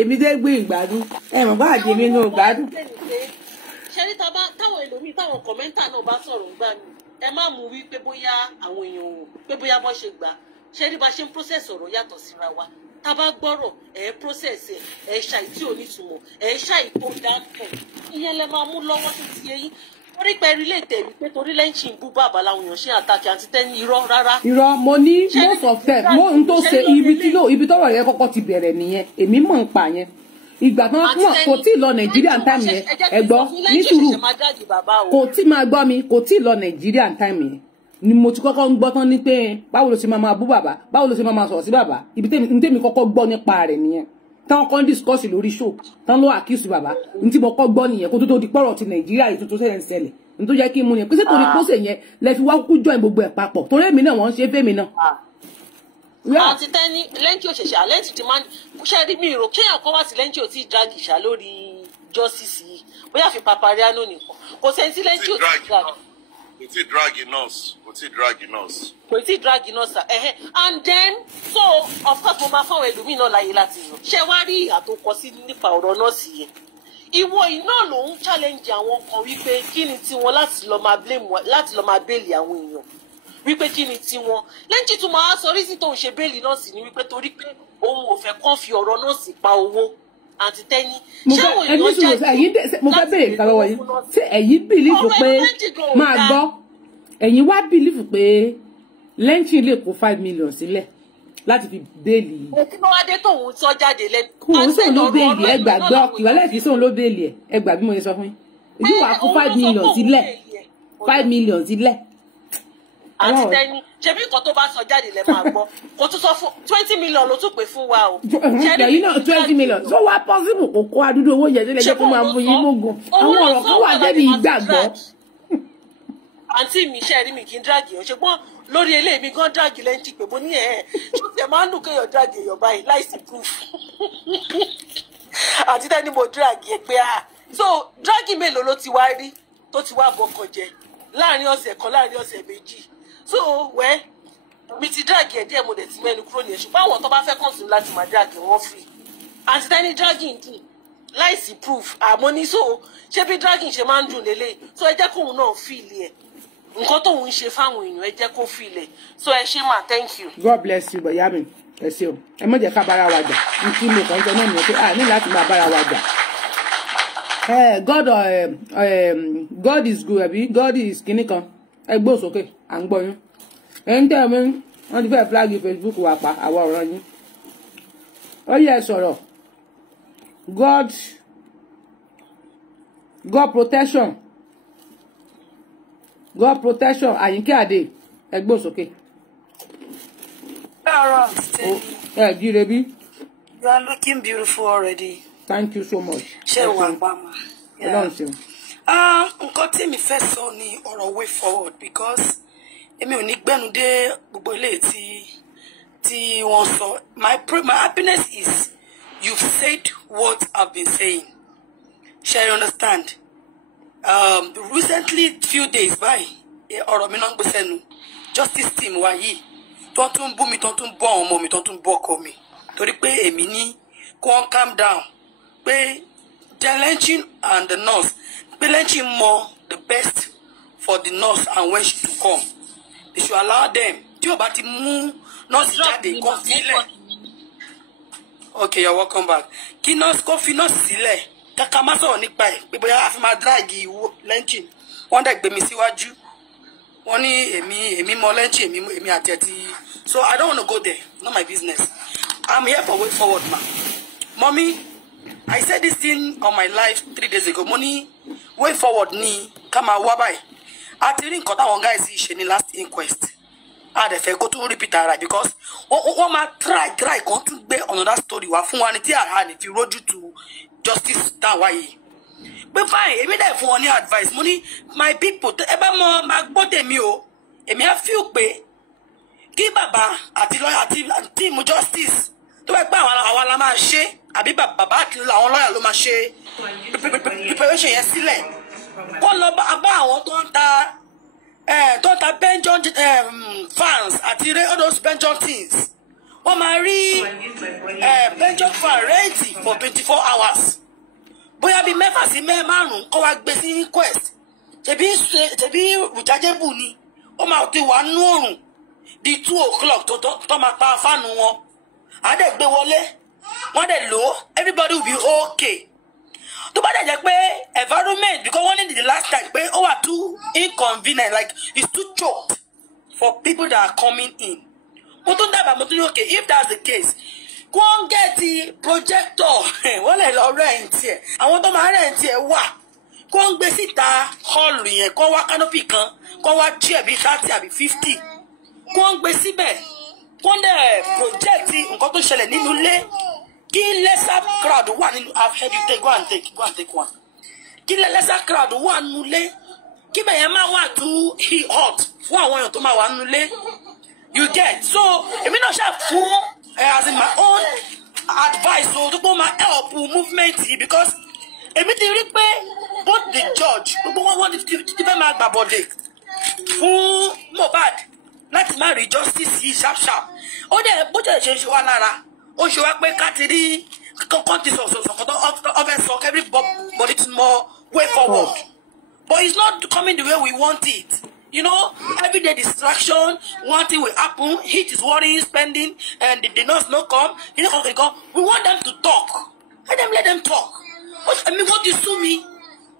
èmi dé gbé ìgbádùn ẹ mọ̀ bá àjẹ mi nù ìgbádùn. ṣé ní táwọn ẹlòmíì táwọn kọ̀mẹ́ntà náà bá sọ̀rọ̀ gbà mí ẹ má mú wí pé bóyá àwọn èèyàn ò pé bóyá bọ́ ṣe gbà ṣé ní bá ṣe ń process ọ̀rọ̀ yàtọ̀ síra wa tá a bá gbọ́rọ̀ process ṣàì tí ò ní ìtumọ̀ ṣàì tó dáńtọ̀ ìyẹn lẹ máa mú lọ́wọ́ tó ti yẹ yín torí pé rílé tèmi pé torí lẹ́yìn bú bàbá làwọn èèyàn ṣe àtàkì àti tẹ́ni irọ́ rárá. irọ́ mo ní most of them mo n tó ṣe ibi tọ́rọ̀ yẹn kọ́kọ́ ti bẹ̀rẹ̀ nìyẹn èmi mọ̀ ń pa yẹn ìgbà kan kò tí ì lọ Nàìjíríà time yẹn ẹ̀gbọ́n ní sùúrù kò tí máa gbọ́ mi kò tí ì lọ Nàìjíríà time yẹn ni mo ti kọ́kọ́ ń gbọ́ tán ní pé báwo ló ṣe máa bú bàbá báwo ló ṣe máa sọ̀rọ̀ sí bàbá ibi tèmi kọ́kọ́ gbọ́ nípa rẹ̀ nìyẹn táwọn kan discuss lórí show tán ló accuse bàbá ní tí mo kọ́ gbọ́ nìyẹn kó tó di pọ̀rọ̀ ti Nàìjíríà yìí tuntun ṣẹlẹ̀ ń ṣẹlẹ̀ ní tó yẹ kí n mú yẹn pé sẹ́tòrí pósè yẹn lẹ fi wá kú join gbogbo ẹ̀ papọ̀ torí èmi náà wọ́n ń ṣe fẹ́mi náà. àti tẹ́ni lẹ́ńtì òṣèṣà lẹ́ńtì ti máa ń ṣe rí mi rò kéèyàn kan wá sí lẹ́ńtì ò tí ì drag ìṣà lórí justice yìí bóyá fi Papariano nìkan kò sẹ́ni tí lẹ́ńtì ò tí ì drag. Kò tí dragging us. Kò tí dragging us. And then so of course mo máa fáwọn ẹlòmíì náà láyé láti yàn. Ṣé wá rí ìhà tó kọ sí nípa ọ̀rọ̀ náà sí yẹn? Ìwọ iná ló ń challenge àwọn kan wípé kí ni tiwọn láti lọ máa blame wọn láti lọ máa bẹ́ẹ̀lì àwọn èèyàn. Wípé kí ni tiwọn. Lẹ́yìn tí mo máa sọ orísìí tó ń ṣe bẹ́ẹ̀lì náà sí ni wípé torí pé òun ò fẹ́ kán fi ọ̀rọ̀ náà sí pa owó. Àti tẹ́ni. Ṣé àwọn èèyàn jáde mo fẹ́ bèèrè ìkàwé wọ̀nyí ṣé ẹ̀yin bìlífù pé máa gbọ́ ẹ̀yin wá bìlífù pé lẹ́ńtì lè kó 5 million sílẹ̀ láti fi béèlì. Kí ló wá dé tóun sọ jáde lẹ́nu. Kóun sóun ló béèlì ẹ gbàgbọ́ ìwálẹ̀ kì í sóun ló béèlì ẹ gbà bí mo ṣe sọ fún yín ojú wa kó 5 million sílẹ̀ 5 million sílẹ̀. Àti tẹ́ni ṣebí nǹkan tó bá sọ jáde lẹ máa gbọ́ kó tún sọ fún 20 million ló tún pè fún wa o. Ṣẹ́yìn náà 20 million so wá possible kó kó adúdú owó yẹn sílẹ̀ jẹ́ kó máa fún yín mógún àwọn ọ̀rọ̀ kan wà débi ìgbàgbọ́. Àǹtí mi ṣe rí mi kí n dráàgì yẹn ṣùgbọ́n lórí eléyìí mi gan dráàgì lẹ́ńtì pé mo ní ṣó tẹ̀ máa ń dùn kéèyàn dráàgì èèyàn báyìí láìsí proof. Àti tẹ́ni mo dráàgì ẹ̀ pé so dráàgì mélòó ló ti wá rí tó ti wá bọkàn jẹ láàrin ọ̀sẹ̀ kan láàrin ọ̀sẹ̀ méjì so wẹ́ mi ti dráàgì ẹ̀ díẹ̀ mo dẹ̀ ti mẹ́nu kúrò nìyẹn ṣùgbọ́n àwọn tó bá fẹ́ kàn sí láti máa dráàgì wọ́n fi àti tẹ́ni dráàgì ń dùn láìsí proof àmọ́ ní so ṣé bí dráàgì ṣe máa ń dùn lélẹ̀ so ẹ jẹ́ kóun náà fìlì ẹ̀ nǹkan tóun ń ṣe fáwọn èèyàn ẹ jẹ́ kó fìlì ẹ̀ so ẹ ṣé mà thank you. God bless you bọ̀yá mi ẹ ṣé o ẹ má jẹ́ ká bára wa jà ní kí mo kàn jọ náà nìyẹn pé ní láti máa bára wa jà. God is good àbí God is kinní kan ẹ gbó sókè à ń gbọ́ yín ẹ ń tẹ́ mi wọ́n ti fẹ́ flag Facebook wà pa àwa ọ̀ràn yín ó yẹ sọ̀rọ̀ God protection Àyìnkẹ́ Adé ẹ gbó sókè. Jíire bí. You are looking beautiful already. Thank you so much. Ṣé wà pamọ́? Ọlọ́run ṣeun. Nǹkan tí mi fẹ́ sọ ni ọ̀rọ̀ way forward because èmi ò ní gbẹ́nu dé gbogbo ilé tí wọ́n sọ. My happiness is you've said what I've been saying. Shall you understand? Recently few days báyìí ọ̀rọ̀ mi náà ń gbé sẹ́nu justice team wa yìí tó tún bú mi tó tún bọ́ àwọn ọmọ mi tó tún bọ́ ọkọ mi torí pé èmi ní kó wọ́n calm down pé Lynching and the nurse pé Lynching mọ the best for the nurse and when she to come they should allow them tí o bá ti mú nurse jáde kó sílẹ̀ okay you're welcome back kí nurse kó fi nurse sílẹ̀ kàkà má sọ̀rọ̀ nípa ẹ̀ pé bóyá a fi máa drag Lynching wọ́n dẹ̀ gbé mi síwájú wọ́n ní èmi mọ Lynching èmi àti ẹ̀ ti so I don't want to go there not my business I'm here for way forward ma mommy I said this thing on my live 3 days ago money way forward ni ká máa wá báyìí àti rí nǹkan táwọn guys yìí ṣe ní last inquest a dẹ̀ fẹ́ kó tún repeat ara because wọ́n máa try kan tún gbé another story wá fún wa ní tí àrà ní fi rójú to justice down wá yìí pé fine èmi dẹ̀ fún wọn ní advice mo ní my people ẹ bá mọ máa gbọ́ tèmi o èmi á feel pé kí bàbá àti lọ́yà àti team justice tó bá gbà àwa la máa ṣe àbí bàbá àti àwọn lọ́yà ló máa ṣe preparation yẹn sílẹ̀ kó lọ bá àwọn tó ń ta Benjamin fans àti all those Benjamin things wọ́n máa rí pension fund rẹ́ǹtì for 24 hours bóyá bíi 4 sí 5 kọ́ wá gbé sí quest tẹ̀bí rechargeable ni ó máa ti wà nú òrùn di 2 o'clock tó máa pa fáànù wọn á dẹ̀ gbé wọlé wọ́n dẹ̀ lò ó everybody will be okay. tó bá dẹ̀ jẹ́ pé environment because wọ́n ní the last time pé ó wà too inconvenient like it's too choked for people that are coming in. mo tún dábàá mo tún ní okay if that's the case go and get the projector wọ́n lè lọ rẹ́ǹtì ẹ̀ àwọn tó máa rẹ́ǹtì ẹ̀ wà kó ń gbé síta hall yẹn kó wá canopy kan kó wá chair bíi 30 àbí 50 kó ń gbé síbẹ̀ kó ń dẹ̀ project nǹkan tó ṣẹlẹ̀ nínú ilé kí lesser crowd wà nínú I've heard you take go and take one kí lesser crowd wà nínú ilé kí bẹ̀yẹn máa wà too hot fún àwọn èèyàn tó máa wà nínú ilé you get so èmi náà ṣáà fún as in my own advice so tó kó máa help movement yìí because èmi ti rí pé both the judge gbogbo wọn ti fẹ́ máa gbàbọ̀dé fún Mohbad láti má rí justice yìí sharp ó dẹ̀ bó jẹ́ ṣe wá lára ó ṣe wá pé ká ti rí kankan ti sọ̀kọ̀tọ̀ ọbẹ̀ sọ everybody ti mọ way forward but it's not coming the way we want it. You know, everyday distraction, one thing will happen, heat is worrying, spending, and the nurse no come, you know, we want them to talk. Let them talk. I mean, what you sue me?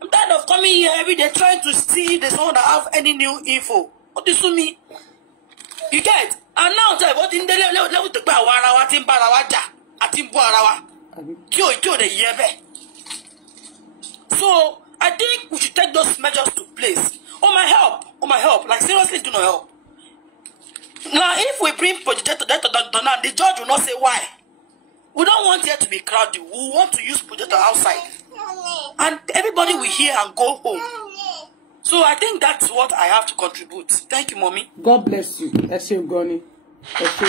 I'm tired of coming here every day trying to see if there's someone that have any new info. What you sue me? You get? And now, what in the level to buy our team barawaja, a team barawa. Kyo the yebe. So, I think we should take those measures to place. Oh my help, like seriously do not help. Now if we bring projector down, the judge will not say why. We don't want here to be crowded. We want to use projector outside. And everybody will hear and go home. So I think that's what I have to contribute. Thank you, Mommy. God bless you. Eshe Goni. Eshe.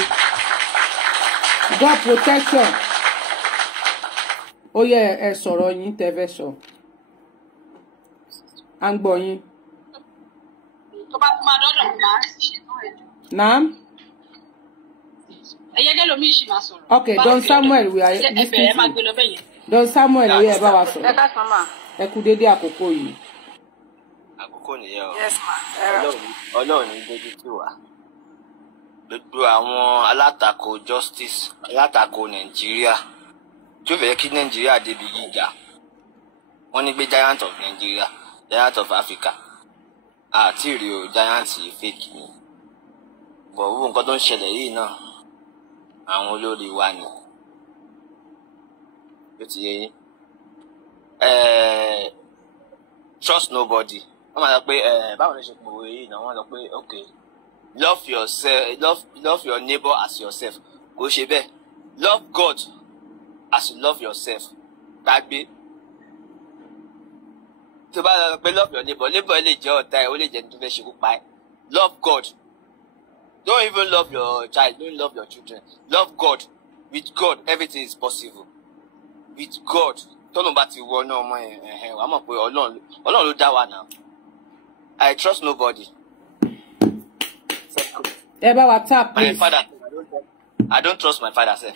God protection. Oh yeah, sọ̀rọ̀ yín tẹ́ fẹ́ sọ. À ń gbọ́ yín. Naam. Okay, Don Samuel, we are listening. Don Samuel, we are bá wa sọ̀rọ̀. Ẹ kú dédé àkókò yìí. Àkókò nìyẹn o. Yes ma. Ọlọ́run ní dojú tì wá. Gbogbo àwọn alátakò justice, alátakò Nàìjíríà. Tí ó fẹ́ kí Nàìjíríà débi gíga. Wọ́n ní gbé giant of Nigeria, giant of Africa. Àti rí o giant fake ni. Bọ̀ owó nǹkan tó ń ṣẹlẹ̀ yìí náà. Àwọn olórí wa ni. Ó ti yé yín. Trust nobody. Wọ́n máa sọ pé báwo ló ṣe pòwe yìí náà wọ́n sọ pé okay, love yourself, love your neighbor as yourself. Kò ṣe bẹ́ẹ̀. Love God as you love yourself. Gbàgbé. Tó bá sọ pé love your neighbor lè jẹ́ ọ̀tá ẹ̀, ó lè jẹ́ ní tó fẹ́ ṣekú pa ẹ́. Love God. Don't even love your child. Don't love your children. Love God. With God, everything is possible. With God, tọ́lọ́ bá ti wọ náà ọmọ ẹ̀ wàá mọ̀ pé Ọlọ́run ló dá wa náà. I trust nobody. Ẹ bá wa tap, please. My father, I don't trust my father sef.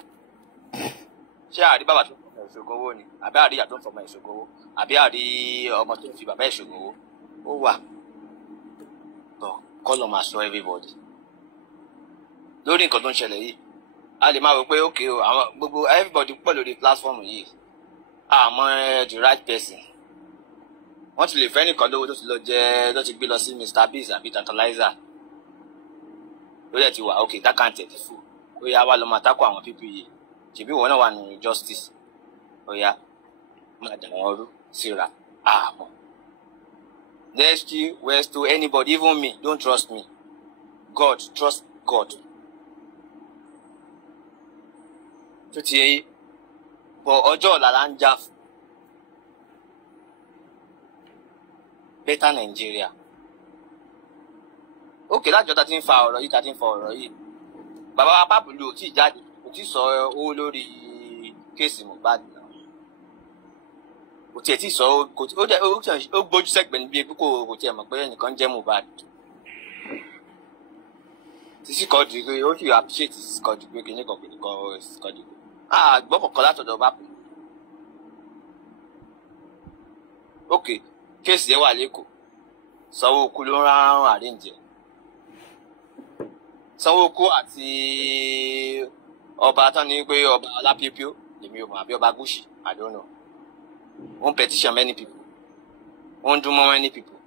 Ṣé àrí bàbá tó fọmọ ìṣògowó ni? Àbí àrí ìyá tó ń fọmọ ìṣògowó? Àbí àrí ọmọ tó ń fi bàbá ìṣògowó? Ó wà. But kọ́lọ̀ máa sọ everybody. Lórí nǹkan tó ń ṣẹlẹ̀ yìí, a lè máa rò pé okay o, àwọn gbogbo everybody pọ̀ lórí platform yìí. Àmọ́ the right person. Wọ́n ti lè fẹ́ nìkan lówó tó ti lọ jẹ́ tó ti gbé lọ sí Mr. Biz àbí Tantalizer. Ó yẹ ti wà okay, that can't take the fool. Ó yá wá lọ máa tákò àwọn people yìí. Ṣèbí wọn náà wà nínú justice. Ó yá máa dà wọ́n rú síra. Àmọ́. Next year, west to anybody, even me, don't trust me. God, trust God. Tó ti yé yìí. But ọjọ́ ọ̀la là ń jà fún. Better Nigeria. Okay, lájọ́ ta ti ń fa ọ̀rọ̀ yìí, Bàbá wa Pápùlù ò tí ì jáde, kò tí ì sọ owó lórí kéèsì Mohbad náà. Kò tiẹ̀ tí ì sọ ó gbójú sẹ́gbẹ̀ẹ́ níbi pé kò tiẹ̀ mọ̀ pé ẹnìkan jẹ́ Mohbad. Títí kan di pé ó sì appreciate títí kan di pé kìíní kan títí kan di pé gbọ́ kọ̀ọ̀kan látọ̀dọ̀ bá pè. Ok, kéèsì yẹn wà lẹ́kọ̀ọ́. Sanwó-Olú ló ń rán àríǹjẹ. Sanwó-Olú àti ọba tán ní pé ọba Alápípíó èmi ò mọ̀ àbí ọba Gúúsì, I don't know. Wọ́n petition many people. Wọ́n dún mọ́ many people.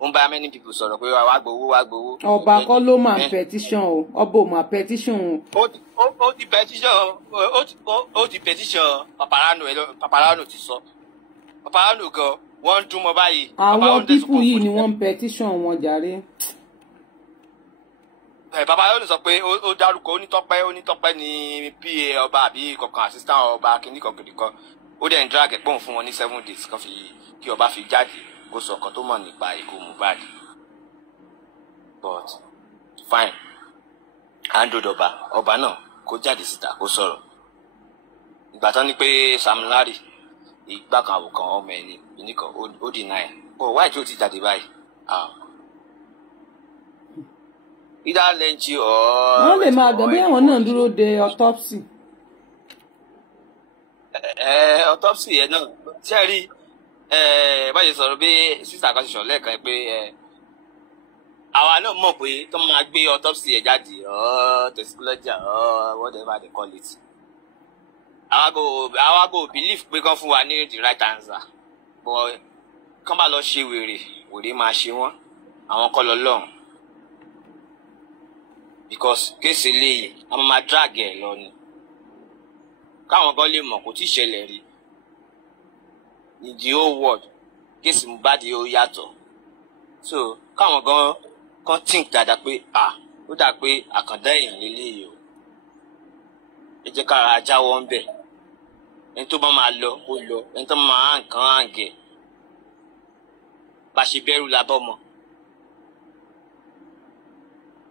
Wọ́n bá many people sọ̀rọ̀ pé wá gbowó. Ọba kọ́ ló máa petition o, ọba ò máa petition o. Ó ti petition Paparano ti sọ. Paparano gan wọ́n dún mọ́ báyìí. Àwọn pípù yìí ni wọ́n petition wọn jàre. Paparano sọ pé ó dárúkọ onítọ́pẹ́ ní PA ọba àbí kankan assistant ọba kìnnìkan. Ó dẹ̀ ń drag ẹ̀pọ̀n fún wọn ní 7 days kan kí ọba fi jáde kó sọ ọ̀kan tó mọ̀ nípa ikú Mohbad. But fine, handled ọba náà kó jáde síta kó sọ̀rọ̀. Ìgbà tán ní pé Sam Larry ìgbà kan àwòkan ọmọ ẹ̀ nìkan ó deny. But why tí ó ti jáde báyìí? Either lẹ́ǹtì or. Wọ́n lè máa dán bí àwọn náà dúró de autopsy. Autopsy yẹn náà ṣe rí báyìí sọ̀rọ̀ bí sísà kan ṣiṣọ́ lẹ́ẹ̀kan pé àwa náà mọ̀ pé tó máa gbé autopsy yẹn jáde toxicology whatever they call it. Àwa go believe pé kán fún wa ní the right answer, but kán bá lọ ṣe wèrè máa ṣe wọ́n àwọn kọ́ lọ lọ́hùn. Because kéèsì eléyìí a máa drag ẹ̀ lọ ni káwọn gan lè mọ̀ kò tí ì ṣẹlẹ̀ rí in the whole world kéèsì Mohbad ó yàtọ̀, so káwọn gan kan think dáadáa pé ó dà pé àkàndá èèyàn lélẹ́yìí o, ẹ jẹ́ kára jáwọ́ ń bẹ̀. Ẹni tó bá máa lọ ó lọ, ẹni tó máa nǹkan àǹgẹ̀ bá ṣe bẹ̀rù lábọ́mọ.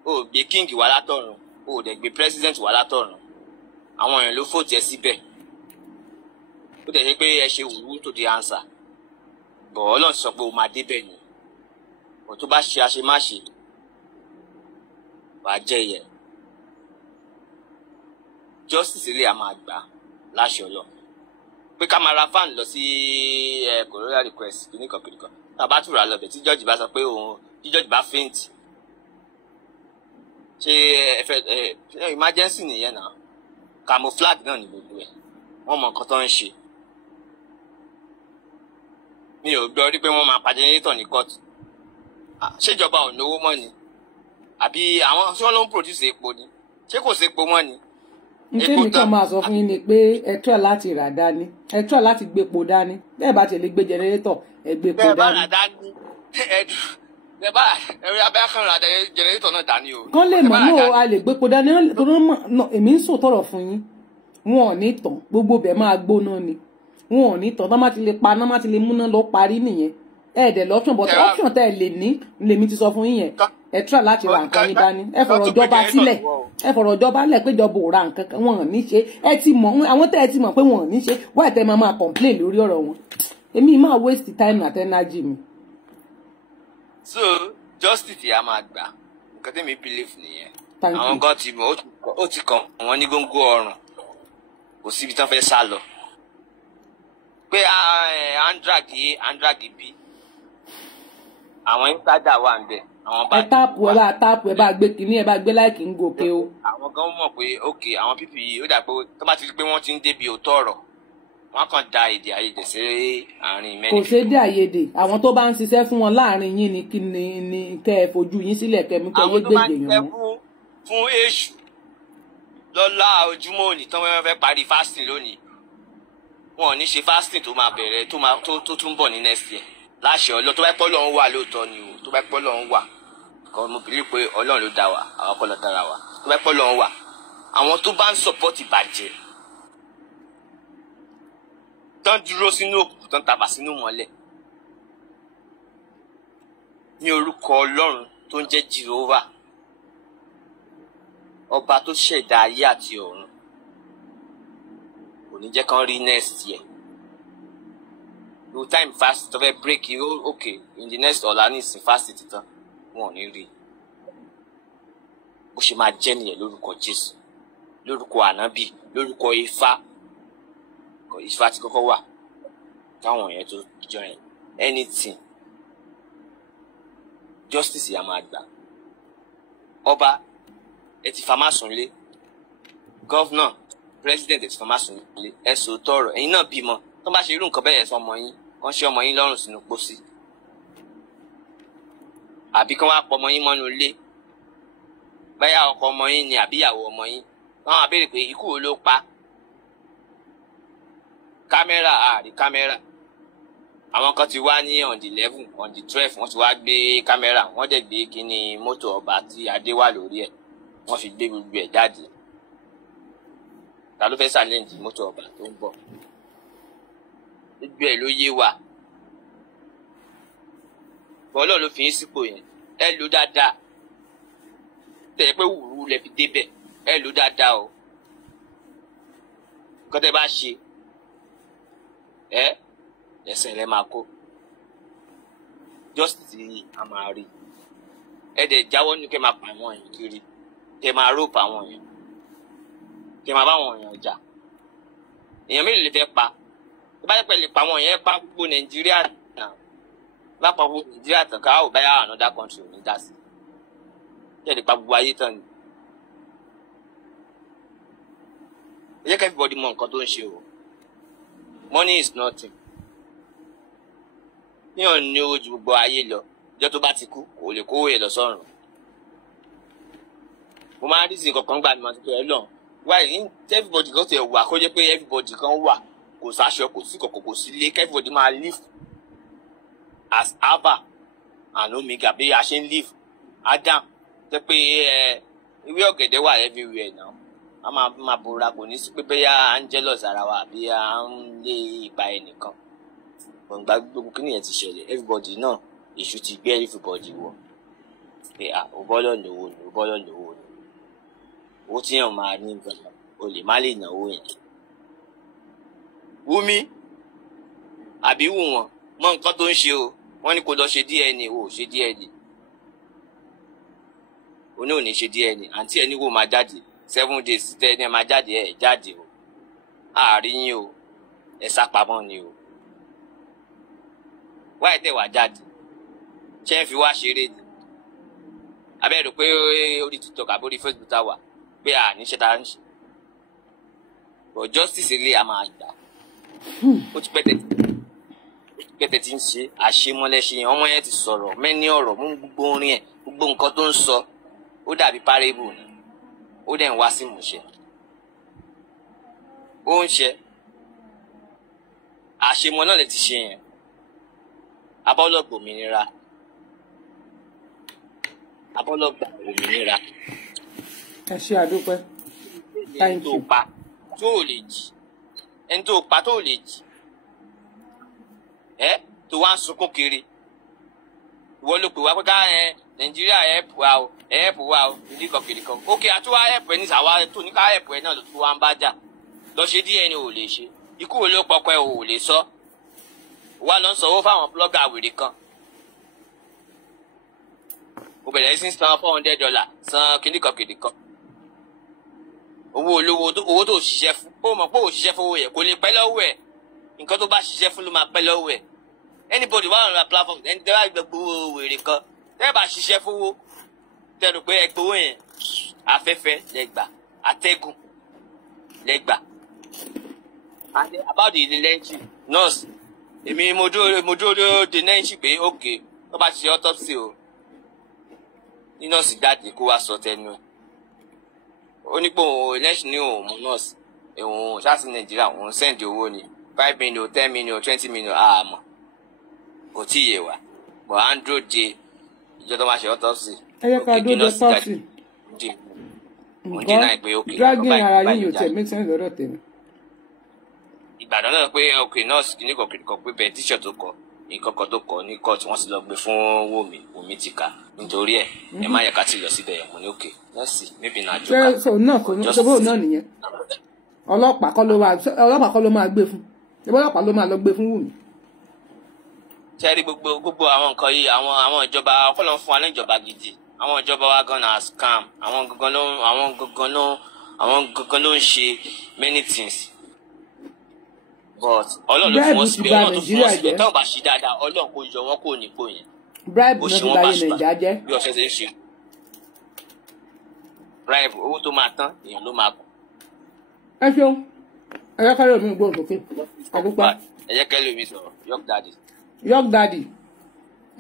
Ó gbé king wá látọ̀run, ó dẹ̀ gbé president wá látọ̀run, àwọn èèyàn ló fòtẹ́ síbẹ̀. Ó dẹ̀ ṣe pé ẹ ṣe wùwú tó di answer, bọ̀ Ọlọ́run sọ pé ó máa débẹ̀ ni. Bọ̀ tó bá ṣe àṣemáṣe wàá jẹ́ ìyẹ. Justice ilé a máa gbà láṣẹ Ọlọ́run. Pé ká máa ra fan lọ sí Corolla request kìnnìkan. Tàbá túra lọ bẹ̀ tí judge bá sọ pé tí judge bá faint. Ṣé emergency nìyẹn náà? Camouflage náà ni gbogbo ẹ̀. Wọ́n mọ nǹkan tó ń ṣe. Mi ò gbọ́ rí pé wọ́n máa pa generator ní court. Ṣéjọba ò náwó mọ́ ni? Àbí àwọn tí wọ́n ló ń produce epo ni? Ṣé kò sí epo mọ́ ni? Ntẹ́mi kan máa sọ fún yín ni pé ẹ try láti rà dání, ẹ try láti gbépo dání. Bẹ́ẹ̀ bá tẹ̀lé gbé generator, ẹ gbépo dání. Bẹ́ẹ̀ bá rà dání, bẹ́ẹ̀ bá ẹ̀rí abẹ́ kan rà generator náà dání o. Kán lè mọ̀ náà a lè gbépo dání torí èmi ń sòtọ̀rọ̀ fún yín. Wọn ò ní tàn, gbogbo bẹ̀ máa gbóná ni. Wọn ò ní tàn, tán má ti lè paná, má ti lè múná lọ parí nìyẹn. Ẹ̀ẹ́dẹ̀ lọ́pṣọ̀n but option tẹ́ ẹ lè ní lèmi ti sọ fún yín yẹn. Ẹ try láti ra nǹkan yín dání. Ẹ fọ̀rọ̀ ìjọba sílẹ̀. Ẹ fọ̀rọ̀ ìjọba lẹ̀ pé ìjọba ò ra nǹkan kan wọn ò ní ṣe. Ẹ ti mọ̀ àwọn tẹ́ ẹ ti mọ̀ pé wọn ò ní ṣe. Why tẹ́ máa complain lórí ọ̀rọ̀ wọn? Èmi máa waste time àti energy mi. So justice yà máa gbà. Nǹkan tẹ́mi believe nìyẹn. Àwọn kan ti mọ̀ ó ti kàn wọ́n ní góńgó ọrùn. Kò síbi tán fẹ́ sá lọ. Pé andrag bí. Àwọn ìtajà wà ń bẹ̀. Ẹ táàpù ẹ bá gbé kínní ẹ bá gbé láìkí ń gòkè o. Àwọn gan mọ̀ pé ok àwọn pípì yìí ó dà pé tó bá ti rí pé wọ́n ti ń débi òótọ́ ọ̀rọ̀ wọ́n kàn da èdè àìyedè sí àárín mẹ́rin. Kò ṣe dé àìyedè àwọn tó bá ń ṣiṣẹ́ fún wọn láàrin yín ni kí ni kẹ́ ẹ fojú yín sílẹ̀ kẹ́ mú kẹ́ yé gbèdè yàn mọ́. Àwọn tó bá ń ṣiṣẹ́ fún èṣù lọ́la ojúmọ́ òní tán wọ́n fẹ́ parí fasting lónìí wọn ò ní ṣe fasting tó máa bẹ̀rẹ̀ tó tún bọ̀ ní next year láṣẹ Ọlọ́run tó bá pọ́ lọ́run wà lóòótọ́ ni o tó bá pọ́ lọ́run wà kan mo believe pé Ọlọ́run ló dá wa àwọn kọ́ ló dára wa tó bá pọ́ lọ́run wà àwọn tó bá ń support ìbàjẹ́ tán dúró sínú òkùnkùn tán tàbà sínú mọ́lẹ̀ ní orúkọ Ọlọ́run tó ń jẹ́ Jehovah ọba tó ṣẹ̀dá ayé àti ọ̀run kò ní jẹ́ kán rí next year no time fast tó fẹ́ break it okay in the next ọ̀la ní ìsìn fast ti tán wọn ò ní rí bó ṣe máa jẹ́ nìyẹn lórúkọ Jésù, lórúkọ ànábì, lórúkọ Ifá tí kọ́kọ́ wà káwọn yẹn tó join anything justice yà máa gbà. Ọba ẹ ti fa má sunlé, gọ́vnà president ẹ ti fa má sunlé, ẹ sọ tọrọ ẹ̀yin náà bímọ tó bá ṣe irú nǹkan bẹ́ẹ̀ sọ ọmọ yín wọ́n ṣe ọmọ yín lọ́rùn sínú pósí àbí kán wá pọ̀ ọmọ yín mọ́nú ilé báyà ọkọ ọmọ yín ni àbí ìyàwó ọmọ yín wọ́n á béèrè pé ikú wo ló pa. Kámẹ́rà àrí kámẹ́rà àwọn kan ti wá ní on the 11 on the 12 wọ́n ti wá gbé kámẹ́rà wọ́n dẹ̀ gbé kíní mọ́tò ọba tí adé wà lórí ẹ̀ wọ́n fi gbé gbogbo ẹ̀ jáde. Ta ló fẹ́ ṣàlẹ́ǹdì mọ́tò ọba tó ń bọ̀? Gbogbo ẹ̀ ló yé wa. Bọ́lá ló fi yín sípò yẹn ẹ lò dáadáa tẹ̀lé pé wùrú lẹ fi débẹ̀ ẹ lò dáadáa o. Nǹkan tẹ́ bá ṣe ẹsẹ̀ rẹ máa kó justice yìí a máa rí ẹ dẹ̀ jáwọ́ ní kẹ́ máa pa àwọn èèyàn kiri kẹ́ máa rope àwọn èèyàn kẹ́ máa bá àwọn èèyàn jà èèyàn mélòó lè fẹ́ pa tó bá yẹ pé lè pa àwọn èèyàn pa gbogbo Nàìjíríà náà bá pa gbogbo Nàìjíríà tán ká ò bá yà another country ò ní dá sí kẹ́ lè pa gbogbo ayé tán ni ẹ jẹ́ kí everybody mọ nǹkan tó ń ṣe o. Money is nothing. Yíyan ní owó ju gbogbo ayé lọ. Ìjọ tó bá ti kú, kò lè kówó yẹn lọ sọ́run. Mo máa ń rí sí kankan gbà mí máa ti pẹ́ ẹ lọ́n. Why everybody kan ti wà kó jẹ́ pé everybody kan wà kò sáṣọ kò sí kọ̀kọ̀ kò sí ilé everybody máa live as Alpha and Omega bí a ṣe ń live. Adam jẹ́ pé ewé ọ̀gẹ̀dẹ̀ wà everywhere now. A máa bora kò ní sí pé bẹ́yà angelos ara wa àbí à ń lé ipa ẹnìkan gbọ̀ngbà gbogbo kí nìyẹn ti ṣẹlẹ̀ everybody náà èṣù ti gbé everybody wọ̀ pé ò bọ́lọ̀ lówó ni ò bọ́lọ̀ lówó ni owó tí yàn máa ní gbọ̀ngàn o lè má lè náwó yẹn. Wúmi àbí wù wọ́n mọ nǹkan tó ń ṣe o wọ́n ní kó lọ ṣe DNA o ṣe DNA o ní ò ní ṣe DNA àǹtí ẹni wo máa jáde 7 days tẹ ní ẹ máa jáde ẹ jáde o àárín yín o ẹ sápamọ́ ni o wáyé tẹ wá jáde ṣé ń fi wá ṣeré ni abẹ́rù pé orí TikTok àbí orí Facebook tá wà pé níṣẹ́ tá ń ṣe but justice ilé a máa gbà ó ti pẹ́tẹ́ tí ń ṣe àṣemọ́lẹ́ṣe yẹn ọmọ yẹn ti sọ̀rọ̀ mẹ́ni ọ̀rọ̀ mú gbogbo orin ẹ̀ gbogbo nǹkan tó ń sọ ó dàbí parable ni ó dẹ̀ ń wá sí ìmúṣẹ ó ń ṣe àṣemọ náà lè ti ṣe yẹn abọ́lọ́gbò òmìnira ẹ ṣe àdúpẹ́ ẹni tó pa tó lè jì tó wá ń sunkún kiri ìwọ ló pè wá pé ká Nàìjíríà ẹ̀pù wa o ìdíkọ̀kìdíkọ̀ ókè àtúwá ẹ̀pù ẹ̀ ní sàwá tó ní ká ẹ̀pù ẹ̀ náà ló tún wá ń bá jà lọ ṣe DNA ò lè ṣe ikú wo ló pọpọ ẹ ò lè sọ wá lọ ń sanwó fáwọn blọ́gà wèrè kan ó bẹ̀rẹ̀ sí san $400 san kìdíkọ̀kìdíkọ̀ owó olówó owó tó ṣiṣẹ́ fún ó mọ̀ pé ò ṣiṣẹ́ fún owó yẹ kò lè pẹ́ lọ́wọ́ ẹ̀ nǹkan tó bá ṣiṣẹ́ fún ló máa pẹ́ lọ́wọ́ ẹ̀ anybody wà lórí platform ẹni tẹ́ bá gbogbo wèrè kan tẹ́ bá ṣiṣẹ́ fowó tẹ́ rò pé ẹgbowó yẹn afẹ́fẹ́ lẹ́gbà atẹ́gùn lẹ́gbà. About the lẹ́ńtì nurse èmi mo dúró de lẹ́ńtì pé ok tó bá ṣe autopsy o ní nọ́ọ̀sì jáde kó wá sọ tẹnu ẹ̀ ó ní pé òun lẹ́ńtì ní òun mú nọ́ọ̀sì òun ṣáàtì Nàìjíríà òun sẹ́ǹdì owó ni 5 million 10 million 20 million àmọ́ kò tí ì yé wa bọ̀ à ń dúró de ìjọ tó máa ṣe autopsy. ẹ yẹ ká dúró de autopsy. nǹkan dragging ara yín yóò tẹ̀ make sense lọ́dọ̀ tèmi. Ìbàdàn náà pé ok nọ́ọ̀sì kìíní kan pé bẹ́ẹ̀ tíṣọ̀ tó kọ nǹkan kan tó kọ ní kóòtù wọ́n sì lọ gbé fún Wùmí ti kà nítorí ẹ̀ ẹ má yẹ ká ti lọ síbẹ̀ ẹ̀ mú ní òkè nọ́ọ̀sì maybe náà jọ ká. ṣé náà kò ní ṣe bóun náà nìyẹn ọlọ́pàá kọ́ ló máa gbé fún ọlọ́pàá ló máa lọ gbé fún Wùmí. ṣe rí gbogbo àwọn nǹkan yìí àwọn ìjọba ọpọlọ ń fún wa ní ìjọba gidi àwọn ìjọba wa gan na scam àwọn gangan ló ń ṣe many things but Ọlọ́run ló fún wọn síbẹ̀ Ọlọ́run tó fún wọn síbẹ̀ táwọn bá ṣe dáadáa Ọlọ́run kò yọ wọn kò nípò yẹn bribe ló fi báyé nàìjíríà jẹ́ bí ọ̀sẹ̀ ṣe ń ṣe bribe owó tó máa tán èèyàn ló máa kú. ẹ ṣeun ẹ yẹ kẹ́lẹ́ omi gbóhùn sókè àdúpẹ́. ẹ yẹ kẹ́lẹ́ omi sọ̀rọ̀ York Daddy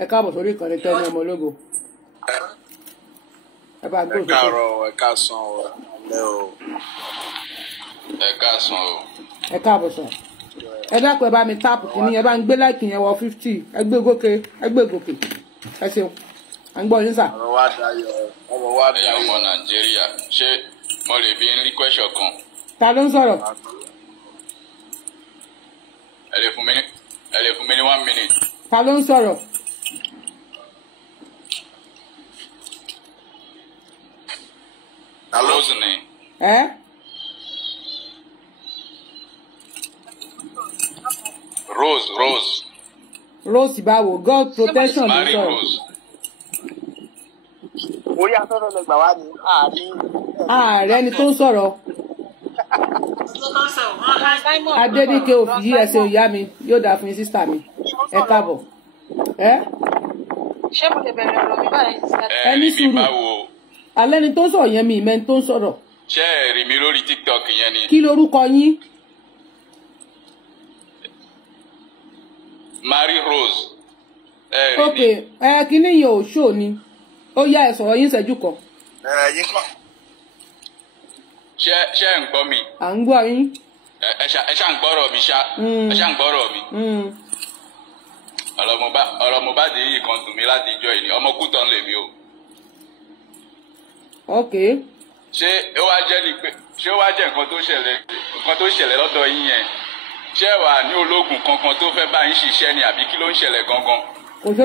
ẹ káàbọ̀ sórí ìkànnì Tenny ọmọ ológo. ẹ bá gbóhùn sókè. ẹ káàárọ̀ ẹ káàsán o ẹ káàsán o. ẹ káàbọ̀ sọ ẹ dákun ẹ bá mi táàpù kìíní ẹ bá ń gbé láìkì yẹn wọ 50 ẹ gbé gòkè ẹ ṣeun à ń gbọ́ yín sà. ọmọ wa dayọ̀ ọmọ Nàìjíríà ṣé mo lè bí ní question kan. ta ló ń sọ̀rọ̀. ẹ lè fún mi ní 1 minute. ta ló ń sọ̀rọ̀. Rose ni. Rose báwo God protection ló sọ̀rọ̀. orí afẹ́fẹ́ lè gbà wá ní ààrẹ ni tó ń sọ̀rọ̀. Adédìkẹ́ òfì yí ẹsẹ̀ òyá mi yóò dáa fún sísítà mi ẹ káàbọ̀. ṣé mo lè bẹ̀rẹ̀ ọ̀rọ̀ mi báyìí. ẹni sùúrù alẹ́ ni tó ń sọ̀rọ̀ yẹn mi ìmẹ́ni tó ń sọ̀rọ̀. ṣé ẹ rí mi lórí TikTok yẹn ni. kí lorúkọ yín. Mary Rose. ok kíní yẹn ò ṣó ni ó yá ẹ sọ̀rọ̀ yín ṣẹ́jú kan. yín kọ́. ṣé ẹ ń gbọ́ mi. à ń gbọ́ yín. ẹ ṣá ń gbọ́rọ̀ mi ṣá. ẹ ṣá ń gbọ́rọ̀ mi. ọ̀rọ̀ Mohbad yìí kan dùn mí láti ìjọ yìí ọmọ Kútọ̀n lèmi o. ok. ṣé ó wá jẹ́ nǹkan tó ṣẹlẹ̀ lọ́dọ̀ yín yẹn ṣé wà ní ológun kankan tó fẹ́ bá yín ṣiṣẹ́ ni àbí kí ló ń ṣẹlẹ̀ gangan. kò sí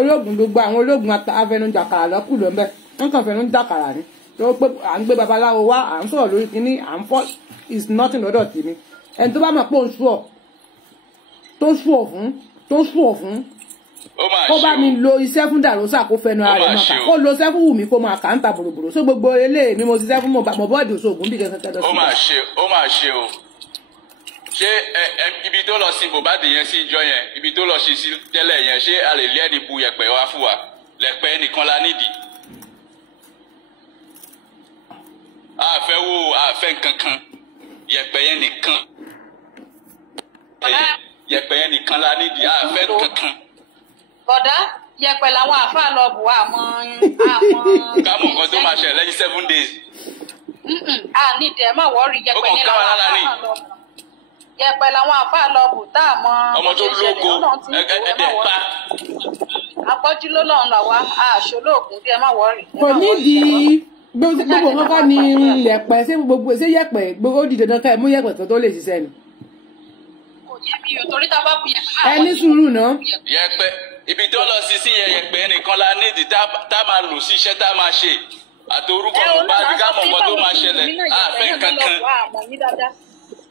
ológun gbogbo àwọn ológun afẹnujakàrà lọ́kù ló ń bẹ̀ wọ́n kàn fẹnu jàkàrà ni tó pé à ń gbé babaláwo wá à ń sọ̀rọ̀ lórí kínní à ń fọ́ is nothing lọ́dọ̀ tèmi ẹni tó bá mọ̀ pé òun tó ṣùọ̀ fún kó bá mi lo iṣẹ́ fún Dàrósà kó fẹnu ara rẹ̀ máa kà kó lo iṣẹ́ fún Wùmí kó máa kà ń ta bòròbòrò so gbogbo eléyìí ni mo ṣiṣẹ́ fún Mọ̀bọ́ọ̀dì Òṣogùn bí kẹ́kẹ́ lọ sí. ó máa ṣe o ṣé ibi tó lọ sí Mohbad yẹn sí ìjọ yẹn ibi tó lọ sí tẹ́lẹ̀ yẹn ṣé a lè lé ẹni bu yẹ̀pẹ̀ wá fún wa lẹ̀pẹ̀ nìkan la nídìí. àfẹ́ nǹkankan yẹ̀pẹ̀ yẹn nìkan la nídìí àfẹ́ nǹkankan. bọ̀dá yẹ̀pẹ̀ làwọn àáfàá lọ bù àmọ́. kámọ̀ nǹkan tó máa ṣẹlẹ̀ lẹ́yìn 7 days. nídìí ẹ má wọ́ọ̀rì yẹ̀pẹ̀ yẹn làwọn àáfàá lọ bù. Yẹ̀pẹ̀ làwọn àfáà lọ bù tá a mọ. ọmọ tó lógo ẹ̀ẹ́dẹ̀ pa. Apọ́jú ló lọ́run là wá àṣọlóògùn bí ẹ má wọ́ọ̀rì. kò nídìí gbogbo kankan ní yẹ̀pẹ̀ ṣé gbogbo ṣé yẹ̀pẹ̀ gbogbo ó di dandan ká ẹ mú yẹ̀pẹ̀ tó lè ṣiṣẹ́ ni. kò yẹ mi ò torí tá a bá bu yẹ̀pẹ̀. ẹ ní sùúrù náà. yẹ̀pẹ̀ ibi tó lọ sí yẹ̀pẹ̀ nìkan la nídìí tá a máa lò sí iṣẹ́ tá a máa ṣe àti orúkọ Mohbad ká mọ̀ nǹkan tó máa ṣẹlẹ̀ àfẹ́ kankan.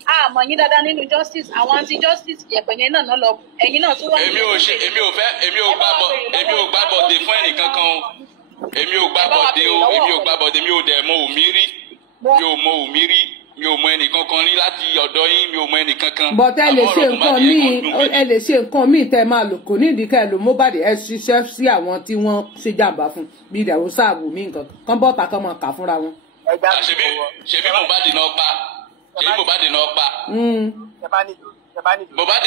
Àmọ́ yín dáadáa nínú justice àwọn anti justice yẹ̀pẹ̀ yẹn náà lọ ẹ̀yin náà tún wà. èmi ò gbá bọ̀dé fún ẹnìkankan o èmi ò gbá bọ̀dé mi ò dẹ̀ mọ òmí rí mi ò mọ ẹnìkankan rí láti ọ̀dọ̀ yín mi ò mọ ẹnìkankan. bọ́tẹ́ ẹ lè ṣe nǹkan míì tẹ́ máa lò kò ní ìdíkẹ́ lò Mohbad ẹ ṣiṣẹ́ sí àwọn tí wọ́n ṣe jàǹbá fún bíi Dàrósà Wùmí nǹkan kan bọ́ta kan máa kà fúnra wọn. ṣebí Mohbad náà pa èyí Mohbad náà pa. Mohbad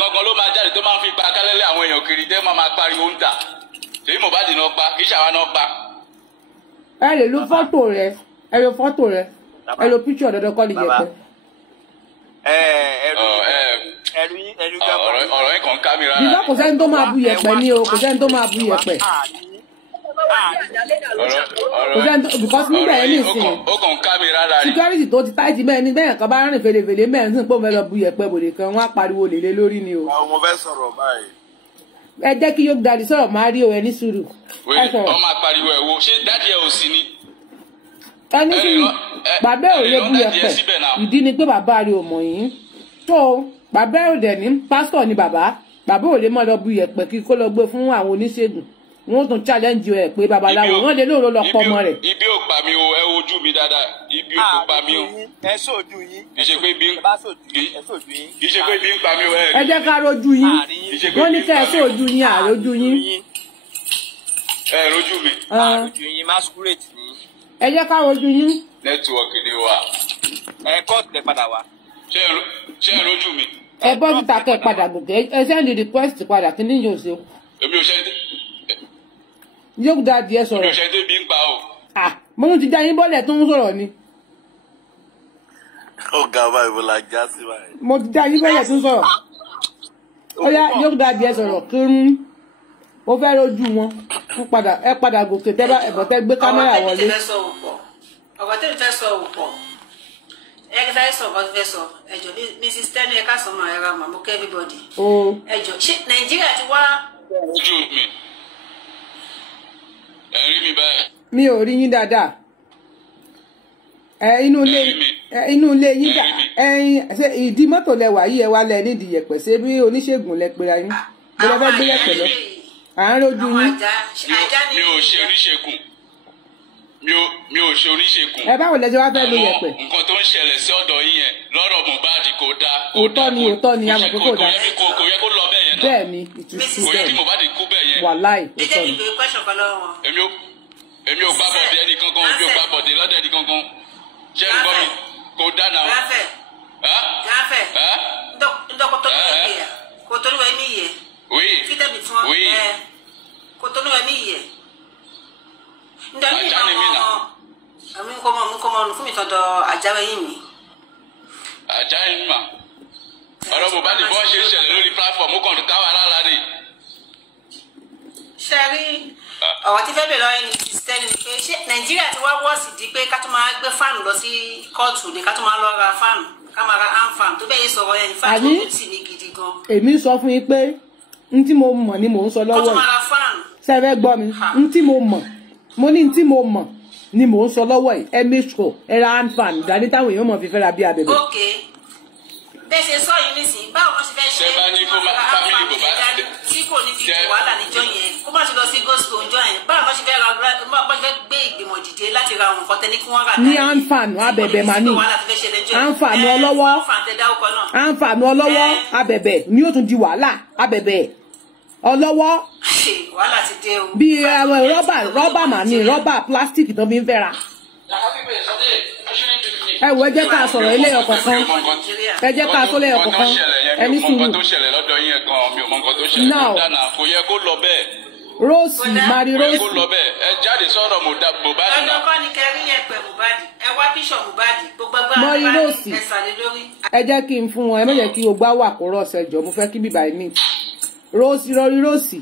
gangan ló máa jáde tó máa fi pa kálẹ́lẹ́ àwọn èèyàn kiri tẹ́ máa pariwo ń tà èyí Mohbad náà pa kì í ṣàwa náà pa. ẹ lè lo fọ́tò rẹ ẹ lo píṣọ̀ dandan kọ́ lè yẹ pẹ́. ọ̀rọ̀ yìí kàn ká mi rárá. ìjọ kò sẹ́ni tó máa bu yẹ̀pẹ̀ ni o kò sẹ́ni tó máa bu yẹ̀pẹ̀. because níbẹ̀ yẹn nìsín ó kàn ká mi rárá ni. security tó ti táìtì mẹ́rin ní bẹ́ẹ̀ kan bá rìn fèlèfèlè mẹ́rin sí pé òun fẹ́ lọ bu yẹ̀pẹ̀ bòde kan wọ́n á pariwo lèlé lórí ni o. mo fẹ́ sọ̀rọ̀ báyìí. ẹ jẹ́ kí York Daddy sọ̀rọ̀ máa rí o ẹ ní sùúrù. wọ́n máa pariwo ẹ̀ wo ṣé dáàdì ẹ̀ ò sí ni. ẹ ní sùúrù bàbá ò lè bu yẹ̀pẹ̀ ìdí ni pé bàbá rẹ̀ ò mọ̀ yín tó bàbá ò dẹ̀ ní pásítọ̀ ni bàbá ò lè má lọ bu yẹ̀pẹ̀ kí kó lọ gbé fún àwọn oníṣègùn wọ́n tún challenge ẹ̀ pé babaláwo wọ́n lè lóòrò lọ pọ̀ ọmọ rẹ̀. ibi ò pa mi o ẹ wojú mi dáadáa ibi ò pa mi o. ẹ sóòjú yín. kì í ṣe pé bí ń pa mi o. ẹ jẹ́ ká rojú yín wọ́n ní ká ẹ sóòjú yín àrójú yín. ẹ rojú mi. àrójú yín masquerade ni. ẹ jẹ́ ká rojú yín. nẹ́tíwọ̀kì ni wà. ẹ kọ́ọ̀tù lẹ padà wá. ṣé ẹ rojú mi. ẹ bọ́ síta kẹ́ ẹ padà gòkè ẹ sẹ́ndì request padà kí ni yóò ṣe. èmi ò ṣe é. yóò dá díẹ̀ sọ̀rọ̀. èmi ò ṣe é débi ń pa o. mo tún ti dá yín bọ́lẹ̀ tó ń sọ̀rọ̀ ni. ó ga báyìí bó la já sí báyìí. mo ti dá yín bọ́lẹ̀ tó ń sọ̀rọ̀. ó yá yóò dá díẹ̀ sọ̀rọ̀ kí n mo fẹ́ rojú wọn ẹ padà gòkè tẹ́ bá ẹ̀bọ̀ tẹ́ gbé kámẹ́rà wọlé. ọ̀gá tẹ́lẹ̀ fẹ́ sọ òpọ̀ ẹgbẹ́ sọ ọ̀gá fẹ́ sọ ẹjọ́ mrs tẹ́ni ẹ̀ka sọmọ ẹ̀rọ màmú kẹ́ everybody. ẹjọ́ ṣé nàìjíríà ti wá. ojú mi ẹ rí mi báyìí. mi ò rí yín dáadáa inú ilé yín dà ṣe ìdí mọ́tò lẹwà yìí ẹ wá lẹ nídìí yẹ̀pẹ̀ ṣé bí oníṣègùn lẹ pera yín mo lọ fẹ́ gbé yẹ̀pẹ̀ lọ à ń rojú yín. mi ò ṣe oníṣègùn mi ò ṣe oníṣègùn. ẹ báwo lẹjọ wá fẹ́ lo yẹ̀pẹ̀. nǹkan tó ń ṣẹlẹ̀ sí ọ̀dọ̀ yín yẹn lọ́rọ̀ Mohbad kò dáa. òótọ́ ni àmọ̀ pé kò dáa. kò yẹ kó lọ bẹ́ẹ̀ yẹn náà. bẹ́ẹ̀ ni ìtúsí kò yẹ kí Mohbad kú bẹ́ẹ̀ yẹn. wàláì òótọ́ ni. èmi ò gbá bọ̀dé ẹnì kankan èmi ò gbá bọ̀dé lọ́dọ̀ ẹnì kankan ṣé ń gbọ́ mi kò dáa náà. gáfẹ́ ndọ́kọ̀tọ́ ní ìyẹ̀ kò tó níwẹ̀ mí yẹ. fítẹ́bì tí wọ́n kò tó níwẹ̀ mí yẹ. ndọ́ni àmì nkọ́mọ ọ̀nù fún mi tọ́dọ̀ àjáwé yìí mi. àjá yìí mà ọ̀rọ̀ Mohbad bọ́ ṣe ń ṣẹlẹ̀ lórí platform ó kàn káwá lára rè. ṣe rí ọ̀rọ̀ tí fẹ́ bẹ̀rẹ̀ lọ́yìn ní kristẹni ni pé ṣé nàìjíríà ti wá wọ́ọ̀sì di pé ká tó máa gbé fáànù lọ sí kóòtù ni ká tó máa lọ ra fáànù ká máa ra áǹfààní tó bẹ́ẹ̀ yé sọ̀rọ̀ yẹn ní fáànù tó tì ní gidi gan. èmi sọ fún yín pé n tí mo mọ̀ ni mò ń sọ lọ́wọ́ yìí. kó tó máa ra fáànù. sẹ́fẹ́ gbọ́ mi n tí mo mọ̀ mo ní n tí mo mọ̀ ni mò ń sọ lọ́wọ́ yìí ẹ mẹ́sùkọ̀ ẹ ra áǹfààní dání táwọn èèyàn mọ̀ fi fẹ́ ra bí abẹ́bẹ́. ok bẹ́ẹ̀ ṣe sọ yìí nísìnyí báwo wọ́n ṣe fẹ́ ṣe tí kò ní fi wàhálà níjọ́ yẹn kó má ṣe lọ sí gospel ọjọ́ yẹn báwo wọ́n ṣe fẹ́ gbé ìgbìmọ̀ dìde láti ra àwọn nǹkan tẹ́ ní kí wọ́n rà ní àǹfààní abẹ́bẹ́ máa ní àǹfààní ọlọ́wọ́ àǹfààní ọlọ́wọ́ abẹ́bẹ́ ni yóò tún di wàhálà abẹ́bẹ́ ọlọ́wọ́ wàhálà ti dé o. bí rọ́bà mà ní rọ́bà plastic tó fi ń fẹ́ ra. ẹ wo ẹ jẹ́ ká sọ̀rọ̀ ilé ọkọ̀ kan ẹ jẹ́ ká sọ ilé ọkọ̀ kan ẹni sùúrù. mi ò mọ nǹkan tó ṣẹlẹ̀ lọ́dọ̀ yín gan mi ò mọ nǹkan tó ṣẹlẹ̀ tó dáná kò yẹ kó lọ bẹ́ẹ̀. Róòsì mari Róòsì. kò lọ bẹ́ẹ̀ ẹ jáde sọ̀rọ̀ Mohbad náà. ọjọ́ kọ́ ni kẹrin yẹn pẹ̀ Mohbad ẹ wá bíṣọ̀ Mohbad gbogbo ẹgbẹ́ mari Róòsì ẹ sàlẹ̀ lórí. ẹ jẹ́ kí n fún wọn ẹ má jẹ́ kí o gbá wà kó rọ̀ ṣẹjọ́ mo fẹ́ kí bíbá yìí ní. Róòsì rọrí Róòsì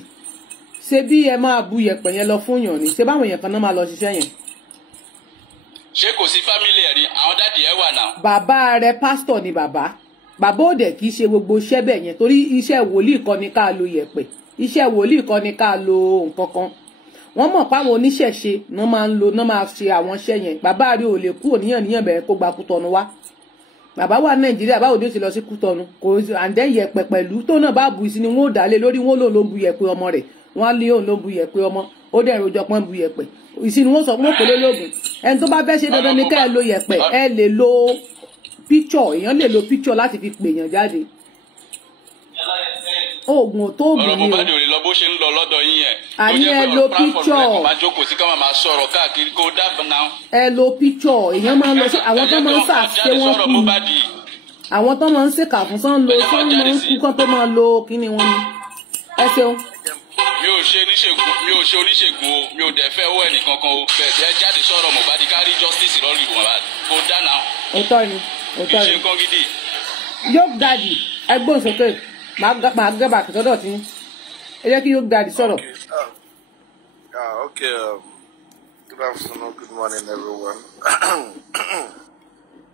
ṣe bí ẹ máa bu yẹ̀pẹ̀ yẹn lọ fún yàn ni ṣe báwọn èèyàn kan náà máa lọ ṣiṣẹ́ yẹn. ṣé kò sí fámílì ẹ̀ rí àwọn dáàdì ẹ̀ wà náà. bàbá rẹ pásítọ̀ ni bàbá òde kì í ṣe gbogbo iṣẹ́ bẹ́ẹ̀ yẹn torí iṣẹ́ wòlíì kọ́ ni ká lo yẹ̀pẹ̀ iṣẹ́ wòlíì kọ́ ni ká lo nǹkan kan wọ́n mọ̀ páwọn oníṣẹ̀ṣe náà máa ṣe àwọn iṣẹ́ yẹn bàbá rí ò lè kú òníyàn bẹ̀rẹ̀ kó gba Kútọ̀nù wá bàbá wà Nàìjíríà báwo ni ó ti lọ sí Kútọ̀nù kò àǹdẹ́ yẹ̀pẹ̀ pẹ̀lú tó náà bá bu ìsìn ni wọ́n ò dálé lórí wọ́n lòun ló bu yẹ̀pẹ̀ ọmọ rẹ̀ wọ́n á lé òun ló bu yẹ̀pẹ̀ ọmọ ó dẹ̀ rojọ́ pọ́n bu yẹ̀pẹ̀ ìsìn ni wọ́n sọ pé ó pèlè lóògùn ẹni tó bá fẹ́ ṣe dandan ni ká ẹ lo yẹ̀pẹ̀ ẹ lè lo picture èèyàn lè lo picture láti fi pèèyàn jáde oògùn tó oògùn ni o. ọ̀rọ̀ Mohbad ò lè lọ bó ṣe ń lọ lọ́dọ̀ yín yẹn. àní ẹ lo picture. kò máa jókòó sí ká máa sọ̀rọ̀ káàkiri kó dábàá náà. ẹ lo picture èèyàn máa ń lọ sí àwọn tó máa ń ṣàṣe wọn kú àwọn tó máa ń ṣèkà fún sọ́n lo sọ́n máa ń kú kán tó máa lo kíni wọn ni. ẹ ṣeun. mi ò ṣe oníṣègùn o mi ò dẹ̀ fẹ́ owó ẹnì kankan o bẹ́ẹ̀ ẹ jáde sọ̀rọ̀ Mohbad kárí justice lórí Mohbad kó dáná. òótọ́ ni òótọ́ ni. ìṣe nǹkan gidi. yóò dàdí ẹgbọ́n sókè màá gbé bàtà sọ́dọ̀ tí ẹ jẹ́ kí yóò dàdí sọ̀rọ̀. Okay. Good afternoon, good morning, everyone.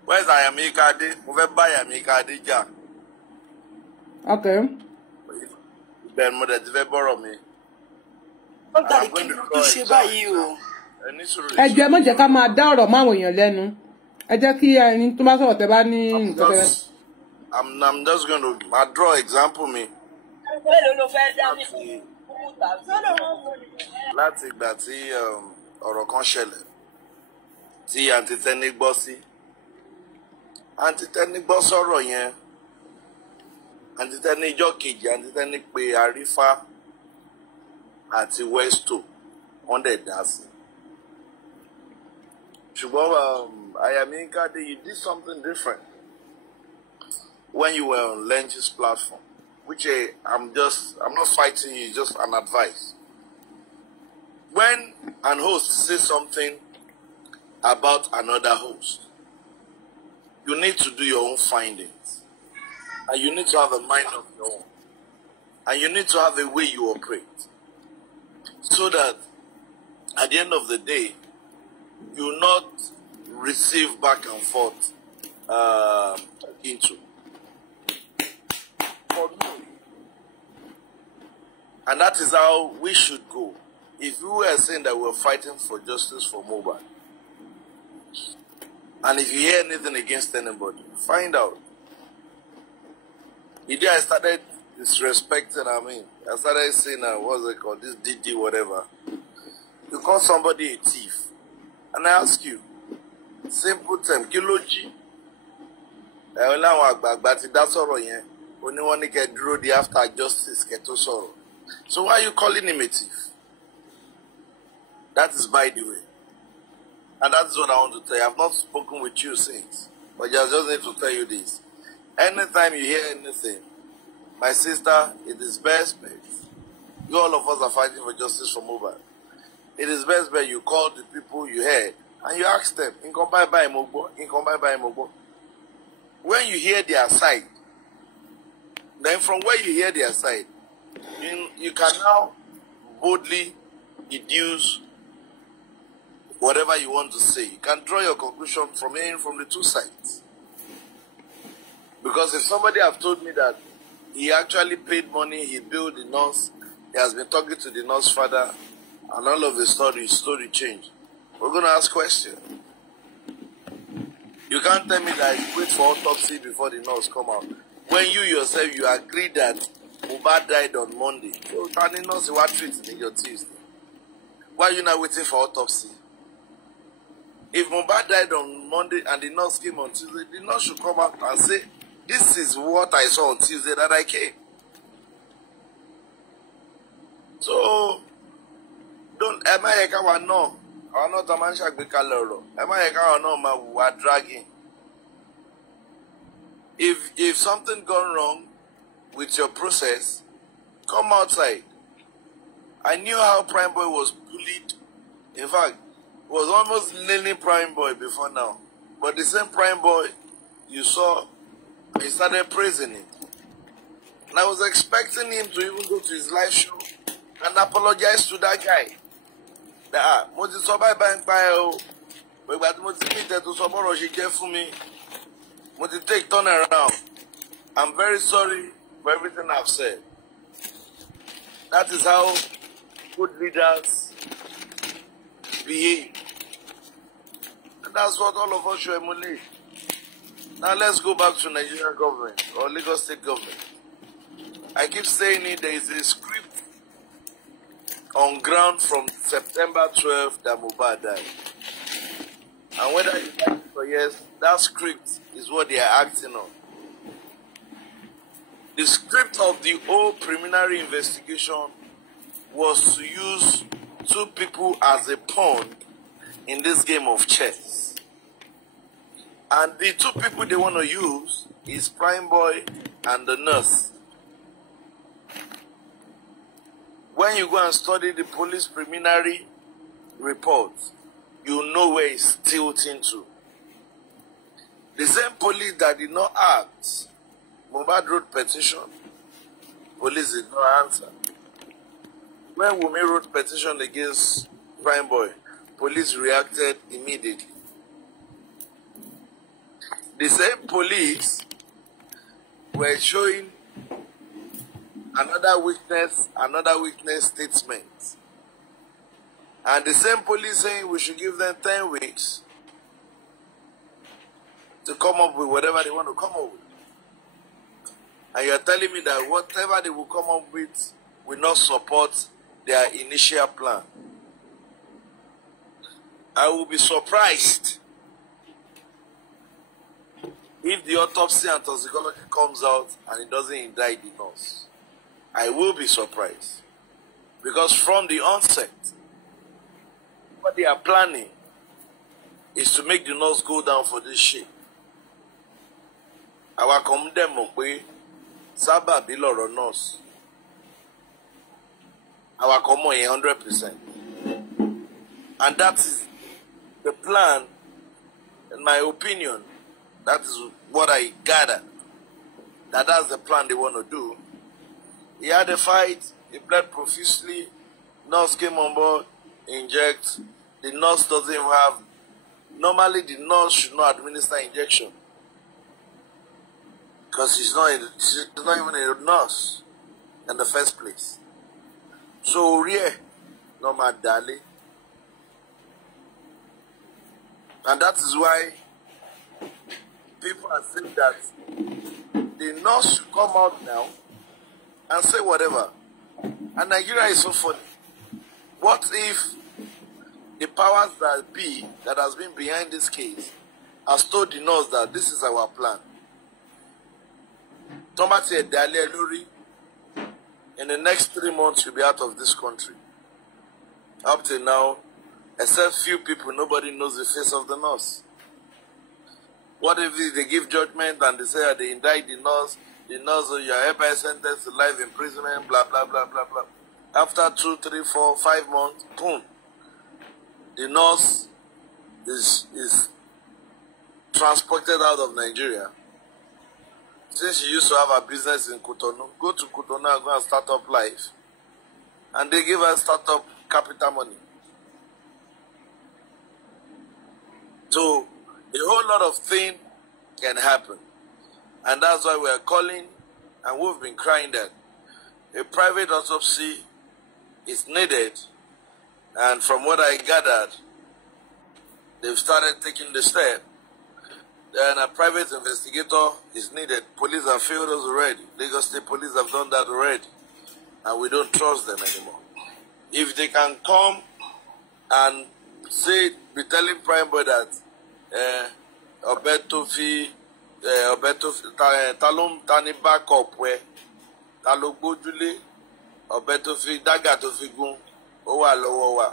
Where's Ayamika Ade? Mo fẹ́ bá Ayamika Ade jà. Okay. Bẹ́ẹ̀ mo dẹ̀ ti fẹ́ bọ́rọ̀ mi. ó gbàdí kí ló ṣe báyìí o. ẹ jẹ́ má jẹ́ ká máa dá ọ̀rọ̀ máwọn èèyàn lẹ́nu ẹ jẹ́ kí ẹni tó bá sọ̀rọ̀ tẹ́ bá ní nǹkan tẹ́. I'm just going to draw example mi. láti ìgbà tí ọ̀rọ̀ kan ṣẹlẹ̀ tí àǹtí Tẹ́ní gbọ́ sí àǹtí Tẹ́ní gbọ́ sọ̀rọ̀ yẹn àǹtí Tẹ́ní ijọ́ kejì àǹtí Tẹ́ní pé Arífá àti Westo wọ́n dẹ̀ dá sí ṣùgbọ́n Ayaminka, you did something different when you were on Lench's platform, which I'm not fighting you, just an advice. When an host says something about another host, you need to do your own findings. And you need to have a mind of your own. And you need to have a way you operate. So that at the end of the day, you will not receive back and forth into. For me. And that is how we should go. If we were saying that we're fighting for justice for Mohbad, and if you hear anything against anybody, find out. The day I started disrespecting, I started saying, what's it called, this DD, whatever. You call somebody a thief. And I ask you, simple term, kiloji. That's all yen. Only one get draw the after justice get to sorrow. So why are you calling him a thief? That is by the way. And that's what I want to tell you. I've not spoken with you since. But I just need to tell you this. Anytime you hear anything, my sister, it is best bet. You all of us are fighting for justice for Mohbad. It is best bet you call the people you heard and you ask them, in combine by Møhbåd. When you hear their side, then from where you hear their side, you can now boldly deduce whatever you want to say. You can draw your conclusion from the two sides. Because if somebody have told me that he actually paid money, he billed the nurse, he has been talking to the nurse father, and all of his story changed, we're going to ask questions. You can't tell me that you wait for autopsy before the nurse come out. When you yourself, you agree that Mohbad died on Monday. So, the nurse what treats in your Tuesday. Why are you not waiting for autopsy? If Mohbad died on Monday and the nurse came on Tuesday, the nurse should come out and say, this is what I saw on Tuesday that I came. So, don't, am I a no? I'm not a man shall be calor. Am I a no, ma, we are dragging. If something gone wrong with your process, come outside. I knew how Prime Boy was bullied. In fact, was almost nailing Prime Boy before now. But the same Prime Boy you saw, he started praising him. And I was expecting him to even go to his live show and apologize to that guy. That mo ti sọ bye bye bye o. But mo ti meet to so boro she care for me. Mo ti take turn around. I'm very sorry for everything I've said. That is how good leaders behave. And that's what all of us should emulate. Now let's go back to Nigerian government or Lagos State government. I keep saying it, there is a script on ground from September 12th that Mohbad died. And whether you like it or yes, that script is what they are acting on. The script of the whole preliminary investigation was to use two people as a pawn in this game of chess. And the two people they want to use is Prime Boy and the nurse. When you go and study the police preliminary report, you know where it's tilting to. The same police that did not act, Mohbad wrote petition, police did not answer. When Wunmi wrote petition against Prime Boy, police reacted immediately. The same police were showing another witness statement. And the same police saying we should give them 10 weeks to come up with whatever they want to come up with. And you're telling me that whatever they will come up with will not support their initial plan. I will be surprised if the autopsy and toxicology comes out and it doesn't indict the nurse. I will be surprised. Because from the onset, what they are planning is to make the nurse go down for this shit. Our condemn way, Saba Bilor nurse. Our common 100%. And that is the plan, in my opinion. That is what I gather. That's the plan they want to do. He had a fight, he bled profusely, nurse came on board, inject. The nurse doesn't even have, normally the nurse should not administer injection. Because she's not even a nurse in the first place. So, yeah, normal darling. And that is why people are saying that the nurse should come out now and say whatever. And Nigeria is so funny. What if the powers that be that has been behind this case has told the nurse that this is our plan? Tomati Dale Luri, in the next 3 months, you'll be out of this country. Up till now, except few people, nobody knows the face of the nurse. What if they give judgment and they say they indict the nurse, you are hereby sentenced to life imprisonment, blah, blah, blah, blah, blah. After 2, 3, 4, 5 months, boom, the nurse is transported out of Nigeria. Since she used to have a business in Cotonou, go to Cotonou and go and start up life. And they give her startup capital money. So, a whole lot of things can happen. And that's why we are calling, and we've been crying that a private autopsy is needed. And from what I gathered, they've started taking the step. Then a private investigator is needed. Police have failed us already. Lagos State Police have done that already. And we don't trust them anymore. If they can come and say, be telling Prime Boy that Obetofi, Talum Tani back up where Talobojule, Obetofi, Dagatofi Gun, Owa.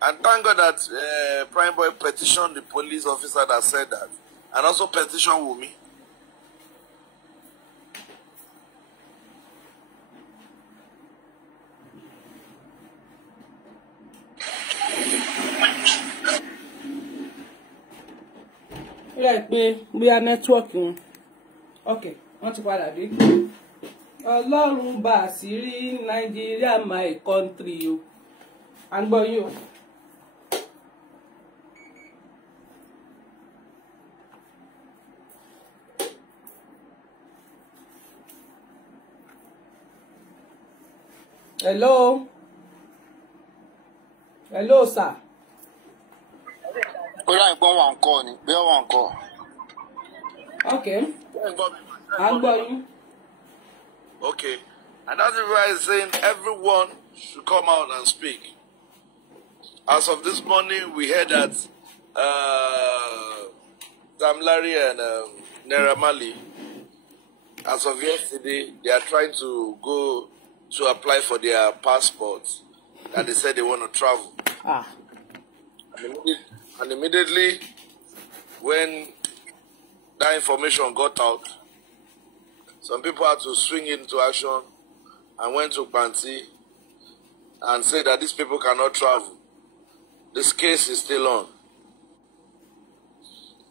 And thank God that Prime Boy petitioned the police officer that said that. And also petition Wumi. Like we are networking. Okay, wọ́n ti padà dé. Ọlọ́run bá àṣírí Nigeria my country o. À ń gbọ́ yín o. Hello. Hello, sir. Okay. I'm going. Okay. And that's why I'm saying everyone should come out and speak. As of this morning, we heard that Sam Larry and Naira Marley, as of yesterday, they are trying to go to apply for their passports. And they said they want to travel. And immediately, when that information got out, some people had to swing into action and went to Panti and said that these people cannot travel. This case is still on.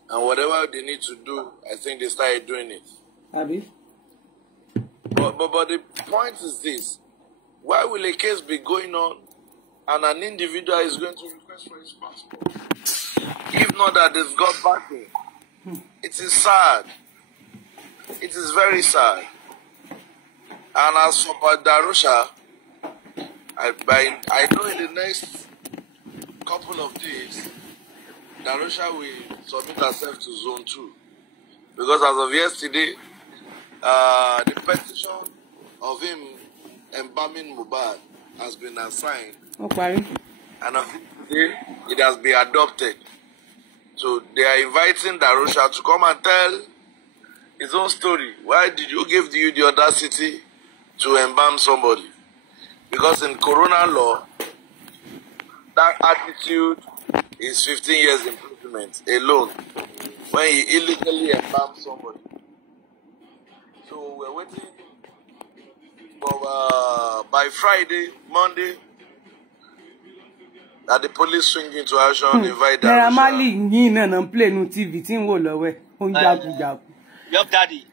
And whatever they need to do, I think they started doing it. Abi? But the point is this. Why will a case be going on and an individual is going to request for his passport? If not that they've got backing. It is sad. It is very sad. And as for Darusha, I know in the next couple of days, Darusha will submit herself to Zone 2. Because as of yesterday, the petition of him embalming Møhbåd has been assigned. Okay. And it has been adopted. So they are inviting Darosha to come and tell his own story. Why did you give you the audacity to embalm somebody? Because in Corona law, that attitude is 15 years imprisonment alone when he illegally embalms somebody. So we're waiting for by Friday, Monday, that the police swing into action, invite Darosha. Your daddy,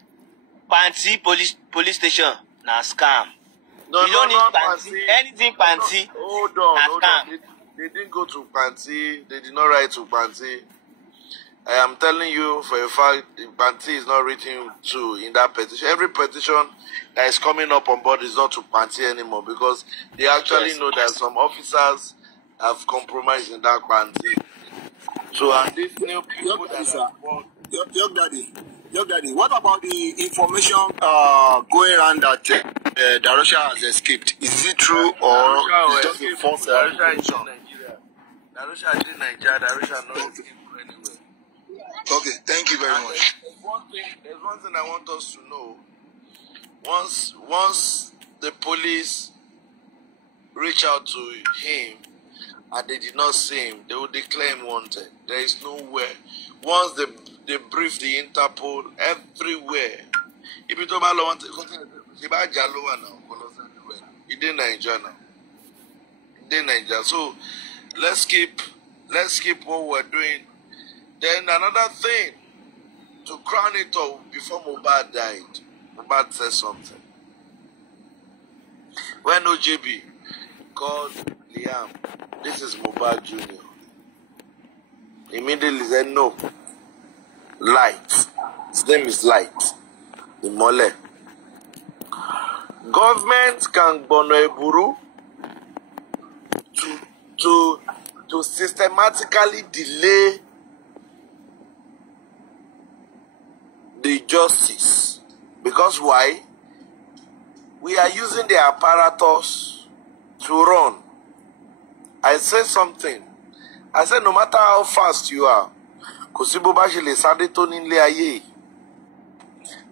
Panty police station, na scam. No, you don't need Panty. Anything Panty. Hold on. They didn't go to Panty. They did not write to Panty. I am telling you for a fact, Panty is not written to in that petition. Every petition that is coming up on board is not to Panty anymore because they actually know that some officers have compromised in that Panty. So, and these new people that are involved. Your daddy, what about the information going around that Darosha has escaped? Is it true or is it just a false information? Darosha is in Nigeria. Darosha knows people anywhere. Okay, thank you very much. There's one thing I want us to know. Once the police reach out to him and they did not see him, they will declare him wanted. There is nowhere. Once they brief the Interpol everywhere. If you talk about wanted, he did Nigeria now. He did Nigeria. So let's keep what we're doing. Then another thing, to crown it up, before Møhbåd died, Møhbåd said something. When OJB called Liam, this is Møhbåd Jr. Immediately said no. Light. His name is Light. im0le. Government can bono eburu to systematically delay the justice. Because why? We are using the apparatus to run. I said something. I said no matter how fast you are, kò sí bó bá ṣe lè sáré tó nílé ayé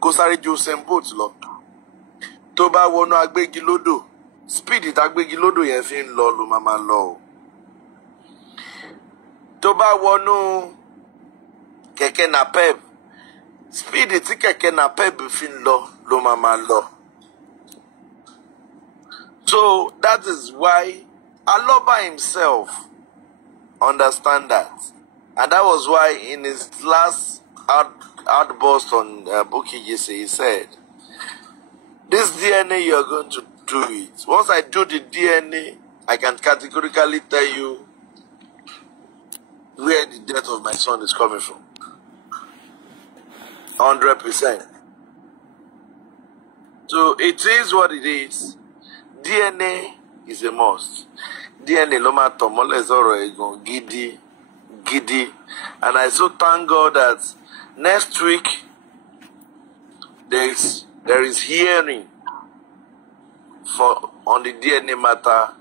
kó sáré ju Usain Bolt lọ. Tó bá wọnú agbégilódò, speed ìtagbégilódò yẹn fi ń lọ ló máa lọ o. Tó bá wọnú kẹ̀kẹ́ napep, speed tí kẹ̀kẹ́ napep fi ń lọ ló máa lọ. So that is why Aloba himself understand that. And that was why in his last outburst on Bukky Jesse, he said, this DNA, you're going to do it. Once I do the DNA, I can categorically tell you where the death of my son is coming from. 100%. So it is what it is. DNA is a must. DNA loma tomole zoro egon gidi. And I so thank God that next week there is hearing on the DNA matter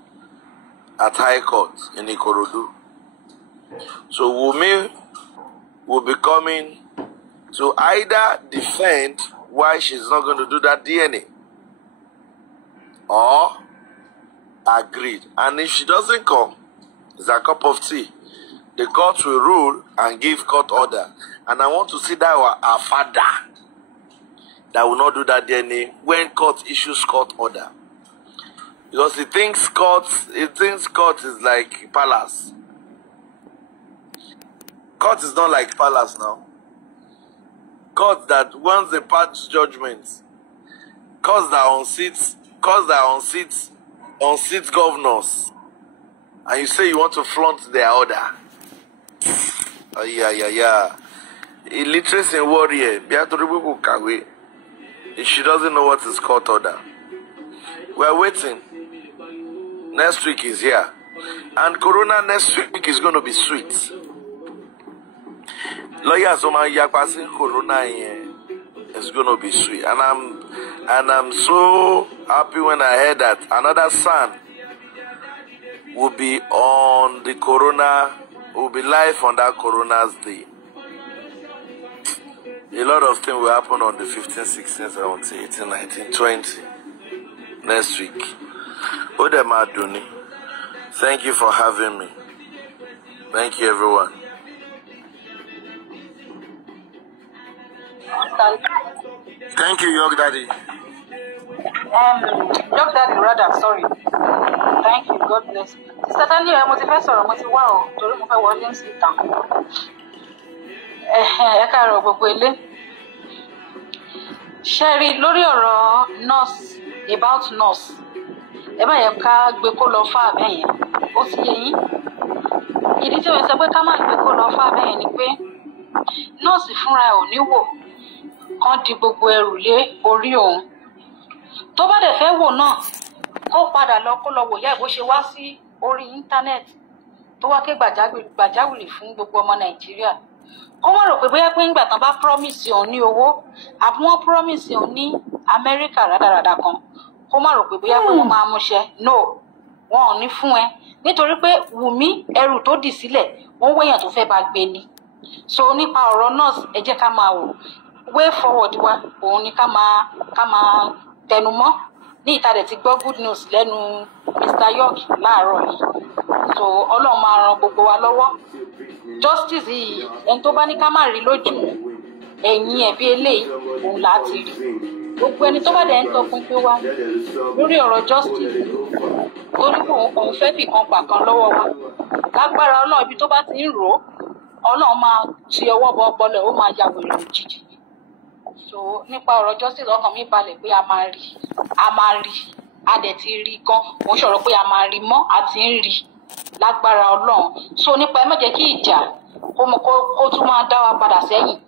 at High Court in Ikorodu. So Wunmi will be coming to either defend why she's not going to do that DNA or agreed. And if she doesn't come, it's a cup of tea. The court will rule and give court order. And I want to see that our father that will not do that DNA when court issues court order. Because he thinks court is like palace. Court is not like palace now. Court that once they pass judgments, courts that are on seats governors, and you say you want to flaunt their order. Oh, yeah. Illiteracy in warrior. She doesn't know what is court order. We're waiting. Next week is here. And Corona next week is going to be sweet. Lawyers Corona is going to be sweet. And I'm so happy when I heard that another son will be on the Corona, will be live on that Corona's Day. A lot of things will happen on the 15th, 16th, 17th, 18th, 19th, 20th next week. Odemaduni, thank you for having me. Thank you, everyone. Thank you, Young Daddy. Young Daddy, rather, sorry. Thank you, God bless. Sister Tanya, I'm motivated, wow, to remove a warning sit down. Sherry, lórí ọ̀rọ̀ nurse, about nurse. Ẹ má yẹ ká gbé kó lọ fà bẹ́ẹ̀ yẹn. Ó ti yé yín. Ìdí tí wọ́n sọ pé ká má gbé kó lọ fà bẹ́ẹ̀ yẹn ni pé nọ́ọ̀sì fúnra ẹ̀ ò ní wò kán di gbogbo ẹrù lé orí òun. Tó bá dẹ̀ fẹ́ wò náà, kó padà lọ kó lọ wò yá bó ṣe wá sí orí íńtánẹ́ẹ̀tì tó wá ké gbàjáwìrì fún gbogbo ọmọ Nàìjíríà. Kó má rò pé bóyá pé ńgbà tán bá promise òun ní owó àbí wọ́n promise òun ní Amẹ́ríkà rádaràdà kan. Kó má rò pé bóyá pé wọ́n máa múṣẹ. No, wọn ò ní fún ẹ. Nítorí pé Wùmí ẹrù tó dì sílẹ̀ wọ́n wéyàn tó fẹ́ bá gbé ni. So nípa ọ̀rọ̀ nurse ẹ jẹ́ ká máa wò. Way forward wa òun ni ká máa tẹnumọ́. Ní ìta dẹ̀ ti gbọ́ good news lẹ́nu Mr. York láàárọ̀ yìí. So Ọlọ́run máa ran gbogbo wa lọ́wọ́. Justice yìí ẹni tó bá ní ká má rí lójú ẹ̀yìn ẹ̀ bí eléyìí òun là á ti rí. Gbogbo ẹni tó bá dẹ̀ ń tọpinpin wa lórí ọ̀rọ̀ justice torí pé òun fẹ́ fi kan pàkan lọ́wọ́ wa. Lágbára Ọlọ́run ibi tó bá ti ń rò ó Ọlọ́run máa ti ọwọ́ bọ ọpọlọ ó máa ya wèrè òjijì. So nípa ọ̀rọ̀ justice ọkàn mi balẹ̀ pé a máa rí a dẹ̀ ti rí gan. Mo ń sọ̀rọ̀ pé a máa rí mọ́ àti ń rí lágbára Ọlọ́run. So nípa ẹ má jẹ́ kí ìjà kó tún máa dá wa padà sẹ́yìn.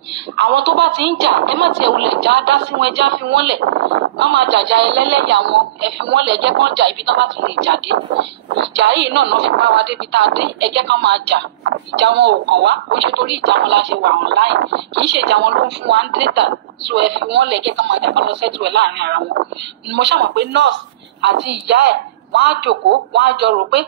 Àwọn tó bá ti ń jà ẹ má tiẹ̀ wulẹ̀ já dá sí wọn ẹjá fi wọ́n lẹ̀. Wọ́n máa jàjà ẹlẹ́lẹ́yà wọn ẹ fi wọ́n lẹ̀ jẹ́ kán jà ibi tán bá ti lè jà dé. Ìjà yìí náà fi bá wa débi tá a dé ẹ jẹ́ kán máa jà. Ìjà wọn ò kàn wá ó ṣe torí ìjà wọn la ṣe wà online kì í ṣe ìjà wọn ló ń fún wa ń dẹ́ta. So ẹ fi wọ́n lẹ̀ jẹ́ kán máa jà kán lọ sẹ́tù ẹ̀ láàrin ara wọn. Mo ṣàmọ̀ pé nurse àti ìyá ẹ̀ wọ́n á jókòó wọ́n á jọ rò pé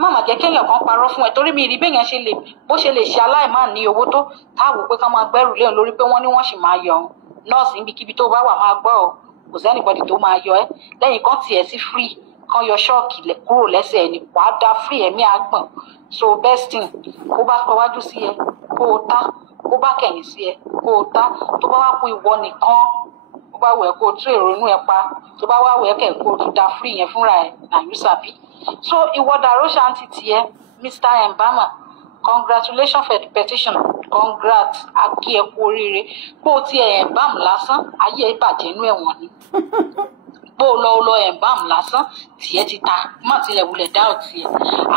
máma jẹ́ kéèyàn kan parọ́ fún ẹ torí mi rí béèyàn ṣe lè bó ṣe lè ṣe aláìmáà ní owó tó táàwò pé ká máa gbẹ́rù léèyàn lórí pé wọ́n ní wọ́n sì máa yọ ọ́n nọ́ọ̀sì níbikíbi tó bá wà máa gbọ́ ọ kò sẹ́nìbọ̀dì tó máa yọ ẹ́ lẹ́yìn kan tiẹ̀ sí free kan yọ ṣọ́ọ̀kì kúrò lẹ́sẹ̀ ẹni wàá dá free ẹ̀mí àgbọ̀n so best thing kó bá pọ̀wájú sí ẹ kó o tá kó bá kẹ̀yìn sí ẹ kó o tá tó bá wá kú ìwọ nìkan ó bá wẹ̀ kó o tún èrònú ẹ pa tó bá wá wẹ̀ kẹ̀ kó o tún dá free yẹn fúnra ẹ nà yóò sàbí. So ìwọ́dà Roshan ti tiẹ̀ Mr. Mbama congratulations for the petition congrats akí ẹ kú oríire bó o tiẹ̀ Mbam lásán ayé ẹ bàjẹ́ inú ẹ̀wọ̀n ni bó o lọ Mbam lásán tiẹ̀ ti ta má tilẹ̀ wulẹ̀ dá ọ̀ tiẹ̀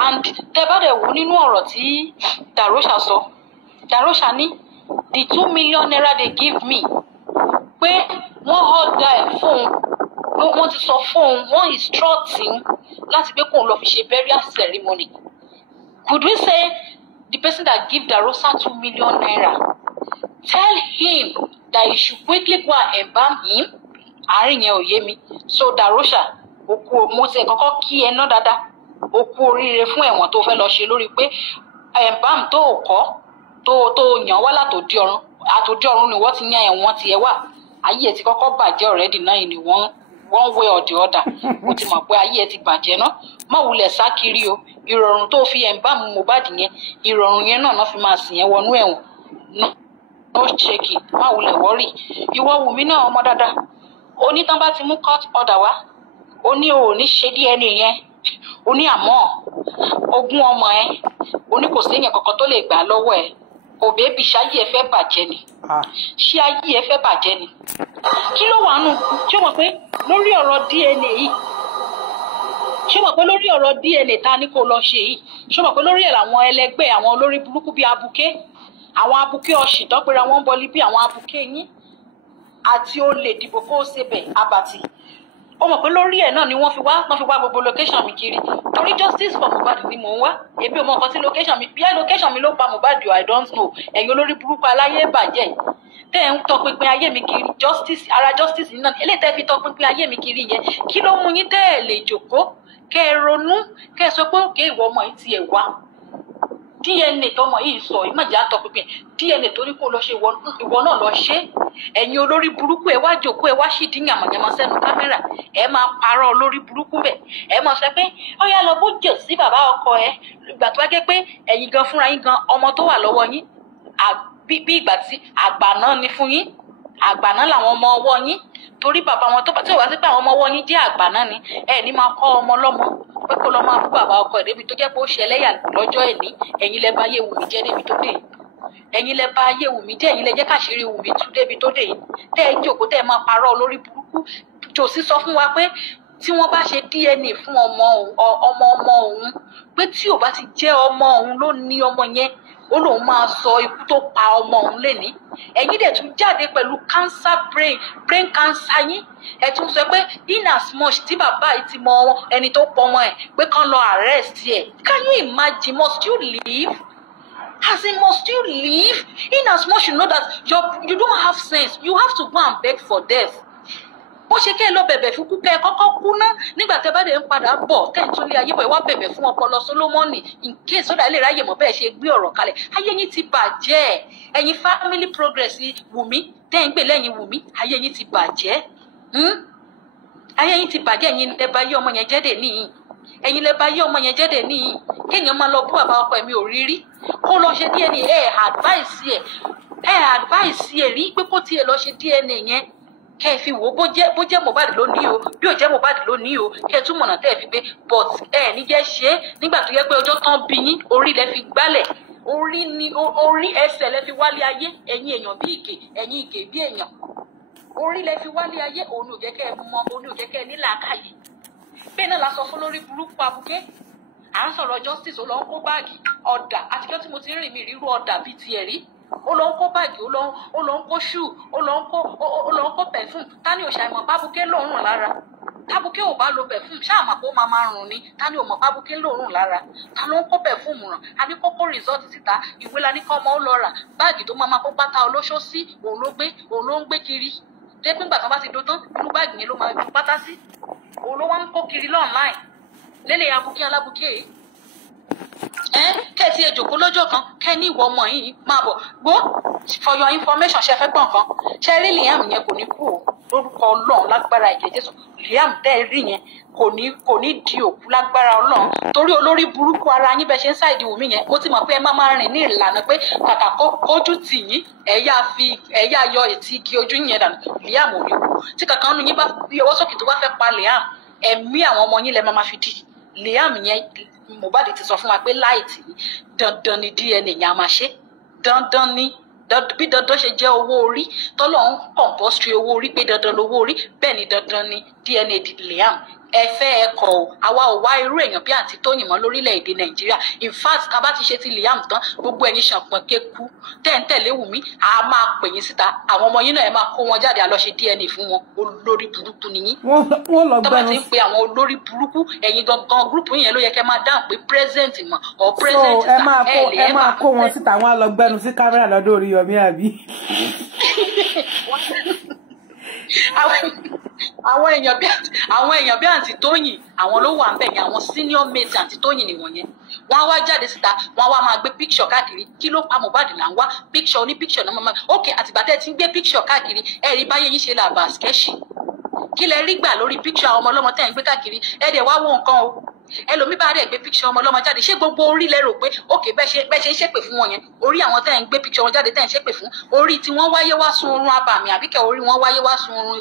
and tẹ́ bá dẹ̀ wò nínú ọ̀rọ̀ tí Darosha sọ Darosha ní the 2 million naira they give me pé wọ́n ọ̀dà ẹ̀ fóun wọ́n ti sọ fóun wọ́n instructing láti pé kóun lọ fi ṣe burial ceremony. Could we say the person that give Darosha 2 million naira tell him that he should quickly go and embalm him? Àárín yẹn ò yé mi. So Darosha òkú mo ti kọ́kọ́ kí ẹ ná dáadáa òkú oríire fún ẹ̀wọ̀n tó fẹ́ lọ ṣe lórí pé embalm tó kọ́ tó yàn wá látòdì ọ̀run àtòdì ọ̀run ni wọ́n ti yan ẹ̀wọ̀n tiẹ̀ wà ayé ẹ̀ ti kọ́kọ́ bàjẹ́ already náà ni wọ́n one way or the other mo ti mọ̀ pé ayé ẹ ti bàjẹ́ ná má wulẹ̀ sá kiri o ìrọ̀rùn tó fi Mbam Mohbad yẹn ìrọ̀rùn yẹn náà fi máa sìn yẹn wọnú ẹ̀wọ̀n no shaking má wulẹ̀ wọ́rì ìwọ Wùmí náà ọmọ dáadáa onítàn bá ti mú court order wá ó ní o ò ní ṣe DNA yẹn ó ní àmọ́ ogún ọmọ ẹ ó ní kò sí èèyàn kankan tó lè gbà lọ́wọ́ ẹ òbẹ́bí ṣáyé ẹ fẹ́ bàjẹ́ ni ṣé ayé ẹ fẹ́ bàjẹ́ ni kí ló wà nù ṣé o mọ̀ pé lórí ọ̀rọ̀ DNA yìí ṣé o mọ̀ pé lórí ọ̀rọ̀ DNA ta ni kò lọ ṣe yìí ṣé o mọ̀ pé lórí ẹ̀ làwọn ẹlẹgbẹ́ àwọn olórí burúkú bíi abuké àwọn abuké ọ̀sìn tọ́pẹ́ra wọn bọ́lí bí àwọn abuké yín àti olè dìbò kó o ṣe bẹ̀ abàtì ó mọ̀ pé lórí ẹ̀ náà ni wọ́n fi wá gbogbo location mi kiri torí justice for Mohbad ni mò ń wá èmi ò mọ̀ nǹkan tí location mi bí location mi ló pa Mohbad I don't know ẹ̀yin olórí burúkú aláyé bàjẹ́ tẹ́ ẹ̀ ń tọpinpin ayé mi kiri justice ara justice náà eléyìí tẹ́ fi tọpinpin ayé mi kiri yẹn kí ló mú yín tẹ́ ẹ̀ lè jòkó kẹ́ ẹ ronú kẹ́ ẹ sọ pé òkè ìwọ ọmọ yìí tiẹ̀ wá DNA tọmọ yìí sọ yìí má jẹ́ àtọpinpin DNA torí kó lọ ṣe ìwọ náà lọ ṣe ẹ̀yin olórí burúkú ẹ wá jókòó ẹ wá ṣìdí yàmàyàmà sẹ́nu kámẹ́rà ẹ máa parọ́ olórí burúkú bẹ̀ ẹ máa sọ pé ó yá lọ bójú sí bàbá ọkọ ẹ ìgbà tó wá jẹ́ pé ẹ̀yin gan fúnra yín gan ọmọ tó wà lọ́wọ́ yín bí ìgbà tí àgbà náà ni fún yín àgbà náà làwọn ọmọ ọwọ́ yín torí bàbá wọn tó bá tí ò wá sí pé àwọn ọmọ ọwọ́ yín jẹ́ àgbà náà ni ẹ ní máa kọ́ ọmọ lọ́mọ pé kó lọ máa bú bàbá ọkọ ẹ̀ débi tó jẹ́ pé ó ṣe ẹlẹ́yà lọ́jọ́ ẹ̀ní ẹ̀yin lẹ bá yé Wùmí jẹ́ débi tó dé yìí ẹ̀yin lẹ bá yé Wùmí jẹ́ ẹ̀yin lẹ jẹ́ káṣírí Wùmí tú débi tó dé yìí tẹ́ ẹ jókòó tẹ́ ẹ máa parọ́ olórí burúkú jòsí sọ fún wa pé tí wọ́n bá ṣe DNA fún ọmọ òun pé tí ò bá ti jẹ́ ọmọ òun ló ní ọmọ yẹn ó lóun máa sọ ikú tó pa ọmọ òun lénìí ẹ̀yin dẹ̀ tún jáde pẹ̀lú cancer brain cancer yín ẹ tún sọ pé in as much tí bàbá yìí ti mọ ẹni tó pọ̀ ọmọ ẹ̀ pé kán lọ arrest ẹ̀ can you imagine must you leave as in must you leave in as much you know that you don't have sense you have to go and beg for death bó ṣe kẹ́ ẹ lọ bẹ̀bẹ̀ fún kú kẹ́ ẹ kọ́kọ́ kú ná nígbà tẹ́ bá dẹ̀ ń padà bọ̀ kẹ́ ẹ tún lé ayé bọ̀ ẹ wá bẹ̀bẹ̀ fún ọpọlọ Solomoni in case ó dà lè ráyè mọ̀ bẹ́ẹ̀ ṣe gbé ọ̀rọ̀ kalẹ̀ ayé yín ti bàjẹ́ ẹ̀yin family progress Wùmí tẹ́ ń gbè lẹ́yìn Wùmí ayé yín ti bàjẹ́ ayé yín ti bàjẹ́ ẹ̀yin lẹ bá yé ọmọ yẹn jẹ́dẹ̀ níyìn ẹ̀yin lẹ bá yé ọmọ yẹn jẹ́dẹ̀ níyìn kéèyàn máa lọ bú bàbá ọkọ ẹ̀mí ò rírí kó lọ ṣe DNA advice ẹ̀ rí pé kó tiẹ̀ lọ ṣe DNA yẹn kẹ́ ẹ fi wò bó jẹ́ Mohbad ló ní o bí ò jẹ́ Mohbad ló ní o kẹ́ ẹ tún mọ̀nà tẹ́ ẹ fi gbé but ẹ níjẹ́ ṣe é nígbà tó yẹ pé ọjọ́ tán bí yín orí lẹ fi gbálẹ̀ orí ẹsẹ̀ lẹ fi wálé ayé ẹ̀yin èèyàn bí ìgè ẹ̀yin ìgè bí èèyàn orí lẹ fi wálé ayé òun ò jẹ́ kẹ́ ẹ mọ òun ò jẹ́ kẹ́ ẹ ní làákàyè bẹ́ẹ̀ náà la sọ fún lórí burúkú abuké à ń sọ̀rọ̀ justice ó lọ ń kó báàgì ọ̀dà àtijọ́ tí mo ti rìn mí rírú ọ̀dà bíi tiẹ̀ rí ó lọ ń kó báàgì ó lọ ń kó ṣú ó lọ ń kó pẹ̀fúm tani òṣàìmọ̀ bábúké lòórùn lára tábúké ò bá lo pẹ̀fúm ṣáàmà kó máa rùn ni tani ò mọ̀ bábúké lòórùn lára ta ló ń kó pẹ̀fúm ràn a ní kókó rìsọ́ọ̀tì síta ìwé la ní kọ́ ọmọ ó lọ rà báàgì tó máa kó pátá olóṣó sí òun ló ń gbé kiri dépín gbà tán bá ti do tán inú báàgì yẹn ló máa gbé pátá sí òun ló wá ń kó kiri lọ́ọ̀nláìn lélẹ̀ abuké alábuké yìí kẹ́ẹ̀tì èjòkó lọ́jọ́ kan kẹ́ ní ìwọ ọmọ yìí máa bọ̀ gbó for your information ṣe fẹ́ gbọ̀n kan ṣe rí Liam yẹn kò ní kú o lórúkọ Ọlọ́run lágbára ìjẹ́ Jésù Liam tẹ́ ẹ rí yẹn kò ní di òkú lágbára Ọlọ́run torí olórí burúkú ara yín bẹ́ẹ̀ ṣe ń ṣàìdí Wùmí yẹn mo ti mọ̀ pé ẹ máa rìn ní ìlànà pé kàkà kójú tì yín ẹ̀yà yọ ètí igi ojú yẹn dànù Liam ò ní kú tí kankan nu yín bá fi ọwọ́ sókè tó bá fẹ́ pa Liam ẹ̀mí àwọn ọmọ yín lẹ máa fi di Liam yẹn Mohbad ti sọ fún wa pé láìtì dandan ni DNA yẹn a máa ṣe dandan ni bí dandan ṣe jẹ́ owó orí tọ́lọ́ ń compulsory owó orí pé dandan lówó orí bẹ́ẹ̀ ni dandan ni DNA Liam ẹ fẹ́ ẹ kọ̀ ọ́ àwa ò wá irú èèyàn bí àǹtí Tóyìn mọ́ lórílẹ̀‐èdè Nàìjíríà in fact ká bá ti ṣe ti Liam tán gbogbo ẹ̀yin ṣàpọ̀n kéku tẹ́ǹtẹ̀lé Wùmí a máa pè yín síta àwọn ọmọ yín náà ẹ máa kó wọn jáde a lọ ṣe DNA fún wọn olórí burúkú nìyí tó bá ti ń pe àwọn olórí burúkú ẹ̀yin gangan gúrùpù yẹn ló yẹ kẹ́ máa dáhùn pé present mọ̀ or present ta ẹ máa kó wọn síta wọn á lọ gbẹnu sí kámẹ́rà lọ́dọ̀ Oríyọmí àbí. àwọn èèyàn bí àǹtí Tóyìn àwọn ló wà ńbẹ̀ yẹn àwọn senior mate àǹtí Tóyìn nìwọ̀nyẹn wọ́n á wá jáde síta wọ́n á wá máa gbé picture káàkiri kí ló pa Mohbad là ń wá picture oní picture náà máa ok àtìgbà tẹ́ ẹ ti ń gbé picture káàkiri ẹ rí báyé yín ṣe là bà skẹ́ṣì kí lẹ rí gbà lórí picture àwọn ọmọ ọlọ́mọ tẹ́ ẹ ń gbé káàkiri ẹ dẹ̀ wá wo nǹkan o ẹlòmí bá rẹ̀ gbé picture ọmọ ọlọ́mọ jáde ṣé gbogbo orí lẹ rò pé ok bẹ́ẹ̀ ṣe ń ṣépè fún wọn yẹn orí àwọn tẹ́ ẹ̀ ń gbé picture wọn jáde tẹ́ ẹ̀ ń ṣépè fún orí tí wọ́n wáyé wá sun oorun abàmì àbíkẹ́ orí wọn wáyé wá sun oorun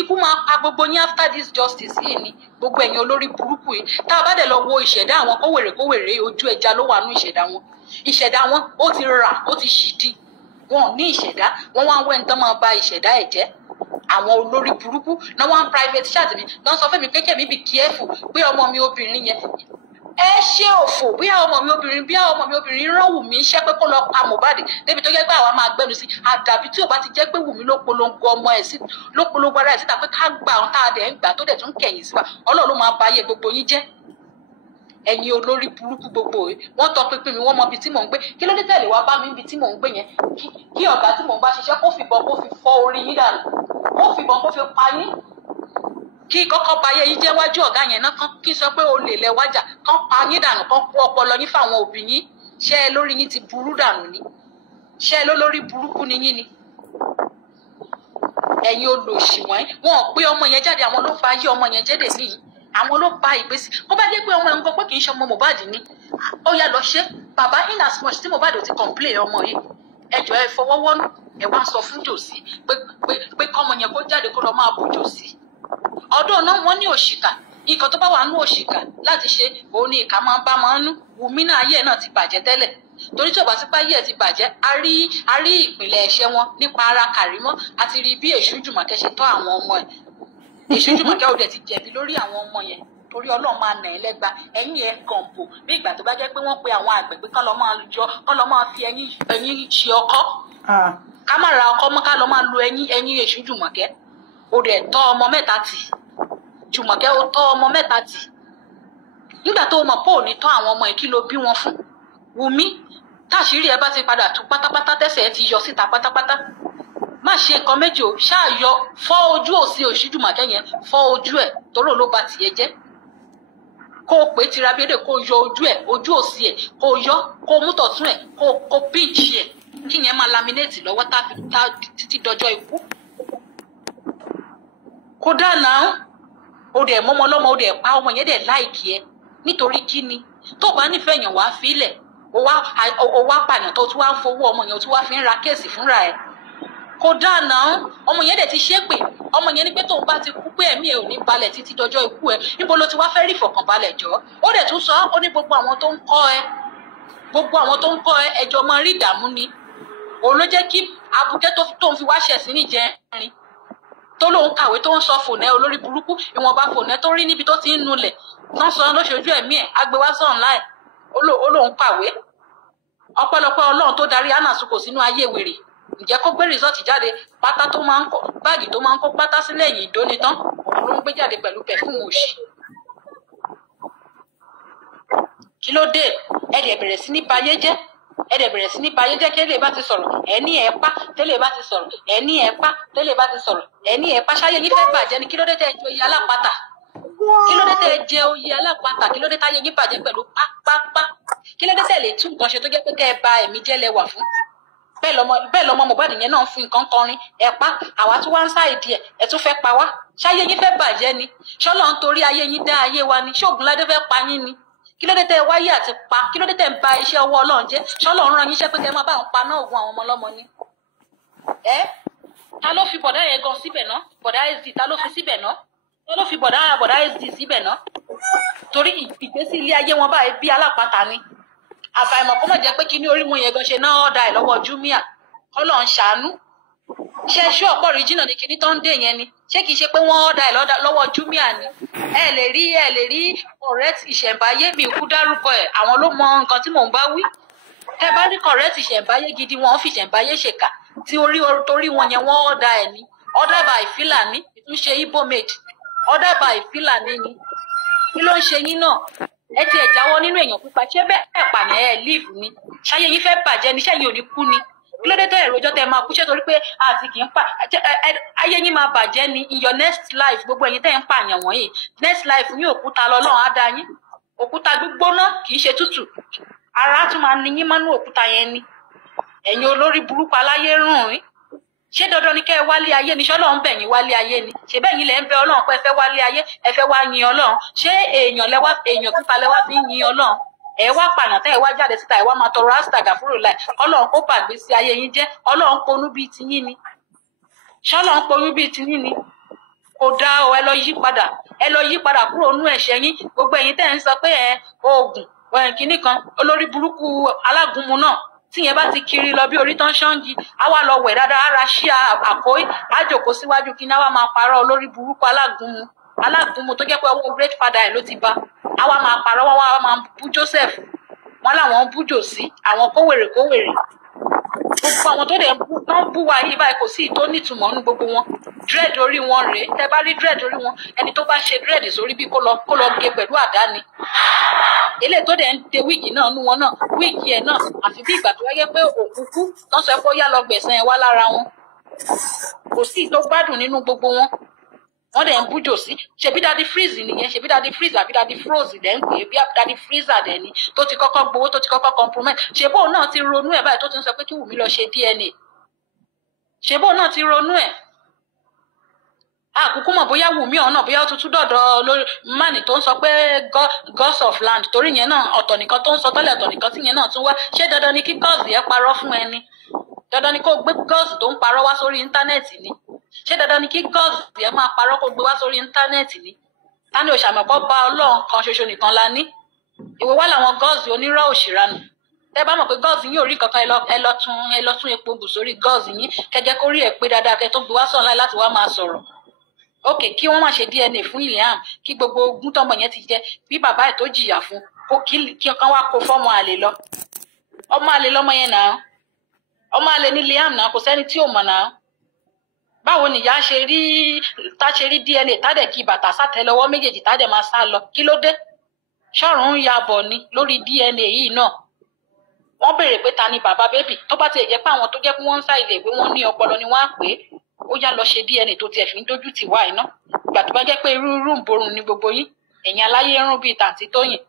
ikú máa pa gbogbo yín after this justice yìí ni gbogbo ẹ̀yin olórí burúkú yìí tá a bá dẹ̀ lọ wo ìṣẹ̀dá àwọn kówèrè ojú ẹja ló wà nú ìṣẹ̀dá wọn ó ti rà ó ti ṣìdí wọn ò ní ìṣẹ̀dá wọn wá ń wẹ́ ń tán máa ba ìṣẹ̀dá ẹ̀ jẹ́ àwọn olórí burúkú náà wọn private chat mi náà sọ fún mi pé kẹ́mi be careful pé ọmọ mi obìnrin yẹn ẹ ṣe òfò bí àwọn ọmọ mi obìnrin rán Wùmí iṣẹ́ pé kó lọ pa Mohbad débi tó yẹ pé àwa máa gbẹnu sí àdàbí tí ò bá ti jẹ́ pé Wùmí ló polongo ọmọ ẹ̀ sí ló polongo ara ẹ̀ síta pé ká gba àwọn tá a dẹ̀ ń gbà tó dẹ̀ tún kẹ̀yìn sí wa Ọlọ́run ló máa ba ayé gbogbo yín jẹ́ ẹ̀yin olórí burúkú gbogbo yìí wọ́n tọ́ pinpin mi wọ́n mọ ibi tí mò ń gbé kí ló dé tẹ̀lé wá bá mi ibi tí mò ń gbé yẹn kí ọ̀gá tí mò ń bá ṣiṣẹ́ kó fìbọn kó fi fọ́ orí yín dànù kó fìbọn kó fi pa yín kí kọ́kọ́ ba ayé yín jẹ́ wájú ọ̀gá yẹn náà kán kí sọ pé o lè lẹ wájà kán pa yín dànù kán kó ọpọlọ yín fáwọn òbí yín ṣé ẹ lórí yín ti burú dànù ni ṣé ẹ lórí burúkú ni yín ni ẹ̀yin olòṣì wọn pé ọmọ yẹn jáde àwọn ló fa ayé ọmọ yẹn jẹ́dẹ̀ níyì àwọn ló ba ìgbésí kó bá dé pé ọmọ yẹn ń gbọ́ pé kì í ṣe ọmọ Mohbad ni ó yá lọ ṣe bàbá in as much tí Mohbad ò ti complain ọmọ yìí ẹjọ́ ẹ fọwọ́wọ́nù ẹ wá sọ fún jòsí pé kọ́mọ yẹn kó jáde kó lọ máa bú jòsí ọdún náà wọ́n ní òṣìkà nǹkan tó bá wà nú òṣìkà láti ṣe òun ni ìka máa ń bá máa ń nú Wùmí náà ayé ẹ̀ náà ti bàjẹ́ tẹ́lẹ̀ torí tí ọba sí pé ayé ẹ̀ ti bàjẹ́ a rí ìpìlẹ̀ ẹ̀ṣẹ̀ wọn nípa ara Kàrímọ́ àti rí bí Èṣù Jùmọ̀kẹ́ ṣe tọ́ àwọn ọmọ ẹ̀ Èṣù Jùmọ̀kẹ́ ò dẹ̀ ti jẹ̀bi lórí àwọn ọmọ yẹn torí Ọlọ́run máa nà ẹ́ lẹ́gba ẹ̀yìn ẹ̀ gànbò bí ìgbà tó bá jẹ́ pé wọ́n pe àwọn àgbẹ̀ pé kán lọ máa fi ẹ̀yìn ṣe ọkọ́ ká má ra ọkọ́ mọ́ ká lọ máa lo ẹ̀yìn Èṣù Jùmọ̀kẹ́ ó dẹ̀ tọ́ ọmọ mẹ́ta tì Jùmọ̀kẹ́ ó tọ́ ọmọ mẹ́ta tì nígbà tó mọ̀ pé ò ní tọ́ àwọn ọmọ ẹ̀ kí ló bí wọn fún Wùmí táṣírí ẹ bá ti padà tú pátápátá tẹ́sẹ̀ ẹ ti yọ síta pátápátá má ṣe nǹkan méjì o ṣáàyọ fọ́ ojú òsì Èṣù Jùmọ̀kẹ́ yẹn fọ́ ojú ẹ̀ toró ló ba tiẹ̀ jẹ́ kó o pè tirabiédè kó o yọ ojú òsì ẹ̀ kó o yọ kó o mú tọ̀tún ẹ̀ kó o píǹchì ẹ̀ kí yẹn máa laminéètì lọ́wọ́ tá títí dọjọ́ ikú kó dáná o dẹ̀ mọ́mọ́ lọ́mọ o dẹ̀ pa ọmọ yẹn dẹ̀ láìkí ẹ nítorí kí ni tó bá nífẹ̀ẹ́ yàn wá fílẹ̀ o wá pààyàn tó tún wá ń fowó ọmọ yẹn o tún wá fi ń ra kéèsì fúnra ẹ̀ kò dáná ọmọ yẹn dẹ̀ ti ṣépè ọmọ yẹn ní pé tóun bá ti kú pé ẹ̀mí ẹ̀ ò ní balẹ̀ títí dọjọ́ ikú ẹ̀ níbo ló ti wá fẹ́ rí ìfọ̀kànbalẹ̀ jọ ó dẹ̀ tún sọ ó ní gbogbo àwọn tó ń kọ́ ẹ ẹjọ́ máa rí ìdààmú ni òun ló jẹ́ kí abùkẹ́ tó ń fi wá ṣẹ̀ sí níjẹrin tó lóun kàwé tó ń sọ fònẹ́ olórí burúkú ìwọ̀nba fònẹ́ tó rí níbi tó ti ń nulẹ̀ tán sọ lóṣoojú ẹ̀mí ẹ̀ agbéwásọ̀ online ó lóun kàwé ọpẹ́lọpẹ́ Ọlọ́run tó darí anasuko sínú ayé wèrè ǹjẹ́ kó gbé rìsọ́ọ̀tì jáde pátá tó máa ń kó báàgì tó máa ń kó pátá sílẹ̀ yìí ìdónitán òun ló ń gbé jáde pẹ̀lú pẹ̀fúmù òṣì kí ló dé ẹ̀dẹ̀ bẹ̀rẹ̀ sí ní bayé jẹ́ kí lè bá ti sọ̀rọ̀ ẹni ẹ̀ pa tẹ́lẹ̀ bá ti sọ̀rọ̀ ẹni ẹ̀ pa tẹ́lẹ̀ bá ti sọ̀rọ̀ ẹni ẹ̀ pa ṣáyé yín fẹ́ bàjẹ́ ni kí ló dé tẹ́ ẹ jẹ oyè alápatà kí ló dé tẹ́ ẹ jẹ oyè alápatà kí ló dé táyé yín bàjẹ́ pẹ̀lú pápápá kí ló dé tẹ́ lè tún nǹkan ṣe tó jẹ́ pé kẹ́ ẹ ba ẹ̀mí jẹ́ lẹ́wà fún bẹ́ẹ̀ lọmọ Mohbad yẹn náà ń fi nǹkan kọrin ẹ pa àwa tún wá ń sáìdì ẹ tún fẹ́ pa wá ṣáyé yín fẹ́ bàjẹ́ ni ṣọ́lọ́ ń torí ayé yín dá ayé wa ni ṣóògùnládé fẹ́ pa yín ni kí ló dé tẹ́ wáyé àti pa kí ló dé tẹ́ ń ba iṣẹ́ ọwọ́ Ọlọ́run jẹ́ ṣọ́lọ́ ń rán yín iṣẹ́ pé kẹ́ máa bá ń pa náà ogun àwọn ọmọ ọlọ́mọ ni ta ló fi bọ̀dá yẹn gan síbẹ̀ náà bọ̀dá SD ta ló fi síbẹ̀ náà ta ló fi bọ̀dá SD síbẹ̀ náà torí ìgbésí ilé ayé wọn báyìí bí alápatà ni àfàìmọ̀ kó má jẹ́ pé kí ní orí wọn yẹn gan ṣe náà ọ̀dà ẹ̀ lọ́wọ́ Jumia Ọlọ́run ṣàánú ṣe ṣú ọ̀pọ̀ original ní kíní tó ń dé yẹn ni ṣé kìí ṣe pé wọ́n ọ̀dà ẹ̀ lọ́wọ́ Jumia ni ẹ lè rí correct ìṣẹ̀ǹbáyé mi kú dárúkọ ẹ̀ àwọn ló mọ nǹkan tí mò ń bá wí ẹ bá ní correct ìṣẹ̀ǹbáyé gidi wọn fi ìṣẹ̀ǹbáyé ṣèkà tí torí wọn yẹn wọ́n ọ̀dà ẹ̀ ni order by Fílàní ìtúnṣe Igbo made order by Fílàní ni kí ló ń ṣe yín náà ẹ ti ẹ̀ jáwọ́ nínú èèyàn pípa ṣé bẹ́ẹ̀ pààyàn ẹ̀ leave ni ṣáyé yín fẹ́ bàjẹ́ ni ṣáyé ò ní kú ni kí ló dé tẹ́ ìròjọ́ tẹ́ máa kú ṣé torí pé àti kì í pa ayé yín máa bàjẹ́ ni in your next life gbogbo ẹ̀yin tẹ́ ń pààyàn wọ̀nyí next life ní òkúta lọ́lọ́run á dá yín òkúta gbígbóná kì í ṣe tútù ara tún máa ní yín mọ́nú òkúta yẹn ni ẹ̀yin olórí burúkú aláyé rùn ún ṣé dandan ni kẹ́ ẹ wálé ayé ni ṣọ́lọ́run bẹ̀ yín wálé ayé ni ṣé bẹ́ẹ̀ yín lẹ́ ń bẹ Ọlọ́run pé ẹ fẹ́ wálé ayé ẹ fẹ́ wá yin Ọlọ́run ṣé èèyàn pípa lẹ́wà fi ń yin Ọlọ́run ẹ wá pààyàn tẹ́ ẹ wá jáde síta ẹ wá máa tọrọ áṣítàgà fúrò láì Ọlọ́run kó bàgbé sí ayé yín jẹ́ Ọlọ́run ponú bíi tiyín ni ṣọ́lọ́run ponú bíi tiyín ni kò dá o ẹ lọ yí padà kúrò nú ẹ̀ṣẹ̀ yín gbogbo ẹ̀yin tẹ́ ń sọ pé oògùn kìíní kan olórí burúkú alágúnmu náà tíyẹn bá ti kiri lọ bí orí tán ṣọ́ǹgì á wá lọ wẹ̀ dáadáa ara ṣí àkóí á jòkó síwájú kí ní á wá máa parọ́ olórí burúkú alágúnmu tó jẹ́ pé ọwọ́ great father ẹ̀ ló ti bá á wá máa parọ́ wọ́n wá máa bú Joseph wọ́n láwọn bú Jòsí àwọn kówèrè gbogbo àwọn tó dẹ̀ ń bú wa yìí báyìí kò sí ìtó nítumọ̀ nínú gbogbo wọn dread orí wọn rèé tẹ́ bá rí dread orí wọn ẹni tó bá ṣe dread sórí bí kó lọ gé pẹ̀lú àdá ni eléyìí tó dẹ̀ ń de wíìgì náà nú wọn náà wíìgì ẹ̀ náà àfi bí ìgbà tó wáyé pé òkú kú tán sọ pé ó yá lọ gbẹ̀san ẹ̀ wá lára wọn kò sí ìtó gbádùn nínú gbogbo wọn wọ́n dẹ̀ ń bújò sí ṣebí Daddy Freeze nìyẹn ṣebí Daddy Freeze àbí Daddy Froze dẹ̀ ń pè é bí Daddy Freezer dẹ̀ ni tó ti kọ́kọ́ gbowó tó ti kọ́kọ́ compromise ṣebó náà ti ronú ẹ̀ báyìí tó ti ń sọ pé kí Wùmí lọ ṣe DNA ṣebó náà ti ronú ẹ̀ àkókò mọ̀ bóyá Wùmí ọ̀nà bóyá ó tuntun dọ̀dọ̀ lórí mánì tó ń sọ pé gods of land torí yẹn náà ọ̀tọ̀ nìkan tó ń sọ tọ́lẹ̀ ọ̀tọ̀ nìkan tí yẹn náà tún wá ṣé dandan ni kí gods yẹn parọ́ fún ẹni dandan ni kó gbé gods tó ń parọ́ wá sórí íńtánẹ́ẹ̀tì ni ṣé dandan ni kí gods yẹn máa parọ́ kó gbé wá sórí íńtánẹ́ẹ̀tì ni ta ni òṣàmọ̀pọ̀ bá Ọlọ́run kan ṣoṣo nìkan la ní ìwé wá làwọn gods onírọ́ òṣìranù tẹ́ bá mọ̀ pé gods yín ò rí kankan ẹ lọ tún epo bù sórí gods yín kẹjẹ kó rí ẹ pé dáadáa kẹ tó gbé wá sọ̀rọ̀ láti wá máa sọ̀rọ̀ ok kí wọ́n má ṣe DNA fún Liam kí gbogbo ogún tọmọ yẹn ti jẹ bí bàbá ẹ̀ tó jìyà fún kó kí ọkàn wá kó fọ́mọ àlè lọ ọmọ àlè lọmọ yẹn náà ọmọ àlè ní Liam náà kò sẹ́ni tí ò mọ̀ náà báwo nìyá ṣe rí DNA tádẹ kí bàtà sátẹlẹwọ́ méjèèjì tádẹ máa sá lọ kí ló dé ṣọrùn ń ya bọ̀ ni lórí DNA yìí náà wọ́n béèrè pé ta ni bàbá bébì tó bá ti jẹ́ pé àwọn tó jẹ́ pé wọ́n ń sá ilé ìwé wọn ní ọpọlọ ni wọ́n á pè é ó yá lọ ṣe DNA tó tiẹ̀ fi ń dójú tì wá iná ìgbà tó bá jẹ́ pé irú ń borun ni gbogbo yín ẹ̀yin aláyé rún bíi tàǹtí Tóyìn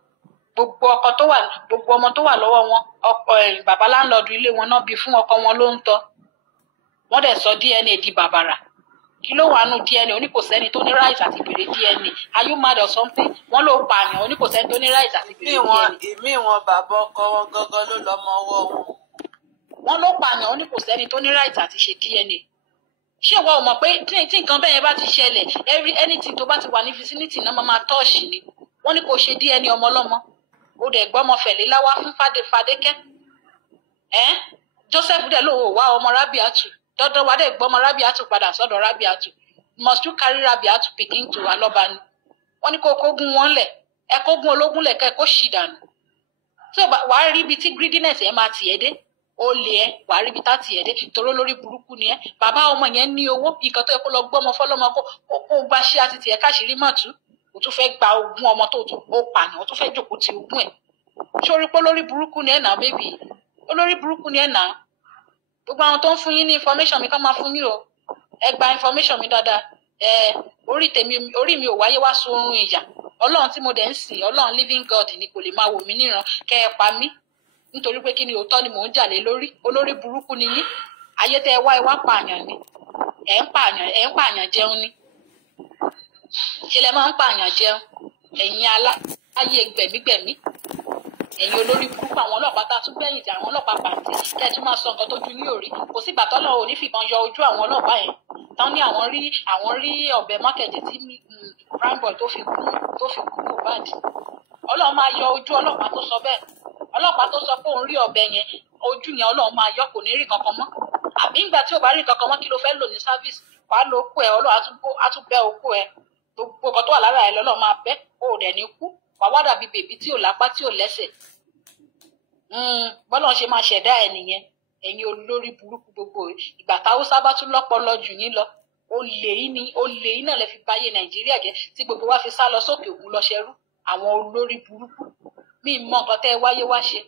gbogbo ọkọ tó wà gbogbo ọmọ tó wà lọ́wọ́ wọn ọkọ bàbá láńlọ́ọ̀dù ilé wọn náà bí fún ọkọ wọn ló ń tọ́ wọ́n dẹ̀ sọ DNA di bàbàrà kí ló wà nù DNA oníkòsẹ́ni tó ní right àti béèrè DNA are you mad or something wọ́n ló pààyàn oníkòsẹ́ni tó ní right àti béèrè DNA. ìmí wọn bàbá ọkọ wọn gángan ló lọmọ ọwọ́ wọn. wọ́n ló pààyàn oníkòsẹ́ni tó ní right àti ṣe DNA ṣé ìwọ ò mọ̀ pé tí nǹkan bẹ́ẹ̀ bá ti ṣẹlẹ̀ anything tó bá ti wà ní vicinity náà máa tọ́ọ̀ṣì ni wọ́n ní kò ṣe DNA ọmọ ọlọ́mọ ó dẹ̀ gbọ́mọ fẹ̀lẹ́ láwá fún Fadékẹ́ Joseph dẹ̀ ló wá ọmọ Rabiatu dandan wà dẹ̀ gbọ́mọ Rabiatu padà sọ́dọ̀ Rabiatu must you carry Rabiatu pikin to Alọ́ba ni wọ́n ní kó kógun wọn lẹ̀ ẹ kógun ológun lẹ̀ kẹ́ kó ṣì dànù tí wàá rí ibi tí greediness ẹ máa tiẹ̀ dé ó lé ẹ wàá rí ibi tá tiẹ̀ dé toró lórí burúkú ni ẹ bàbá ọmọ yẹn ní owó nǹkan tó yẹ kó lọ gbọ́mọ fọlọ́mọ kó gba ṣé àti tiẹ̀ káṣírí mọ̀tú ó tún fẹ́ gba ogún ọmọ tó ó pààyàn ó tún fẹ́ jòkó ti ogún ẹ̀ sórí pé olórí burúkú ni ẹ̀ náà bébì olórí burúkú ni ẹ̀ náà gbogbo àwọn tó ń fún yín ní information mi ká máa fún yín o ẹ gba information mi dáadáa orí mi ò wáyé wá sórun ìyà Ọlọ́run tí mo dẹ̀ ń sìn Ọlọ́run living God ni kò lè máa wò mí níran kẹ́ ẹ pa mí nítorí pé kí ni òótọ́ ni mò ń jà lé lórí olórí burúkú ni yín ayé tẹ́ ẹ wá ẹ wá pààyàn ni ẹ ń pààyàn jẹun ni ṣe lẹ máa ń pààyàn jẹun ẹ̀yin aláyé gbẹ̀mígbẹ̀mí ẹ̀yin olórí burúkú àwọn ọlọ́pàá tá a tún gbẹ̀yìn tí àwọn ọlọ́pàá pàǹtí kẹ́ ẹ tún máa sọ nǹkan tó ju ní òrí kò sí ìgbà tọ́lọ́ ò ní fìbọn yọ ojú àwọn ọlọ́pàá yẹn tán ní àwọn rí ọ̀bẹ mọ́kẹ̀dẹ̀ tí prime boy tó fi kú Mohbad Ọlọ́run máa yọ ojú ọlọ́pàá tó sọ bẹ́ẹ̀ ọlọ́pàá tó sọ pé òun rí ọ̀bẹ yẹn ojú yẹn Ọlọ́run máa yọ kò ní rí kankan mọ́ àbí ńgbà tí ò bá rí kankan mọ́ kí ló fẹ́ lò ní service wàá lo okú ẹ Ọlọ́run á tún bẹ́ okú ẹ gbogbo nǹkan tó wà lára ẹ lọ́lọ́run máa bẹ́ ó dẹ̀ ní kú wàá wá dàbí bèbí tí ò lápá tí ò lẹ́sẹ̀ bọ́lọ́run ṣe máa ṣẹ̀dá ẹ nìyẹn ẹ̀yin olórí burúkú gbogbo ìgbà táwùsá bá tún lọ́pọlọ jù yín lọ olè yín náà lè fi báyé Nàìjíríà jẹ́ tí gbogbo wa fi sá lọ sókè òkun lọ ṣẹrú àwọn olórí burúkú mi mọ nǹkan tẹ́ ẹ wáyé wá ṣe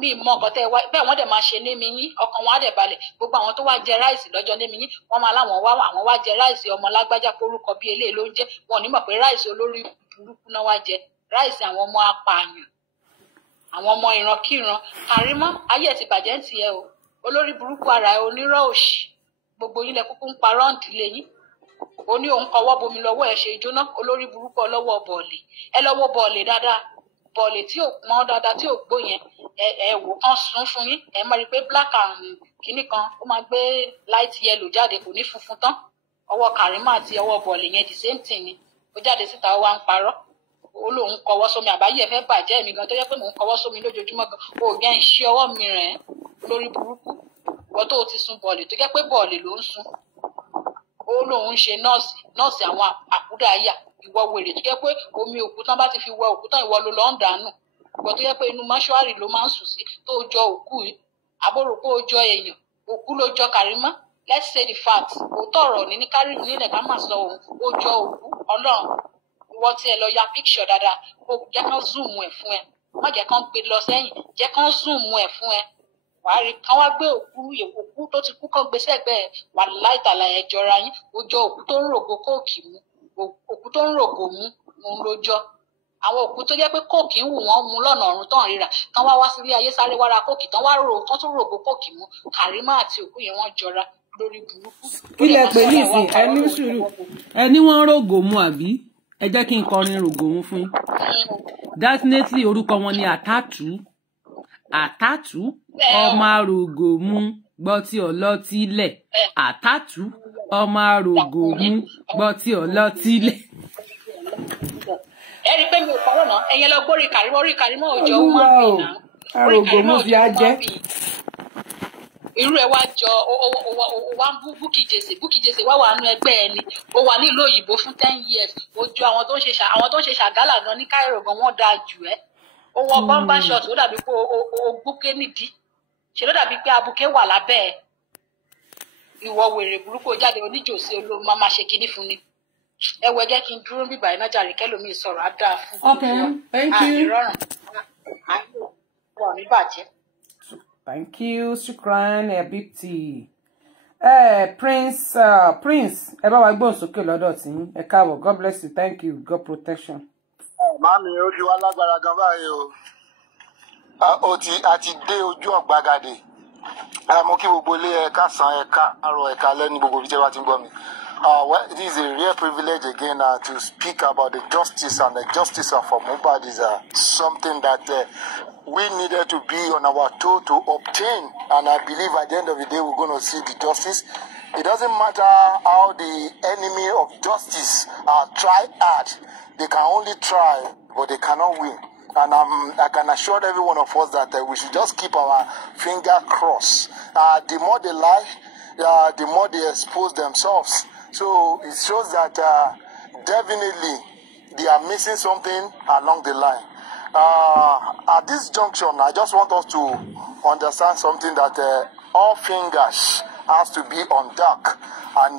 mi mọ nǹkan tẹ́ ẹ wáyé bẹ́ẹ̀ wọ́n dẹ̀ máa ṣe némi yín ọkàn wọn á dẹ̀ balẹ̀ gbogbo àwọn tó wá jẹ ráìsì lọ́jọ́ némi yín wọ́n máa láwọn àwọn wá jẹ ráìsì ọmọ lágbájá kórúkọ bí eléyìí ló ń jẹ́ wọn ò ní mọ̀ pé ráìsì olórí burúkú náà wá jẹ ráìsì àwọn ọmọ apààyàn àwọn ọmọ ìrankíran Kàrímọ́ ayé ẹ̀ ti bàjẹ́ ń tiẹ̀ o olórí burúkú ara ẹ̀ onírọ́ òṣì gbogbo yín lẹ kúkú ń parọ́ ǹdílé yín ó ní òun kọwọ́ bomi lọ́wọ́ ẹ̀ ṣe jóná olórí burúkú ọlọ́wọ́ bọ̀ọ̀lì ẹ lọ́wọ́ bọ̀ọ̀lì dáadáa bọ̀ọ̀lì tí ò pọ́n dáadáa tí ò gbó yẹn ẹ wò kán sún fún yín ẹ máa rí i pé black and kínní kan ó máa gbé light yellow jáde kò ní funfun tán ọwọ́ Kàrímọ́ àti ọwọ́ bọ̀ọ̀lì yẹn the same thing ni ó jáde síta ó wá ń parọ́ ó lóun kọwọ́ sómi àbáyé ẹ fẹ́ bàjẹ́ mi gan tó yẹ pé mò ń kọwọ́ sómi lójoojúmọ́ gan ó gẹ́ ń ṣí ọwọ́ mi rẹ̀ lórí burúkú wọ́n tó ti sun bọ̀ọ̀lì tó jẹ́ pé bọ̀ọ̀lì ló ń sun ó lóun ń ṣe nọ́ọ̀sì àwọn àkúdàáyà ìwọ wèrè tó jẹ́ pé omi òkú tán bá ti fi wẹ òkú tán ìwọ ló lọ ń dànù ìwọ tó jẹ́ pé inú mọ́ṣúárì ló máa ń sùn sí tó jọ òkú yìí àbúrò pé ó jọ èèyàn òkú ló jọ Kàrímọ́ let's say the fact òótọ́ ọ̀rọ̀ ní kárí nílẹ̀ ká má sọ òun ó jọ òkú Ọlọ́run ìwọ tí ẹ lọ ya picture dáadáa kó jẹ́ kán zoom ẹ̀ fún ẹ má jẹ́ kán gbé lọ sẹ́yìn jẹ́ kán zoom ẹ̀ fún ẹ wàá rí kán wá gbé òkú tó ti kú kán gbé sẹ́gbẹ̀ẹ́ wà láìtàlà ẹ̀ jọra yín ó jọ òkú tó ń rògo kóòkì mú òkú tó ń rògo mú òun ló jọ àwọn òkú tó jẹ́ pé kóòkì ń wù wọ́n mú lọ́nà ọ̀run tán ríra kán wá sílé ayé sáré wára kóòkì tán tún rògo kóòkì mú Karimo àti òkú yẹn wọ́n jọra lórí burúkú. kí lẹ pè ní ìsìn ẹni sùúrù ẹni wọ́n rògò mu àbí ẹ jẹ́ kí n kọrin rògò mu fún yín. Definitely orúkọ wọn ni àtàtù ọmọ arògò mu gbọ́ tí ọlọ́tí lẹ̀ àtàtù ọmọ arògò mu gbọ́ tí ọlọ́tí lẹ̀. ẹ rí i pé mi ò parọ́ náà ẹ̀yin lọ gbórí Karimo òjò wọn bì náà arògò mu fi á jẹ́. irú ẹ wá jọ wá ń bú Bukky Jesse wá wà nú ẹgbẹ́ ẹni ó wà nílùú òyìnbó fún 10 years ó ju àwọn tó ń ṣe ṣàgálà gan ní Cairo gan wọ́n dáa jù ẹ́ ó wọ bọ́mbà shot ó dàbí pé ó gbóké nídìí ṣe ló dàbí pé abuké wà lábẹ́ ẹ̀ ìwọ wèrè burúkú jáde oníjòsí olóhùn máa ṣe kinní fún ni ẹ wọ ẹ jẹ́ kí n dúró bíbá iná jàre kẹ́lòmíì sọ̀rọ̀ á dáa fún àìrọ̀rùn àìrọ̀rùn ní bàjẹ́. Thank you, Shukran Ebiti. Prince, ẹ bá wa gbóhùn sókè lọ́dọ̀ tí ẹ káàbọ̀. God bless you. Thank you. God protection. Màámi, ó ti wá lágbára gan báyìí o. A ti dé ojú ọ̀gbagadè. Mo kí gbogbo ilé ẹ̀ka san ẹ̀ka àrò ẹ̀ka lẹ́nu gbogbo ibi tí wọ́n ti ń gbọ́ mi. Well, it is a rare privilege again to speak about the justice, and the justice for Møhbåd is something that we needed to be on our toe to obtain, and I believe at the end of the day we're going to see the justice. It doesn't matter how the enemy of justice try hard; they can only try, but they cannot win. And I can assure every one of us that we should just keep our finger crossed. The more they lie, the more they expose themselves. So it shows that definitely they are missing something along the line. At this junction, I just want us to understand something that all fingers has to be on deck, and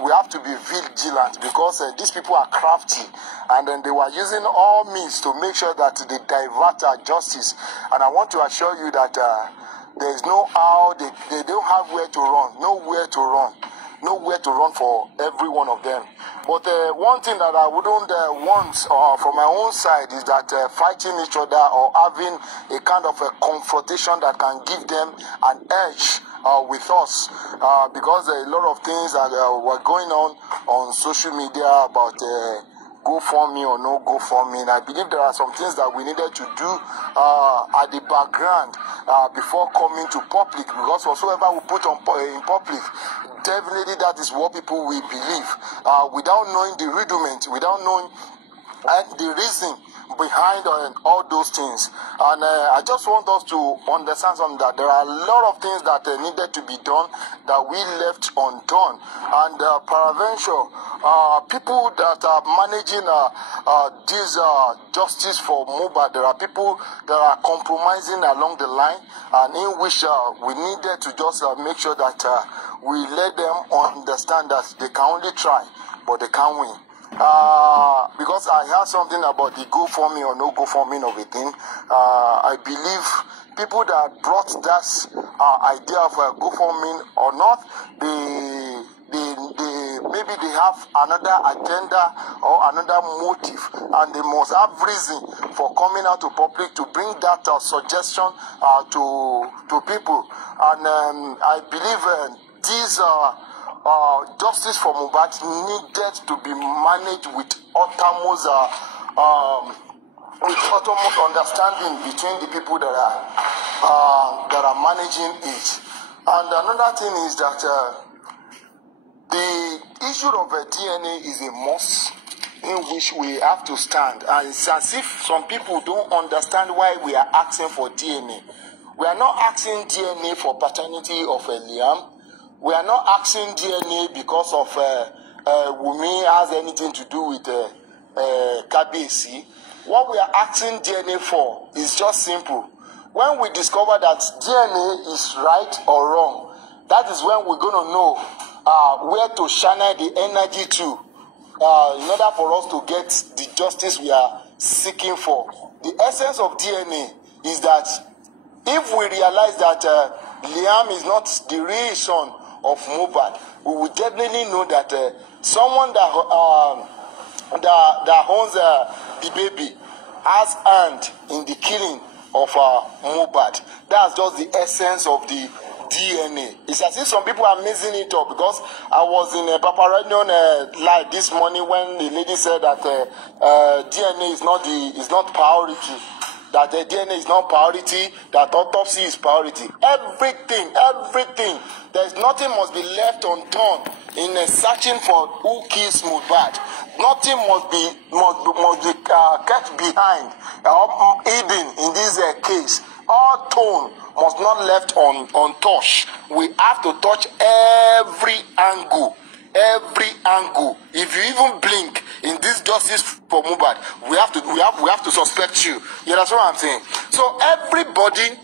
we have to be vigilant because these people are crafty, and then they were using all means to make sure that they divert our justice. And I want to assure you that there is no how they don't have where to run, nowhere to run for every one of them. But one thing that I wouldn't want from my own side is that fighting each other or having a kind of a confrontation that can give them an edge with us, because a lot of things that were going on social media about go for me or no go for me. And I believe there are some things that we needed to do at the background before coming to public, because whatsoever we put in public, definitely that is what people will believe, without knowing the rudiment, without knowing the reason behind all those things. And I just want us to understand something, that there are a lot of things that needed to be done that we left undone. And peradventure, people that are managing this justice for Møhbåd, there are people that are compromising along the line, and in which we needed to just make sure that we let them understand that they can only try, but they can't win. Because I heard something about the go for me or no go for me of a thing. I believe people that brought that idea of go for me or not, maybe they have another agenda or another motive, and they must have reason for coming out to public to bring that suggestion to people. And I believe these justice for Møhbåd needed to be managed with utmost understanding between the people that are managing it. And another thing is that the issue of DNA is a must in which we have to stand. And it's as if some people don't understand why we are asking for DNA. We are not asking DNA for paternity of Liam. We are not asking DNA because of Wumi has anything to do with Kabesi. What we are asking DNA for is just simple. When we discover that DNA is right or wrong, that is when we're going to know where to channel the energy to in order for us to get the justice we are seeking for. The essence of DNA is that if we realize that Liam is not the real son of Mohbad, we will definitely know that someone that owns the baby has hand in the killing of Mohbad. That's just the essence of the DNA. It's as if some people are messing it up, because I was in a Paparazzi live this morning when the lady said that DNA is not priority. That the DNA is not priority, that autopsy is priority. Everything. There's nothing must be left undone in searching for who kills Møhbåd. Nothing must be kept behind or hidden in this case. All tone must not left untouched. We have to touch every angle. If you even blink in this justice for Mohbad, we have to suspect you. Yeah, that's what I'm saying. So everybody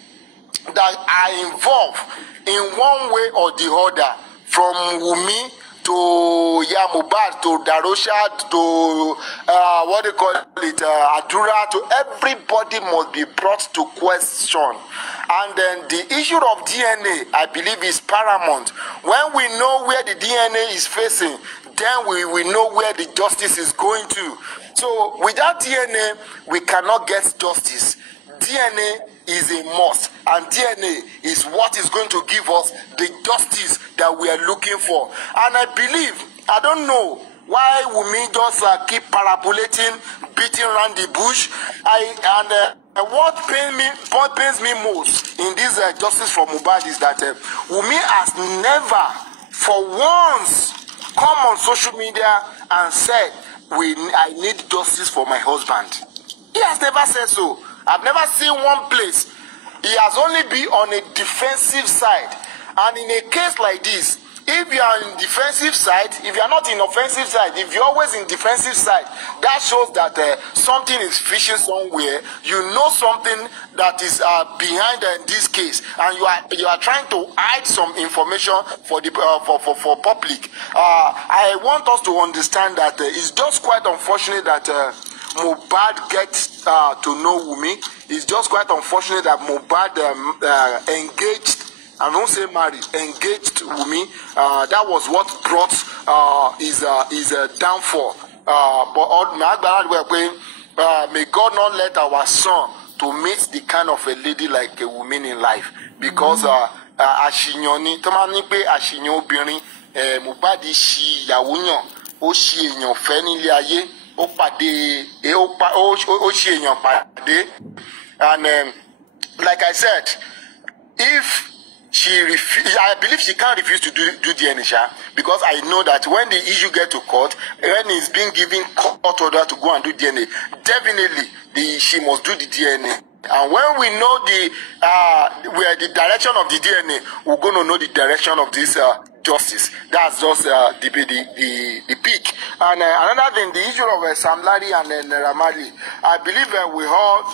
that are involved in one way or the other, from Wunmi to Mohbad to Darosha to Adura, to everybody must be brought to question. And then the issue of DNA, I believe, is paramount. When we know where the DNA is facing, then we will know where the justice is going to. So without DNA, we cannot get justice. DNA is a must, and DNA is what is going to give us the justice that we are looking for. And I believe, I don't know why Wunmi just keep parabolating, beating around the bush. What pains me most in this justice for Mohbad is that Wunmi has never, for once, come on social media and said, I need justice for my husband. He has never said so. I've never seen one place. He has only been on a defensive side. And in a case like this, if you are in defensive side, if you are not in offensive side, if you're always in defensive side, that shows that something is fishy somewhere. You know something that is behind this case, and you are trying to hide some information for the for public. I want us to understand that it's just quite unfortunate that Mohbad gets to know Wunmi. It's just quite unfortunate that Mohbad engaged, I won't say married, engaged Wunmi. That was what brought his downfall. May God not let our son to meet the kind of a lady like Wunmi in life, because àṣìyàn tó máa ní pé àṣìyàn obìnrin Mohbad ṣì ìyàwó yàn, ó ṣì èèyàn fẹ́ nílé ayé, ó pàdé ó ṣì èèyàn pàdé. And like I said, if I believe she can't refuse to do DNA, because I know that when the issue get to court, when it's being given court order to go and do DNA, definitely she must do the DNA. And when we know where the direction of the DNA, we're going to know the direction of this justice. That's just the peak. And another thing, the issue of Sam Larry and Naira Marley. I believe we all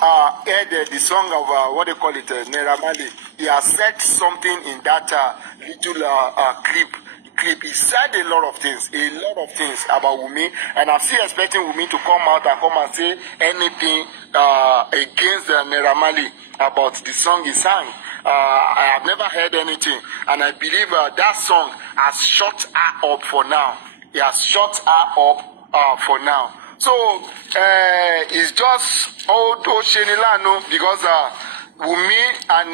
heard the song of what they call it, Naira Marley. He has said something in that little clip. He said a lot of things about Wunmi, and I'm still expecting Wunmi to come out and come and say anything against Naira Marley about the song he sang. I have never heard anything, and I believe that song has shut her up for now. It has shut her up for now. So it's just old Shenilano, because Wunmi and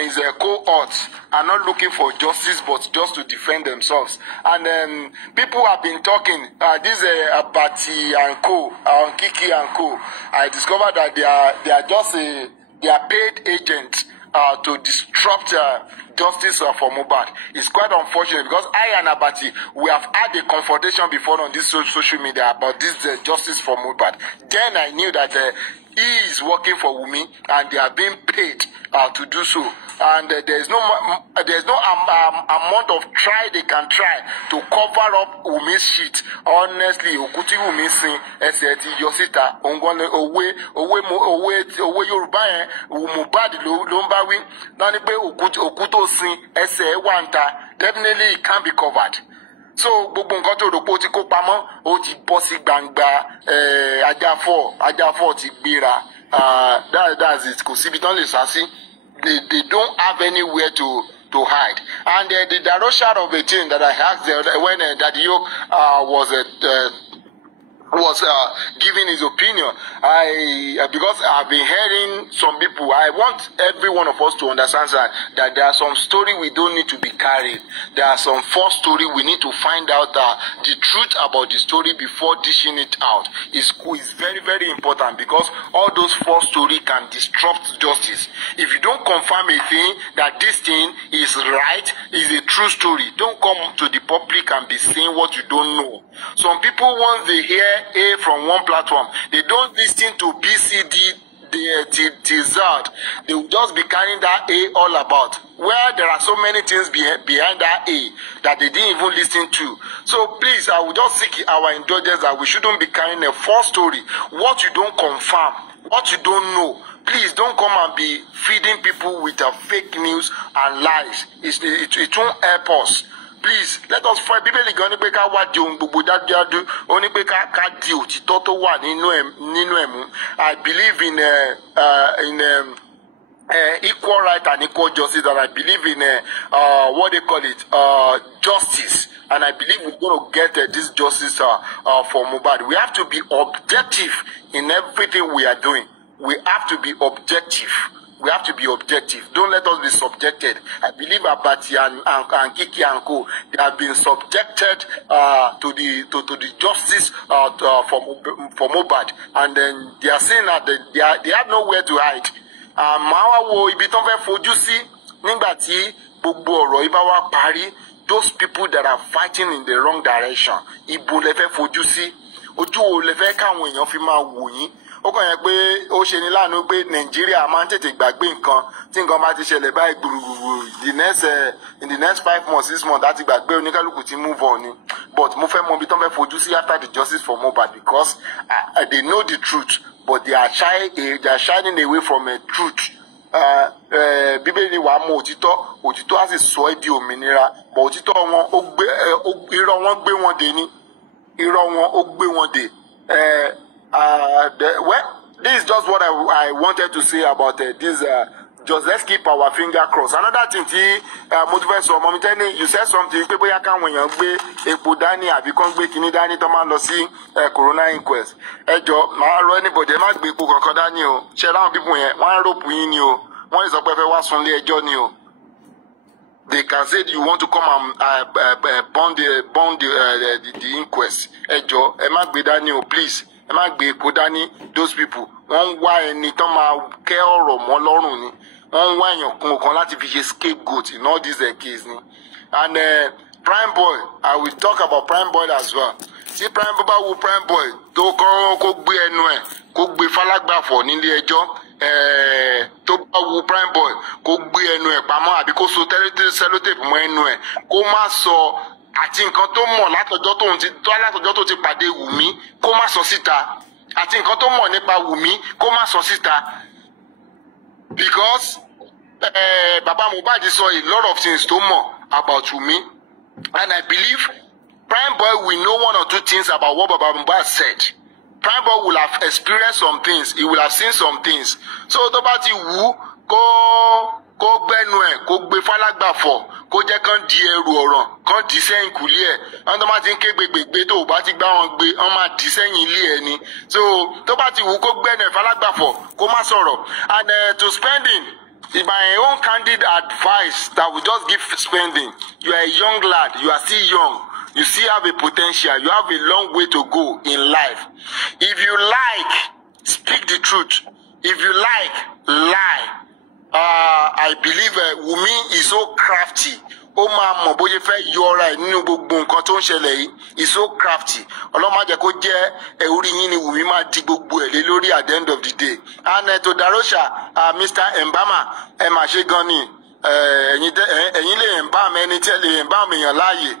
his cohorts are not looking for justice, but just to defend themselves. And people have been talking. This Abati and Co, Kiki and Co. I discovered that they are just they are paid agents to disrupt justice for Mohbad. It's quite unfortunate, because I and Abati, we have had a confrontation before on this social media about this justice for Mohbad. Then I knew that he is working for Wunmi, and they are being paid to do so. And there's no amount of try they can try to cover up Wunmi's shit. Honestly, Okuti Wunmi sin SLT Yosita Ongwane Owe Yoruba Mohbad Lomba win. Nani pe Okuto sin SL Wanta. Definitely it can be covered. So gbogbo nǹkan tó rò pé ó ti kó pamọ́, ó ti bọ́ sí gbangba. Ajá fọ́ ti gbéra. That's it. Kò síbi tán lè sá sí. they don't have anywhere to hide. And the Darosha of a thing that I asked when Daddy Yoke was giving his opinion, because I've been hearing some people, I want every one of us to understand that there are some story we don't need to be carried. There are some false story we need to find out the truth about the story before dishing it out. Is very, very important, because all those false story can disrupt justice. If you don't confirm a thing that this thing is right, is a true story, don't come to the public and be saying what you don't know. Some people, once they hear A from one platform, they don't listen to B, C, D, till Z. They will just be carrying that A all about, where there are so many things behind that A that they didn't even listen to. So please, I will just seek our indulgence that we shouldn't be carrying a false story. What you don't confirm, what you don't know, please don't come and be feeding people with fake news and lies. It won't help us. Please, let us fight. Bíbélì gan ní pé ká wá di ohun gbogbo dájúdájú. Ó ní pé ká di òtítọ́ tó wà nínú ẹ̀mú. I believe in equal right and equal justice, and I believe in what they call it, justice. And I believe we're going to get this justice for Mohbad. We have to be objective in everything we are doing. We have to be objective. We have to be objective. Don't let us be subjected. I believe Abati and Kiki and Co, they have been subjected to the justice for Mohbad, and then they are saying that they have nowhere to hide. Màá wo ibi tó fẹ́ fojú sí nígbà tí gbogbo ọ̀rọ̀ ibà wá parí. Those people that are fighting in the wrong direction, ibo lẹ fẹ́ fojú sí, ojú wo lẹ fẹ́ káwọn èèyàn fi máa wò yín. Ó kàn yẹn pé ó ṣe ní láàánú pé Nàìjíríà máa ń tètè gbàgbé nǹkan tí nǹkan bá ti ṣẹlẹ̀ báyìí gbùrùgbùrù in the next 5 months 6 months láti gbàgbé oníkálukú ti move on ni. But mo fẹ́ mọ ibi tó fẹ́ fojú sí after the justice for Mohbad, because they know the truth, but they are shining away from a truth. Bíbélì wàá mọ òtítọ́ á sì sọ ẹ́ di òmìnira, but òtítọ́ wọn irọ́ wọn gbé wọn dè ní, irọ́ wọn ó gbé wọn dè. Well, this is just what I wanted to say about this. Just let's keep our finger crossed. Another thing, motivation, Momitani, you said something. People ya kan when you gbé epo dání àbí kon gbé kíní dání tó máa lọ sí corona inquest. Ẹjọ́, máa rọ anybody má gbé epo kankan dání o. Ṣé láwọn people yẹn wọ́n rope yín ni o. Wọ́n sọ pé fẹ́ wá sunlé ẹjọ́ ni o. They can say you want to come and bond the inquest. Ẹjọ́, ẹ má gbé dání o, please. Ẹ má gbé epo dání. Those people wọ́n wá ẹni tó máa kẹ́ ọ̀rọ̀ mọ́ lọ́rùn ni. Wọ́n wá èèyàn kan láti fi ṣe scapegoat in all these cases ni. And Prime Boy, I will talk about Prime Boy as well. See Prime Boy wo Prime Boy tó kó gbé ẹnu ẹ̀ kó gbé falágbàfọ̀ nílé ẹjọ́. Tó bá wo Prime Boy kó gbé ẹnu ẹ̀ pamọ́ àbí kó so sellotape mọ́ ẹnu ẹ̀ kó má sọ àti nǹkan tó mọ̀ látọjọ́ tó ti pàdé Wùmí kó má sọ síta. Àti nǹkan tó mọ̀ nípa Wùmí kó má sọ síta. Because Baba Mohbad saw a lot of things tó mọ̀ about Wùmí, and I believe Prime Boy will know 1 or 2 things about what Baba Mohbad said. Prime Boy will have experienced some things, he will have seen some things. So tó bá ti wù kó gbẹ́nu ẹ̀ kó gbé falágbàfọ̀ kó jẹ́ kán di ẹrù ọ̀ràn kán dì sẹ́yìn kùlé ẹ̀. Wọ́n tó bá ti ń ké gbègbè tó bá ti gbá wọn gbé wọ́n máa dì sẹ́yìn ilé ẹ̀ ni. So tó bá ti wù kó gbẹ́nu ẹ̀ falágbàfọ̀ kó má sọ̀rọ̀. And to spending, my own candid advice that we just give spending. You are a young lad, you are still young. You still have a potential. You have a long way to go in life. If you like, speak the truth. If you like, lie. I believe Wùmí is so crafty. Ó máa mọ̀ bóyá fẹ́ yọra ẹ̀ nínú gbogbo nǹkan tó ń ṣẹlẹ̀ yìí. He's so crafty. Ọlọ́run má jẹ́ kó jẹ́ orí yín ni Wùmí máa di gbogbo ẹ̀ lé lórí at the end of the day. And to Darosha, Mr. Mbama, ẹ mà ṣe gan ni. Ẹ̀yin lè embalm ẹni tí ẹ lè embalm èèyàn láàyè.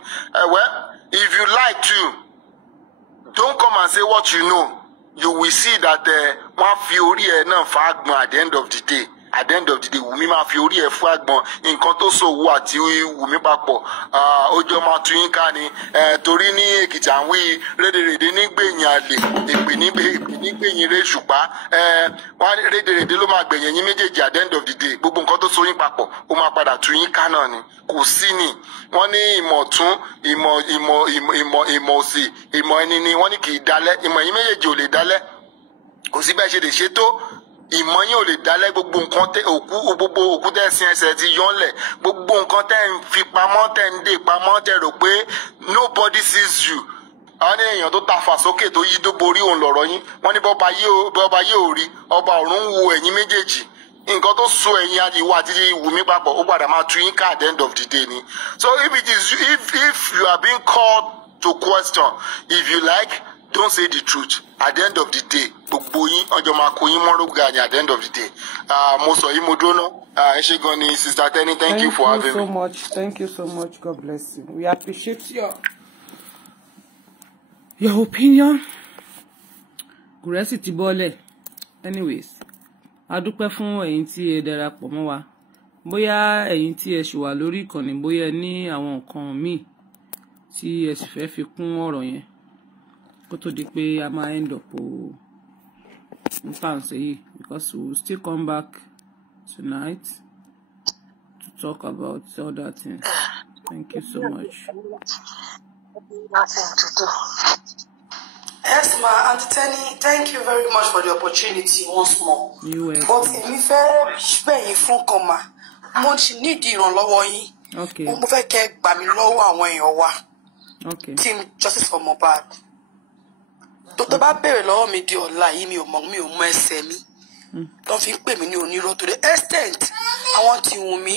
Well, if you like to, don't come and say what you know. You will see that wọ́n fi orí ẹ̀ náà fa àgbọn at the end of the day. at the end of the day Wùmí máa fi orí ẹ̀ fún àgbọn nǹkan tó so wo àti Wùmí papọ̀ ọjọ́ máa tún yín ká ni torí ní Èkìtì àwọn rédèrèdè nígbẹ̀yìn àlè èpè nígbẹ̀yìn rẹ̀ ṣùpá wọ́n rédèrèdè ló máa gbẹ̀yìn yín méjèèjì at the end of the day gbogbo nǹkan tó so yín papọ̀ ó máa padà tún yín ká náà ni kò sí ni wọ́n ní ìmọ̀ tún ìmọ̀ òsì ìmọ̀ ẹni ni wọ́n ní kì í dalẹ̀ ìmọ̀ yín méjèèjì ò lè dalẹ̀ kò sí bẹ́ẹ̀ ṣe lè ṣe tó ìmọ̀ yín ò lè dalẹ̀ gbogbo nǹkan gbogbo òkú tẹ́ sin ẹsẹ̀ ti yọ́nlẹ̀ gbogbo nǹkan tẹ́ ń fi pamọ́ tẹ́ ń dè pamọ́ tẹ́ rò pé nobody sees you àwọn èèyàn tó ta fà sókè tó yí tó borí òun lọ̀rọ̀ yín wọ́n ní bọ́ba yé ò rí ọba ọ̀run ń wo ẹ̀yin méjèèjì nǹkan tó so ẹ̀yin ìwà àti Wùmí papọ̀ ó padà máa tú yín ká at the end of the day ni so if you are being called to question if you like don't say the truth at the end of the day gbogbo yín ọjọ́ máa kó yín mọ́rọ́gà ni at the end of the day mo sọ yín mo dúró náà ẹ ṣé gan ni Sister Tenny thank you for having me. Thank you so much. God bless you. We appreciate your opinion. Gùrẹ́sì ti bọ́lẹ̀ anyways a dúpẹ́ fún ẹ̀yin tí ẹ darapọ̀ mọ́ wa bóyá ẹ̀yin tí ẹ ṣì wà lórí ìkànnì bóyá ẹ ní àwọn nǹkan míì tí ẹ sì fẹ́ fi kún ọ̀rọ̀ yẹn kó tó di pé a máa end up nǹkan ṣe yìí because we will still come back tonight to talk about other things. Thank you so much. Nothing to do. Yes, ma, Auntie Tenny, thank you very much for the opportunity once more. You welcome. But èmi fẹ́ bẹ̀ yín fún kan ma, mo ti need ìrànlọ́wọ́ yín. Okay. Mo fẹ́ kẹ́ gbà mí lọ́wọ́ àwọn èèyàn wa. Okay. Team Justice for Mohbad. Tó bá bẹ̀rẹ̀ lọ́wọ́ mi di ọ̀la yìí mi ò mọ ẹsẹ̀ mi. Tó fi ń pè mí ní onírọ́ to the extent àwọn tí Wùmí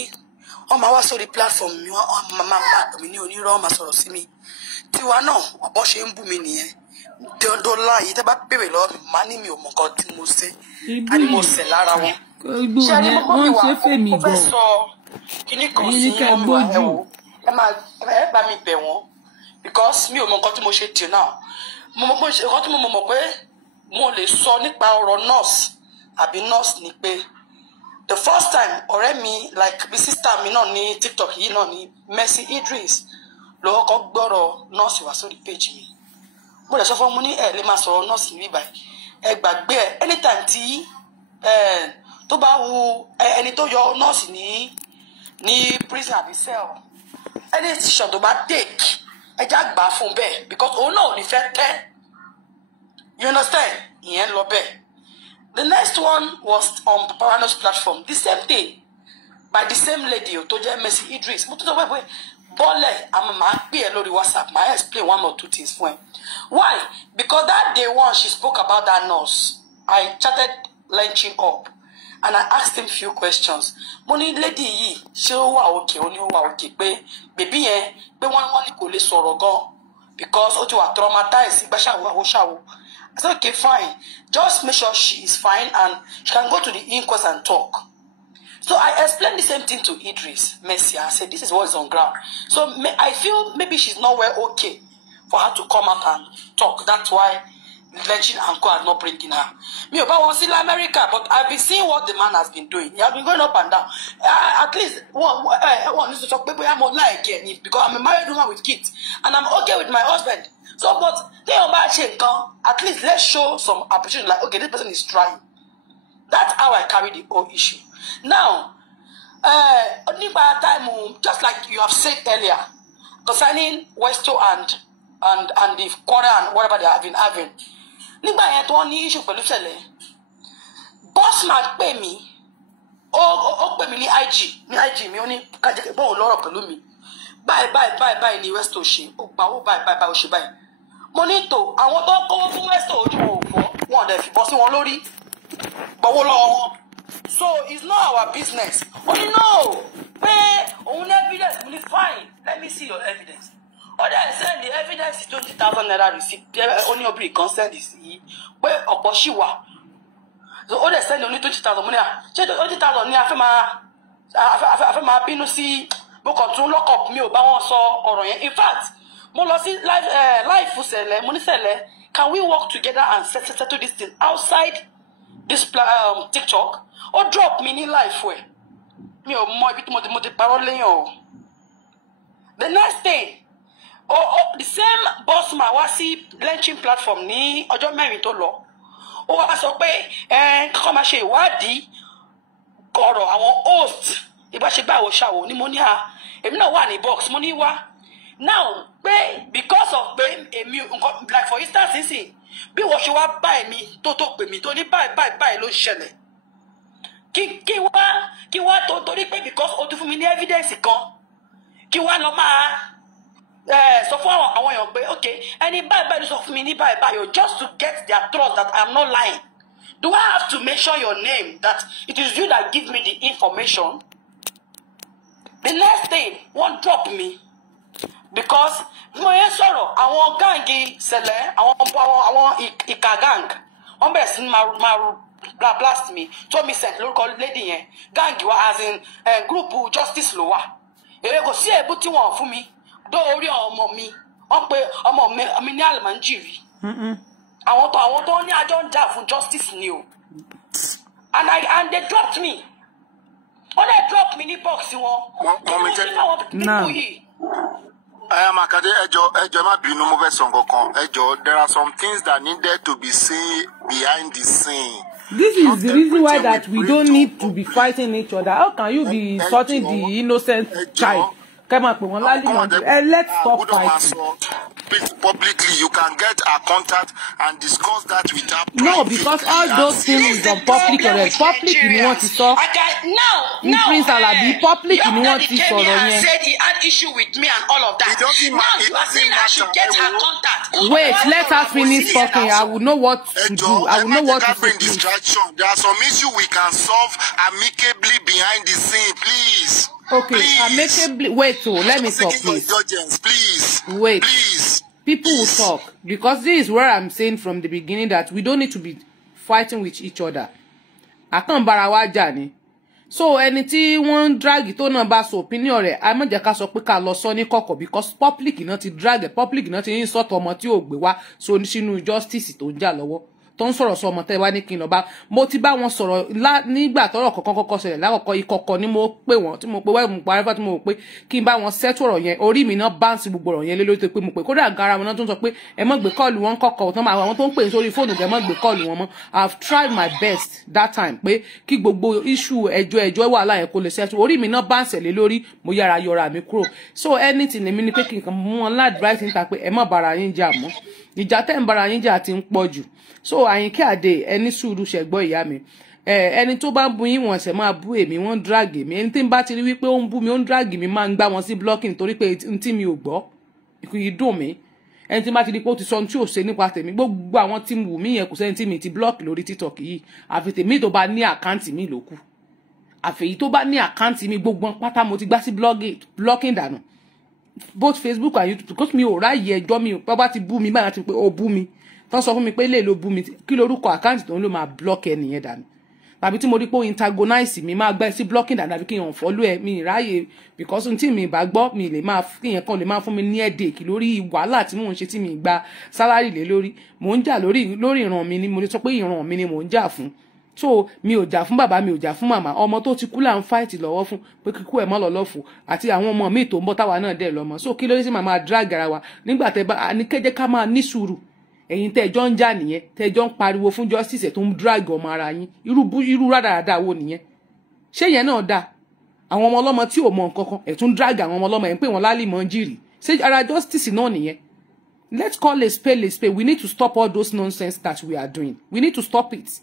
wọ́n máa wá sórí platform mi wọ́n máa pè mí ní onírọ́ wọ́n máa sọ̀rọ̀ sí mi. Tiwa náà ọ̀bọ ṣe ń bú mi nìyẹn. Dọ́là yìí tẹ́ bá bẹ̀rẹ̀ lọ́wọ́ mi máa ní mi ò mọ nǹkan tí mo ṣe àní mo ṣẹ̀ lára wọn. Ṣé ẹni wọ́n ṣe fèmí gan. Mo fẹ́ sọ kíní kan sí ọmọ ẹ̀wọ̀ ẹ bá mi bẹ̀ wọ́n because mi ò mọ nǹkan tí mo ṣe till now. Nǹkan tí mo mọ̀ pé mo lè sọ nípa ọ̀rọ̀ nurse àbí nurse ni pé the first time ọ̀rẹ́ mi like bí sister mi náà ní TikTok yìí náà ní Mercy Idris lọ́wọ́ kọ́ gbọ́rọ̀ nurse wá sórí page mi. Mo lè sọ fún mu ní ẹ lè máa sọ̀rọ̀ nurse ní báyìí ẹ gbàgbé ẹ anytime tí tó bá wu ẹni tó yọ nurse ní prison àbí cell any decision tó bá take ẹ já gbà fún bẹ́ẹ̀ because òun náà ò ní fẹ́ tẹ́ you understand ìyẹn lọ bẹ́ẹ̀. The next one was on Paparazzo's platform the same day by the same lady tó jẹ́ Mercy Idris mo tún sọ pé bọ́lẹ̀ àmọ́ màá pè ẹ́ lórí WhatsApp màá explain one or two things fún ẹ. Why? Because that day one she spoke about that nurse I started lynching up and I asked him few questions. Mo ní lady yìí ṣé ó wà okay ó ní ó wà okay pé bèbí yẹn pé wọ́n ní kò lè sọ̀rọ̀ gan because ó ti wà traumatized ìgbà ṣàwò. I said okay fine just make sure she is fine and she can go to the inquest and talk. So I explained the same thing to Idris Mercy. I said this is what is on ground. So I feel maybe she's not well okay for her to come out and talk. That's why lynching and co are not bringing her. Me about one still America, but I've been seeing what the man has been doing. He has been going up and down. At least one needs to talk. Maybe I'm online again because I'm a married woman with kids and I'm okay with my husband. So, but at least let's show some opportunity. Like, okay, this person is trying. That's how I carry the whole issue. Now, only by time, just like you have said earlier, concerning Westo and the quarter and whatever they have been having. Nígbà yẹn tó ní issue pẹ̀lú ṣẹlẹ̀. Bossman pè mí. Ó pè mí ní IG mi ó ní ká jẹ́ pé òun lọ́rọ̀ pẹ̀lú mi. Báyìí ni Westo ṣe. Ó gbà ó báyìí ó ṣe báyìí. Mo ní tó àwọn tó kówó fún Westo ojú wọn ò fọ́. Wọ́n dẹ̀ fi bọ́ sí wọn lórí. Gbọ́wọ́ lọ́wọ́ wọn. So it's not our business. Ó ní no. Pé òun ní evidence. Mo ní fine. Let me see your evidence. Or they send the evidence is 20,000 naira receipt. Only obìnrin kan send this. Pé ọ̀pọ̀ ṣì wà. So all they send only 20,000 money. Ṣé 20,000 ni a fẹ́ máa bínú sí mo kàn tún lock up mi ò bá wọn sọ ọ̀rọ̀ yẹn. In fact, mo lọ sí live fún Sẹ̀lẹ̀, mo ní Sẹ̀lẹ̀, can we work together and settle this thing outside this TikTok ó drop mi ní life ẹ̀ mi ò mọ ibi tí mo ti parọ́ léyàn o. The next thing the same boss man wá sí lynching platform ní ọjọ́ mẹ́rin tó lọ ó wá sọ pé kọ́kọ́ máa ṣe ìwádìí ọ̀rọ̀ àwọn host ìbáṣepọ̀ àwòṣàwò ni mo ní èmi náà wà ní box mo ní wá now pé because of pé èmi nǹkan like for instance nísìn bí wọ́n ṣe wá bá èmi tó pè mí tó ní báyìí ló ṣẹlẹ̀ kí wá tó torí pé because o ti fún mi ní evidence kan kí wá lọ máa sọ fún àwọn èèyàn pé okay ẹni báyìí ló sọ fún mi ní báyìí just to get their trust that I'm not lying. Do I have to mention your name that it is you that give me the information? The next thing won't drop me because mo yẹn sọ̀rọ̀ àwọn gangi ṣẹlẹ̀ àwọn ìka gang wọ́n bẹ̀rẹ̀ sí máa blast me tó mi sent lórúkọ lady yẹn gangi wa as in group justice ló wà èrè kò sí èébú tí wọ́n fún mi dó orí ọmọ mi wọ́n pe ọmọ mi ní Almanjiri àwọn tó ní àjọ ń jà fún justice ni o and they dropped me wọ́n dẹ̀ drop me ní box wọn Mọ́mí tẹ́lẹ̀ Makade, ẹjọ́ má bínú mo fẹ́ sọ nǹkan kan. Ẹjọ́, there are some things that needed to be seen behind the scene. This is the reason why that we don't need to be fighting each other. How can you be insulting the innocent child? Come on, let's stop fighting. Publicly, you can get our contact and discuss that with her. No, because all those things is on public already. Public, you want to talk. Now, Prince Alabi, public, you want to talk. He said he had issue with me and all of that. Now you are saying I should get her contact. Wait, let us finish talking. I will know what to do. I will know what to do. Distraction. There are some issues we can solve amicably behind the scene, please. Okay, amicably. Wait, so let me talk, please. Please. Wait. Please. People will talk because this is where I'm saying from the beginning that we don't need to be fighting with each other. I can't barawa jani. So anything one drag it on about so opinion rẹ̀ a má jẹ́ ká sọ pé ká lọ sọ ní kọ̀kọ̀ because public náà ti drag it public náà ti insult ọmọ tí ó gbé wá so sínú justice tó ń jà lọ́wọ́ tó ń sọ̀rọ̀ sọ ọmọ tẹ́ wá ní kí n lọ bá mo ti bá wọn sọ̀rọ̀ nígbà tọ́rọ̀ kọ̀kan kọ́kọ́ ṣẹlẹ̀ lákọ̀ọ́kọ́ ìkọ̀kọ̀ ni mo pè wọ́n tí mo pè wẹ́ẹ̀mù parẹ́fà tí mo pè kí n bá wọn settle ọ̀rọ̀ yẹn orí mi náà bounce gbogbo ọ̀rọ̀ yẹn lé lórí tó pé mo pè kódà gara wọn náà tó ń sọ pé ẹ má gbé kọ́ọ̀lù wọn kọ̀kọ̀ tán àwọn tó ń pè sórí fóònù ẹ má gbé kọ́ọ̀lù wọn mọ́ I've tried my best that time pé kí gbogbo issue ẹjọ́ wàhálà yẹn kó lè settle orí mi náà bounce lé lórí mo yára yọra mi kúrò so anything èmi ni pé kí n kàn mú wọn ládùúráìtì níta pé ẹ má bára yín jà mọ́ ìjà tẹ́ ń bára yín jà ti ń pọ̀ jù so Àyìnkẹ́ Adé ẹni sùúrù ṣẹ̀gbọ́ ìyá mi ẹni tó bá ń bu yín wọ́n ṣe máa bú èmi wọ́n drag mi ẹni tí ń bá ti rí wípé ó ń bú mi ó ń drag mi máa ń gbá wọn sí blocking torí pé n tí mi ò gbọ́ ìkùyí dùn mí ẹni tí ń bá ti rí pé ó ti sọ ohun tí ò ṣe nípa tèmi gbogbo àwọn tí wù mí yẹn kò sẹ́ni tí mi ti block lórí TikTok yìí àfi tèmi tó bá ní àkáǹtì mi ló kù àfẹ̀yí tó bá ní àkáǹtì mi gbogbo pátá mo ti gbá sí blocking dànù both Facebook and YouTube because mi ò ráyè ẹjọ́ mi ò bá ti bú mi báyìí láti pé ó bú mi tán sọ fún mi pé lè lo bú mi kí lorúkọ àkáǹtì tó ń lò máa block ẹnìyẹn dànù tàbí tí mo rí pé ó antagonize mi máa gbá sí blocking dànù àbí kí n unfollow ẹ mi ráyè because tí mi bá gbọ́ mi lè máa kíyẹn kan lè máa fún mi ní headache lórí wàhálà tí mò ń ṣe tí mi gba salary lé lórí mò ń jà lórí ìran mi ni mo lè sọ pé ìran mi ni mò ń jà fún so mi ò jà fún bàbá mi ò jà fún màmá ọmọ tó ti kú là ń fight lọ́wọ́ fún pé kíkú ẹ̀ mọ́ lọ lọ́fù àti àwọn ọmọ mi tó ń bọ̀ táwa náà dẹ̀ lọ́mọ so kí ló dé sí màmá drag ara wa nígbà tẹ́ bá ní kẹ́jẹ́ ká máa ní sùúrù ẹ̀yin tẹ́jọ́ ń jà nìyẹn tẹ́jọ́ ń pariwo fún justice tó ń drag ọmọ ara yín irú rádaràda wo nìyẹn ṣé yẹn náà dáa àwọn ọmọ ọlọ́mọ tí ò mọ nǹkan kan ẹ̀ tún drag àwọn ọmọ ọlọ́mọ ẹ̀ ń pè wọ́n Lálìmọ́jírì ṣé ara justice náà nìyẹn let's call a spade we need to stop all those nonsense that we are doing we need to stop it.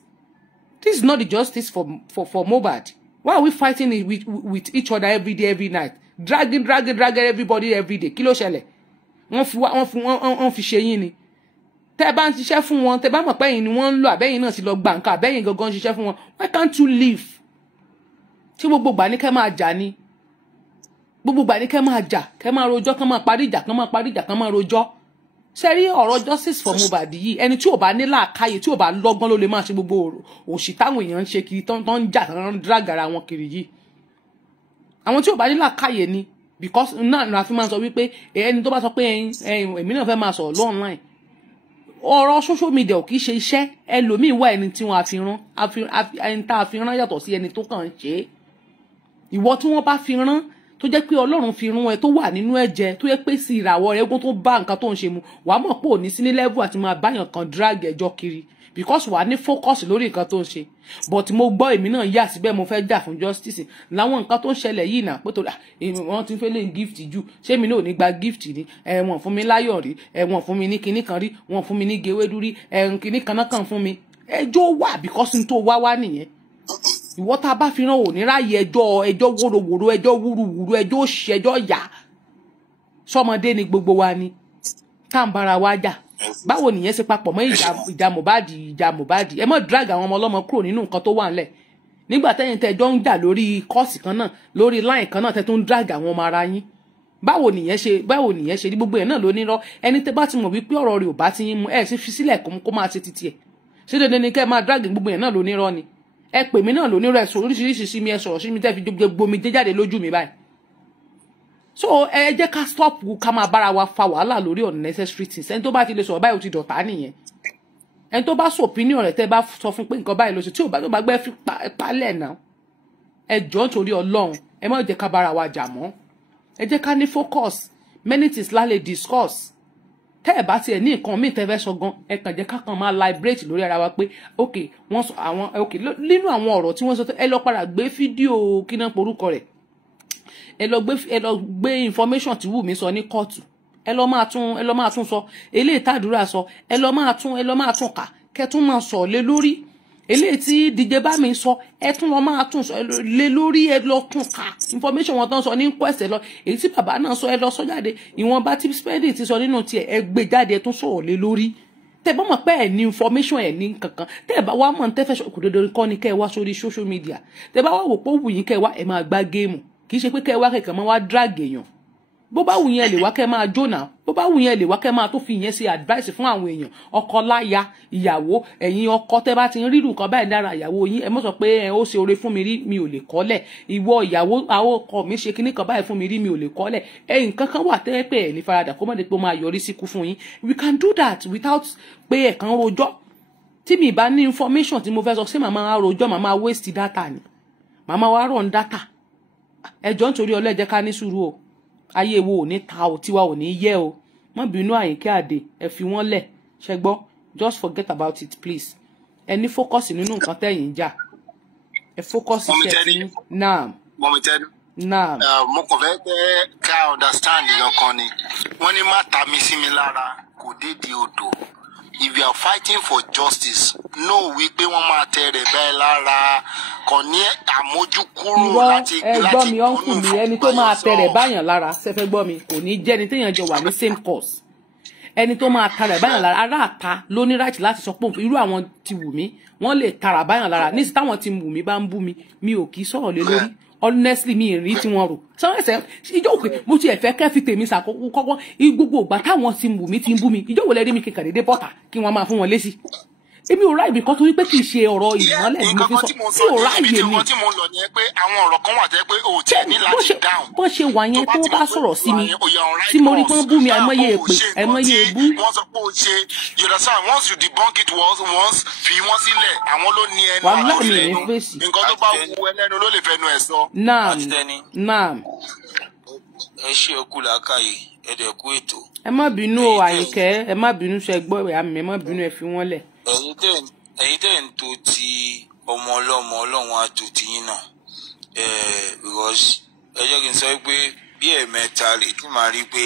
This is not the justice for Mohbad. Why are we fighting it with each other every day, every night? Dragging everybody every day. Kí ló ṣẹlẹ̀? Wọ́n fi ṣe yín ni. Tẹ́ bá ń ṣiṣẹ́ fún wọn, tẹ́ bá mọ̀ pé ẹ̀yin ni wọ́n ń lò àbẹ́yìn náà ti lọ gbà nǹkan àbẹ́yìn gangan ṣiṣẹ́ fún wọn. Why can't you leave? Tí gbogbo gbà ní kẹ́ máa jà ni. Gbogbo gbà ní kẹ́ máa jà, kẹ́ máa rojọ́, kẹ́ máa parí ìjà, kẹ́ máa rojọ́. Ṣé rí ọ̀rọ̀ justice for Mohbad yìí ẹni tí ò bá ní làákàyè tí ò bá lọ́gbọ́n ló lè máa ṣe gbogbo òṣì táwọn èèyàn ń ṣe kiri tó ń jà tó ń drag ara wọn kiri yìí àwọn tí ò bá ní làákàyè ni because náà la fi máa sọ wípé ẹni tó bá sọ pé èmi náà fẹ́ máa sọ̀rọ̀ online ọ̀rọ̀ social media ò kì í ṣe iṣẹ́ ẹlòmíì wá ẹni tí wọ́n ẹni tá a fi rán yàtọ̀ sí ẹni tó kàn ń ṣe ìwọ tí wọ́n bá fi rán tó jẹ́ pé Ọlọ́run fi rán ẹ tó wà nínú ẹ̀jẹ̀ tó yẹ pé sí ìràwọ̀ rẹ ogun tó bá nǹkan tó ń ṣe mu wàá mọ̀ pé ò ní sí ní level àti máa báyàn kan drag ẹjọ́ kiri because wàá ní focus lórí nǹkan tó ń ṣe but mo gbọ́ èmi náà yà síbẹ̀ mo fẹ́ jà fún justice láwọn nǹkan tó ń ṣẹlẹ̀ yìí náà pé tó wọ́n ti ń fẹ́ lé gift jù ṣé mi náà ò ní gba gift ni wọ́n fún mi láyọ̀ rí wọ́n fún mi ní kinní kan rí wọ́n fún mi ní gewédú rí kinní kan náà kàn fún mi ẹjọ́ wà because n tó wá nìyẹn ìwọ tá a bá fi rán òní ráyè ẹjọ́ wóróworó ẹjọ́ wúruwúru ẹjọ́ òṣì ẹjọ́ yá sọmọdé ni gbogbo wa ni tá à ń bára wa jà báwo nìyẹn ṣe papọ̀ mọ́ ìjà Mohbad ẹ mọ́ drag àwọn ọmọ ọlọ́mọ kúrò nínú nǹkan tó wà ńlẹ̀ nígbà tẹ́yìn tẹ́ jọ ń jà lórí kọ́ọ̀sì kan náà lórí line kan náà tẹ́ tó ń drag àwọn ọmọ ara yín báwo nìyẹn ṣe rí gbogbo ẹ̀ náà ló nírọ́ ẹni tẹ́ bá ti mọ̀ wípé ọ̀rọ̀ rẹ̀ ò bá ti yín mu ẹ̀ sì fi sílẹ̀ kó máa ṣe titi ẹ̀ ṣé dandan ni kẹ́ máa drag gbogbo ẹ̀ náà ló nírọ́ ni ẹ pè mí náà ló nírọ́ ẹ̀ sọ oríṣiríṣi sí mi ẹ sọ̀rọ̀ sí mi tẹ́ fi gbomi dé jáde lójú mi báyìí so ẹ jẹ́ ká stop ká máa bára wa fa wàhálà lórí unnecessary things ẹni tó bá ti lè sọ̀rọ̀ báyìí ó ti dọ̀tá nìyẹn ẹni tó bá sọ opinion rẹ̀ tẹ́ bá sọ fún pé nǹkan báyìí ló ṣe tí ò bá tó bá gbẹ́ fi palẹ̀ náà ẹ jọ̀ọ́ nítorí Ọlọ́run ẹ má jẹ́ ká bára wa jà mọ́ ẹ jẹ́ ká ní focus many things la lè discuss tẹ́ ẹ bá tiẹ̀ ní nǹkan míì tẹ́ fẹ́ sọ gan ẹ kàn jẹ́ ká kàn máa liberate lórí ara wa pé ok wọ́n sọ àwọn ok nínú àwọn ọ̀rọ̀ tí wọ́n sọ ẹ lọ padà gbé fídíò kí náà porúkọ rẹ̀ ẹ lọ gbé information tí Wùmí sọ ní kóòtù ẹ lọ máa tún sọ eléyìí tàdúrà sọ ẹ lọ máa tún kà kẹ́ tún máa sọ lé lórí eléyìí tí DJ Bami sọ ẹ tún lọ máa tún sọ lé lórí ẹ lọ tún kà information wọn tán sọ ní quest ẹ lọ èyí tí bàbá náà sọ ẹ lọ sọ jáde ìwọ̀nba tí spending ti sọ nínú tiẹ̀ ẹ gbé jáde ẹ tún sọ̀rọ̀ lé lórí tẹ́ bá mọ̀ pé ẹ ní information ẹ ní kankan tẹ́ bá wá mọ̀ tẹ́ fẹ́ kò dandan kọ́ ni kẹ́ wá sórí social media tẹ́ bá wá wò pé ó wù yín kẹ́ wá ẹ máa gbá géèmù kì í ṣe pé kẹ́ wá kẹ́kẹ́ máa wá drag èèyàn bó bá wù yẹn lè wá kẹ́ máa jóná bó bá wù yẹn lè wá kẹ́ máa tó fi yẹn ṣe advice fún àwọn èèyàn ọkọ láya ìyàwó ẹ̀yin ọkọ tẹ́ bá ti ń rírù kan báyìí dára ìyàwó yín ẹ mọ̀ sọ pé ó ṣe oore fún mi rí mi ò lè kọ́lẹ̀ ìwọ ìyàwó àwọn ọkọ mi ṣe kinní kan báyìí fún mi rí mi ò lè kọ́lẹ̀ ẹ̀yin kankan wà tẹ́ pé ẹ̀ ní faradà kó má de pé ó máa yọrí síkú fún yín we can do that without pé ẹ̀kan rojọ́ tí mi bá ní information tí mo fẹ́ sọ sí màmá rojọ́ màmá waste data ni màmá wa run data ẹjọ́ nítorí ọlọ́ẹ̀jẹ́ ká ní sùúrù o ayé wo ò ní ta o tiwa ò ní yẹ o má bínú Àyìnkẹ́ Àdè ẹ fi wọ́n lẹ̀ ṣẹ gbọ́ just forget about it please ẹ ní focus nínú nǹkan tẹ̀yìn jà ẹ focus iṣẹ́ tí naam naam. mo kàn fẹ́ ká understand lọ́kàn ni wọ́n ní má ta mi sí mi lára kò dédìí odò if you are fighting for justice know wípé wọ́n máa tẹ rẹ̀ bẹ́ẹ̀ lára kàn ní àmójúkúrò láti gbọ́ mi ọ̀nkù mi ẹni tó máa tẹ rẹ̀ báyàn lára ṣẹfẹ́ gbọ́ mi kò ní jẹ́ ẹni téèyàn jọ wà ní same course ẹni tó máa tara báyàn lára ará àta ló ní right láti sọ pé irú àwọn ti Wùmí wọ́n lè tara báyàn lára ní táwọn ti Wùmí bá ń bú mi mi ò kì í sọ̀rọ̀ lé lórí honestly mi rí tí wọ́n rò sọ ẹsẹ̀ ìjọ òkè mo ti ẹ̀fẹ́ kẹ́ fi tèmi ṣàkókò kọ́kọ́ gbogbo ìgbà táwọn ti Wùmí ti ń bú mi ìjọ wò lẹ́rí mi kékeré dé bọ́tà kí wọ́n máa fún wọn lésì èmi ò ráì bí kan torí pé kì í ṣe ọ̀rọ̀ ìmọ́lẹ̀ ni mo fi sọ tí ò ráì yé mi. tí mo lọ ni pé àwọn ọ̀rọ̀ kan wà tẹ́ pé o tẹ̀ ní láti dáhùn. bó ṣe wà yẹn tó bá sọ̀rọ̀ sí mi tí mo rí pé bú mi àìmọye èpè àìmọye èbú. wọ́n sọ pé o ṣe you understand once you debunk it once fi wọ́n sílẹ̀ àwọn ló ní ẹnu àwọn lẹ́nu nǹkan tó bá wù ẹlẹ́nu ló lè fẹnu ẹ̀ sọ. naam. ẹ ṣe ọkù làákàyè ẹ̀dẹ̀kú ètò. ẹ má bínú o Àyìnkẹ́ ẹ má bínú ṣe gbọ́ àmì ẹ má bínú ẹ fi wọ́n lẹ̀. ẹ̀yin tẹ́ ń tó ti ọmọ ọlọ́mọ ọlọ́run á tó ti yín náà because ẹ jẹ́ kí n sọ pé bí ẹ̀mẹ́ta rè tí màá rí pé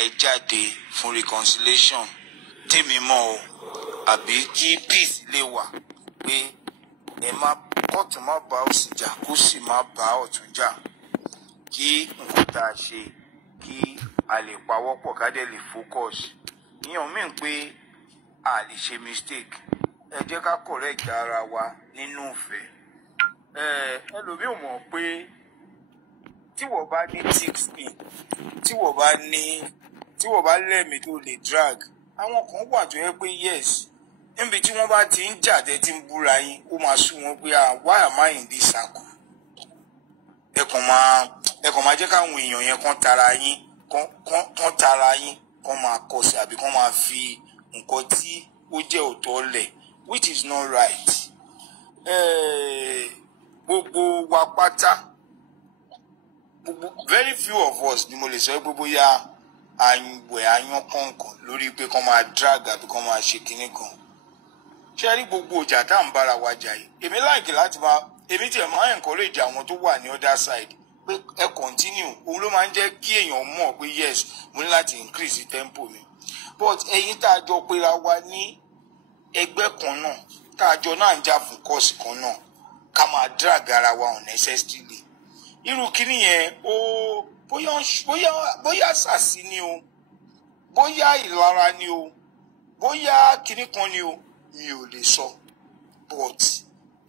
ẹ jáde fún reconciliation tèmi mọ́ o àbí kí peace lè wà pé ẹ má kọ́ọ̀tù má bá òsì jà kó sì má bá ọ̀tún jà kí nǹkan tá a ṣe kí a lè pawọ́pọ̀ ká dẹ̀ lè focus ìyẹn mi ń pé a lè ṣe mistake ẹ jẹ́ ká correct ara wa nínú ìfẹ́ ẹlòmíì mọ̀ pé tí wọ́n bá ní thick skin tí wọ́n bá lẹ́mìí tó lè drag àwọn kan wà tó yẹ pé yes níbi tí wọ́n bá ti ń jà tẹ́ ti ń búra yín ó máa sú wọn pé why am I in this circle ẹ kàn máa jẹ́ káwọn èèyàn yẹn kàn tara yín kàn máa kọsẹ̀ àbí kàn máa fi nǹkan tí ó jẹ́ òótọ́ lẹ̀, which is not right. Gbogbo wa pátá, very few of us ni mo lè sọ pé bóyá àwẹ̀ àyàn kọ̀ọ̀kan lórí pé kán máa drag àbí kán máa ṣe kinní kan. Ṣé rí gbogbo ọjà tá à ń bára wa jà yìí? Èmi láìkì láti máa, èmi tiẹ̀ máa encourage àwọn tó wà ní other side pé ẹ continue. Òun ló máa ń jẹ́ kí èèyàn mọ̀ pé yes, mo ní láti increase tempo mi. But ẹ̀yin tá a jọ pera wa ní ẹgbẹ́ kan náà, tá a jọ náà ń jà fún kọ́ọ̀sì kan náà, ká máa drag ara wa unnecessarily. Irú kíní yẹn ó bóyá sàsí ni o, bóyá ìlara ni o, bóyá kíní kan ni o, mi ò lè sọ. But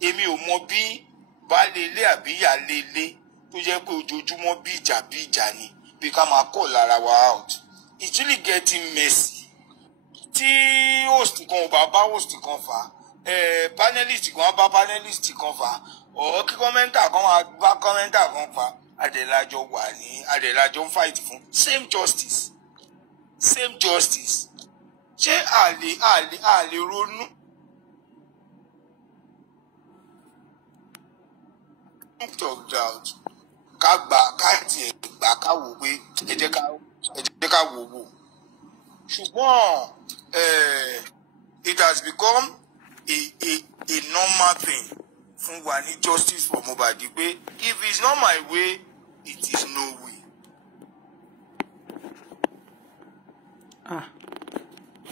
èmi ò mọ bí baálé ilé àbí ìyáálé ilé tó jẹ́ pé ojoojúmọ́ bí ìjà ni bí ká máa call ara wa out. It's really getting messy. Tí host kan ò bá bá host kan fà, panelist kan bá panelist kan fà, or kí commenter kan wá bá commenter kan fà, adẹ̀lájọ wà ní adẹ̀lájọ ń fight fún same justice. Ṣé a lè ronú? Talk doubt. Ká gbà ká tiẹ̀ gbà ká wò pé ẹ jẹ́ ká wò wò. Ṣùgbọ́n it has become a normal thing fún wa ní justice for Mohbad pé if it's not my way, it is no way.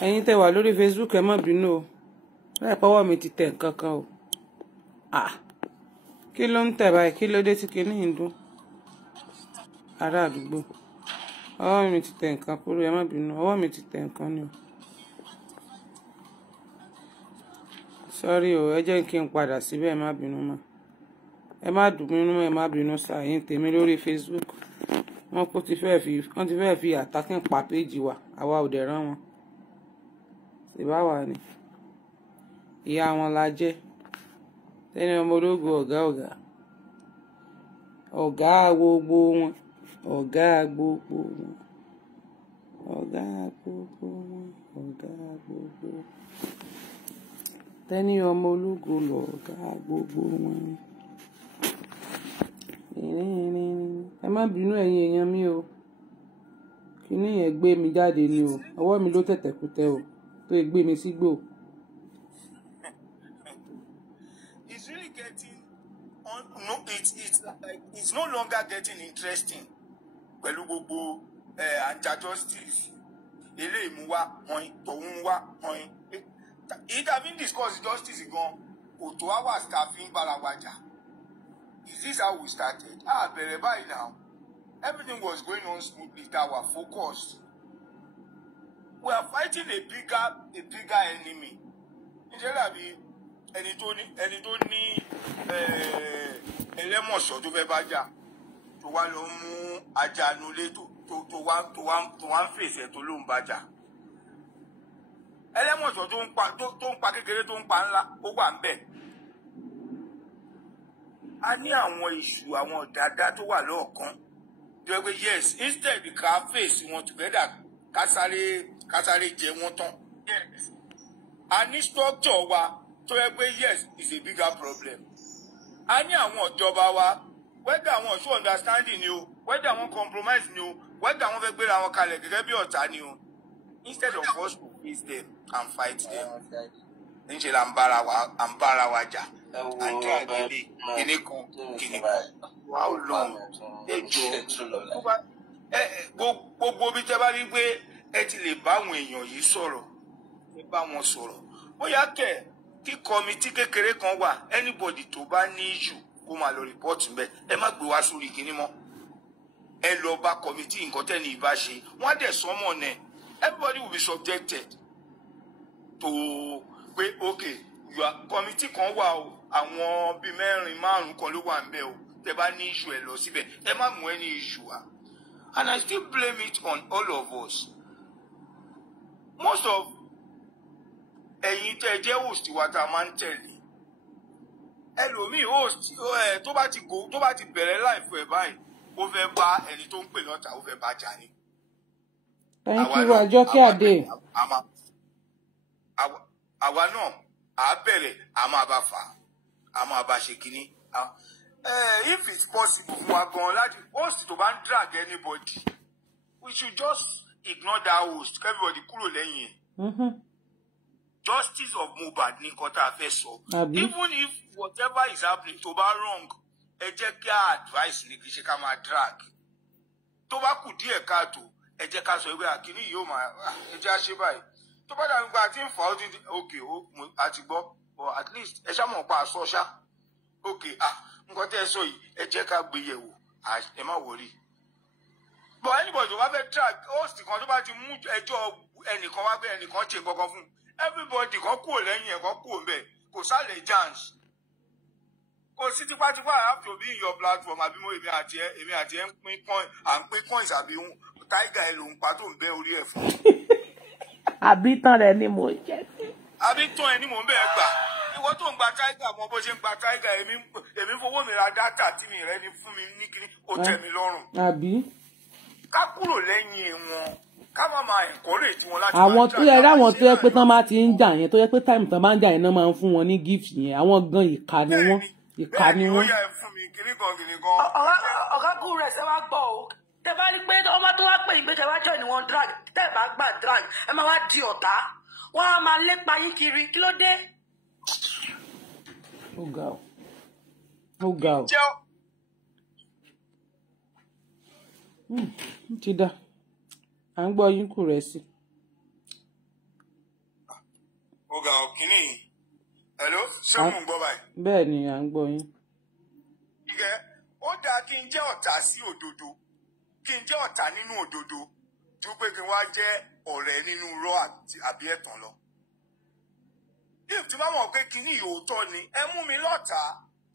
Ẹ̀yin tẹ́ wà lórí Facebook ẹ má bínú o. Láì pọ́wọ́ mi ti tẹ̀ nǹkan kan o. Kí ló ń tẹ̀ báyìí? Kí ló dé tí kinní ń dún? Ará àdúgbò. Ọwọ́ mi ti tẹ̀ nǹkan kúrò, ẹ má bínú. Ọwọ́ mi ti tẹ̀ nǹkan ni o. Sorry o, ẹ jẹ́ kí n padà síbẹ̀, ẹ má bínú mọ́. Ẹ má bínú mọ́, ẹ má bínú sá. Ẹ̀yin tèmi lórí Facebook. Wọ́n ti fẹ́ fi àtàkùn pa péjì wa. Àwa ò dẹ̀ rán wọn. Ìbáwa ni. Ìyá wọn la jẹ́. Tẹ́ni ọmọ ológo ọ̀gá gbogbo wọn, ọ̀gá gbogbo. Tẹ́ni ọmọ ológo lọ̀gá gbogbo wọn. Ẹ má bínú ẹ̀yin èèyàn mi o. Kíní yẹn gbé mi jáde ni o. Ọwọ́ mi ló tẹ̀tẹ̀kútẹ́ o. Tó gbé mi sígbò. It's no longer getting interesting. Pẹ̀lú gbogbo anja justice. Ilé ìmúwá ọ̀yin, tòun wá ọ̀yin. It have been discussed justice gan. Òtò hours ta fi ń bára wa jà. Is this how we started? Bẹ̀rẹ̀ báyìí now. Everything was going on smoothly. That were focused. We are fighting a bigger enemy. Ǹjẹ́ dàbí ẹni tó ní ẹlẹ́mọ̀ṣọ́ tó fẹ́ bá jà, tó wá lọ mú ajá nulẹ̀ tó wá ń fèsì tó ló ń bá jà. Ẹlẹ́mọ̀ṣọ́ tó ń pa kékeré tó ń pa ńlá ó wà ń bẹ̀. A ní àwọn ìṣù àwọn ọ̀dàdá tó wà lọ́ọ̀kan tó yẹ pé yes, instead ká fèsì wọn together ká sáré jẹ wọn tán. Yes. A ní structure wa tó yẹ pé yes is a bigger problem. A ní àwọn ìjọba wa, whether àwọn show understanding ni o, whether àwọn compromise ni o, whether àwọn fẹ́ gbéra wọn kalẹ̀ gẹ́gẹ́ bí ọ̀tá ni o, instead of us to face them and fight them, níṣẹ́ la ń bára wa jà. Àjọ àgbélé kíní kan how long gbogbo bí tẹ́ bá rí pé ẹ ti lè bá àwọn èèyàn yìí sọ̀rọ̀, ẹ bá wọn sọ̀rọ̀. Bóyá kẹ̀ kí kọ́mítì kékeré kan wà, anybody tó bá ní issue kó máa lọ report mbẹ, ẹ má gbé wá sórí kíní mọ́. Ẹ lọ bá kọ́mítì nǹkan tẹ́ni ìbá ṣe, wọ́n á dẹ̀ sọ́mọ̀ nẹ̀. Everybody will be subjected to pé okay, kọ́mítì kan wà o, àwọn bíi 4-5 kan ló wà ńbẹ̀ o, tẹ́ bá ní issue ẹ lọ síbẹ̀, ẹ má mú any issue wá. And I still blame it on all of us. Most of ẹ̀yin tẹ́ jẹ́ host wa tá a máa ń tẹ̀lé. Ẹlòmíì host tó bá ti bẹ̀rẹ̀ life ẹ̀ báyìí, ó fẹ́ bá ẹni tó ń pè lọ́tà, ó fẹ́ bá jà ní. Thank you, Àjọkẹ́ Adé. àwa náà à bẹ̀rẹ̀ a máa bá fà á máa bá ṣe kínní. If it's possible fún wa gan láti host tó bá ń drag anybody we should just ignore that host everybody kúrò lẹ́yìn ẹ̀. Justice of Mohbad ní nǹkan tá a fẹ́ sọ. Even if whatever is happening tó bá wrong ẹ jẹ́ kí a advice ní kì í ṣe ká máa drag. Tó bá kù díẹ̀ káàtó ẹ jẹ́ ká sọ pé àkíní yóò máa ẹ jẹ́ á ṣe báyìí. Tó bá dàbí gba àti ń fà ó ti okay àti gbọ́ or at least ẹ ṣá mọ̀ pa àṣọ ṣá. Okay nǹkan tẹ́ ẹ sọ yìí ẹ jẹ́ ká gbé yẹ̀wò ẹ má wọrí. But anybody tó bá fẹ́ drag host kan tó bá ti mú ẹjọ́ ẹnìkan wá pé ẹnìkan ṣe nǹkan kan fún everybody kan kúrò lẹ́yìn ẹ̀ kan kúrò mbẹ̀ kò sálẹ̀ chance. Kò sí tipátipá I have to be in your platform àbí mo èmi àti ẹ ń pín coins àbí tiger ẹ ló ń pa tó ń bẹ orí ẹ̀ fún. Àbí tán rẹ ni mo jẹ sí. Àbí tán ẹ ni mò ń bẹ́ẹ̀ gbà. Ìwọ tó ń gba tiger mọ bó ṣe ń gba tiger èmi fowó mi ra data tí mi rẹ ni fún mi ní kíní ó tẹ́ mi lọ́rùn. Àbí. Ká kúrò lẹ́yìn wọn ká má máa encourage wọn láti. Àwọn tó yẹ láwọn tó yẹ pé tán máa ti ń jà yẹn tó yẹ pé time tán máa ń jà yẹn náà máa ń fún wọn ní gift yẹn àwọn gan ìka ni wọ́n. Ìka ni wọ́n. Ọ̀gá kú rẹ̀ ṣe wá gbọ́ o. Tẹ bá rí pé ọmọ tó wá pè yín pé kẹ wá jọ ní wọn drag tẹ bá gbà drag ẹ máa wá di ọ̀tá wọn á máa lépa yín kiri kí ló dé. Ó ga o. Ó ga o. Ti dá à ń gbọ́ yín kù rẹ̀ sí. Ó ga ọ kínní hello ṣé mò ń gbọ́ báyìí. Bẹ́ẹ̀ ni à ń gbọ́ yín. Ó dáa kí n jẹ́ ọ̀tá sí òdodo kí n jẹ́ ọ̀tá nínú òdodo tó pé kí n wá jẹ́ ọ̀rẹ́ nínú irọ́ àbí ẹ̀tàn lọ. If tí bá mọ̀ pé kíní ìhòòtọ́ ni ẹ mú mi lọ́tà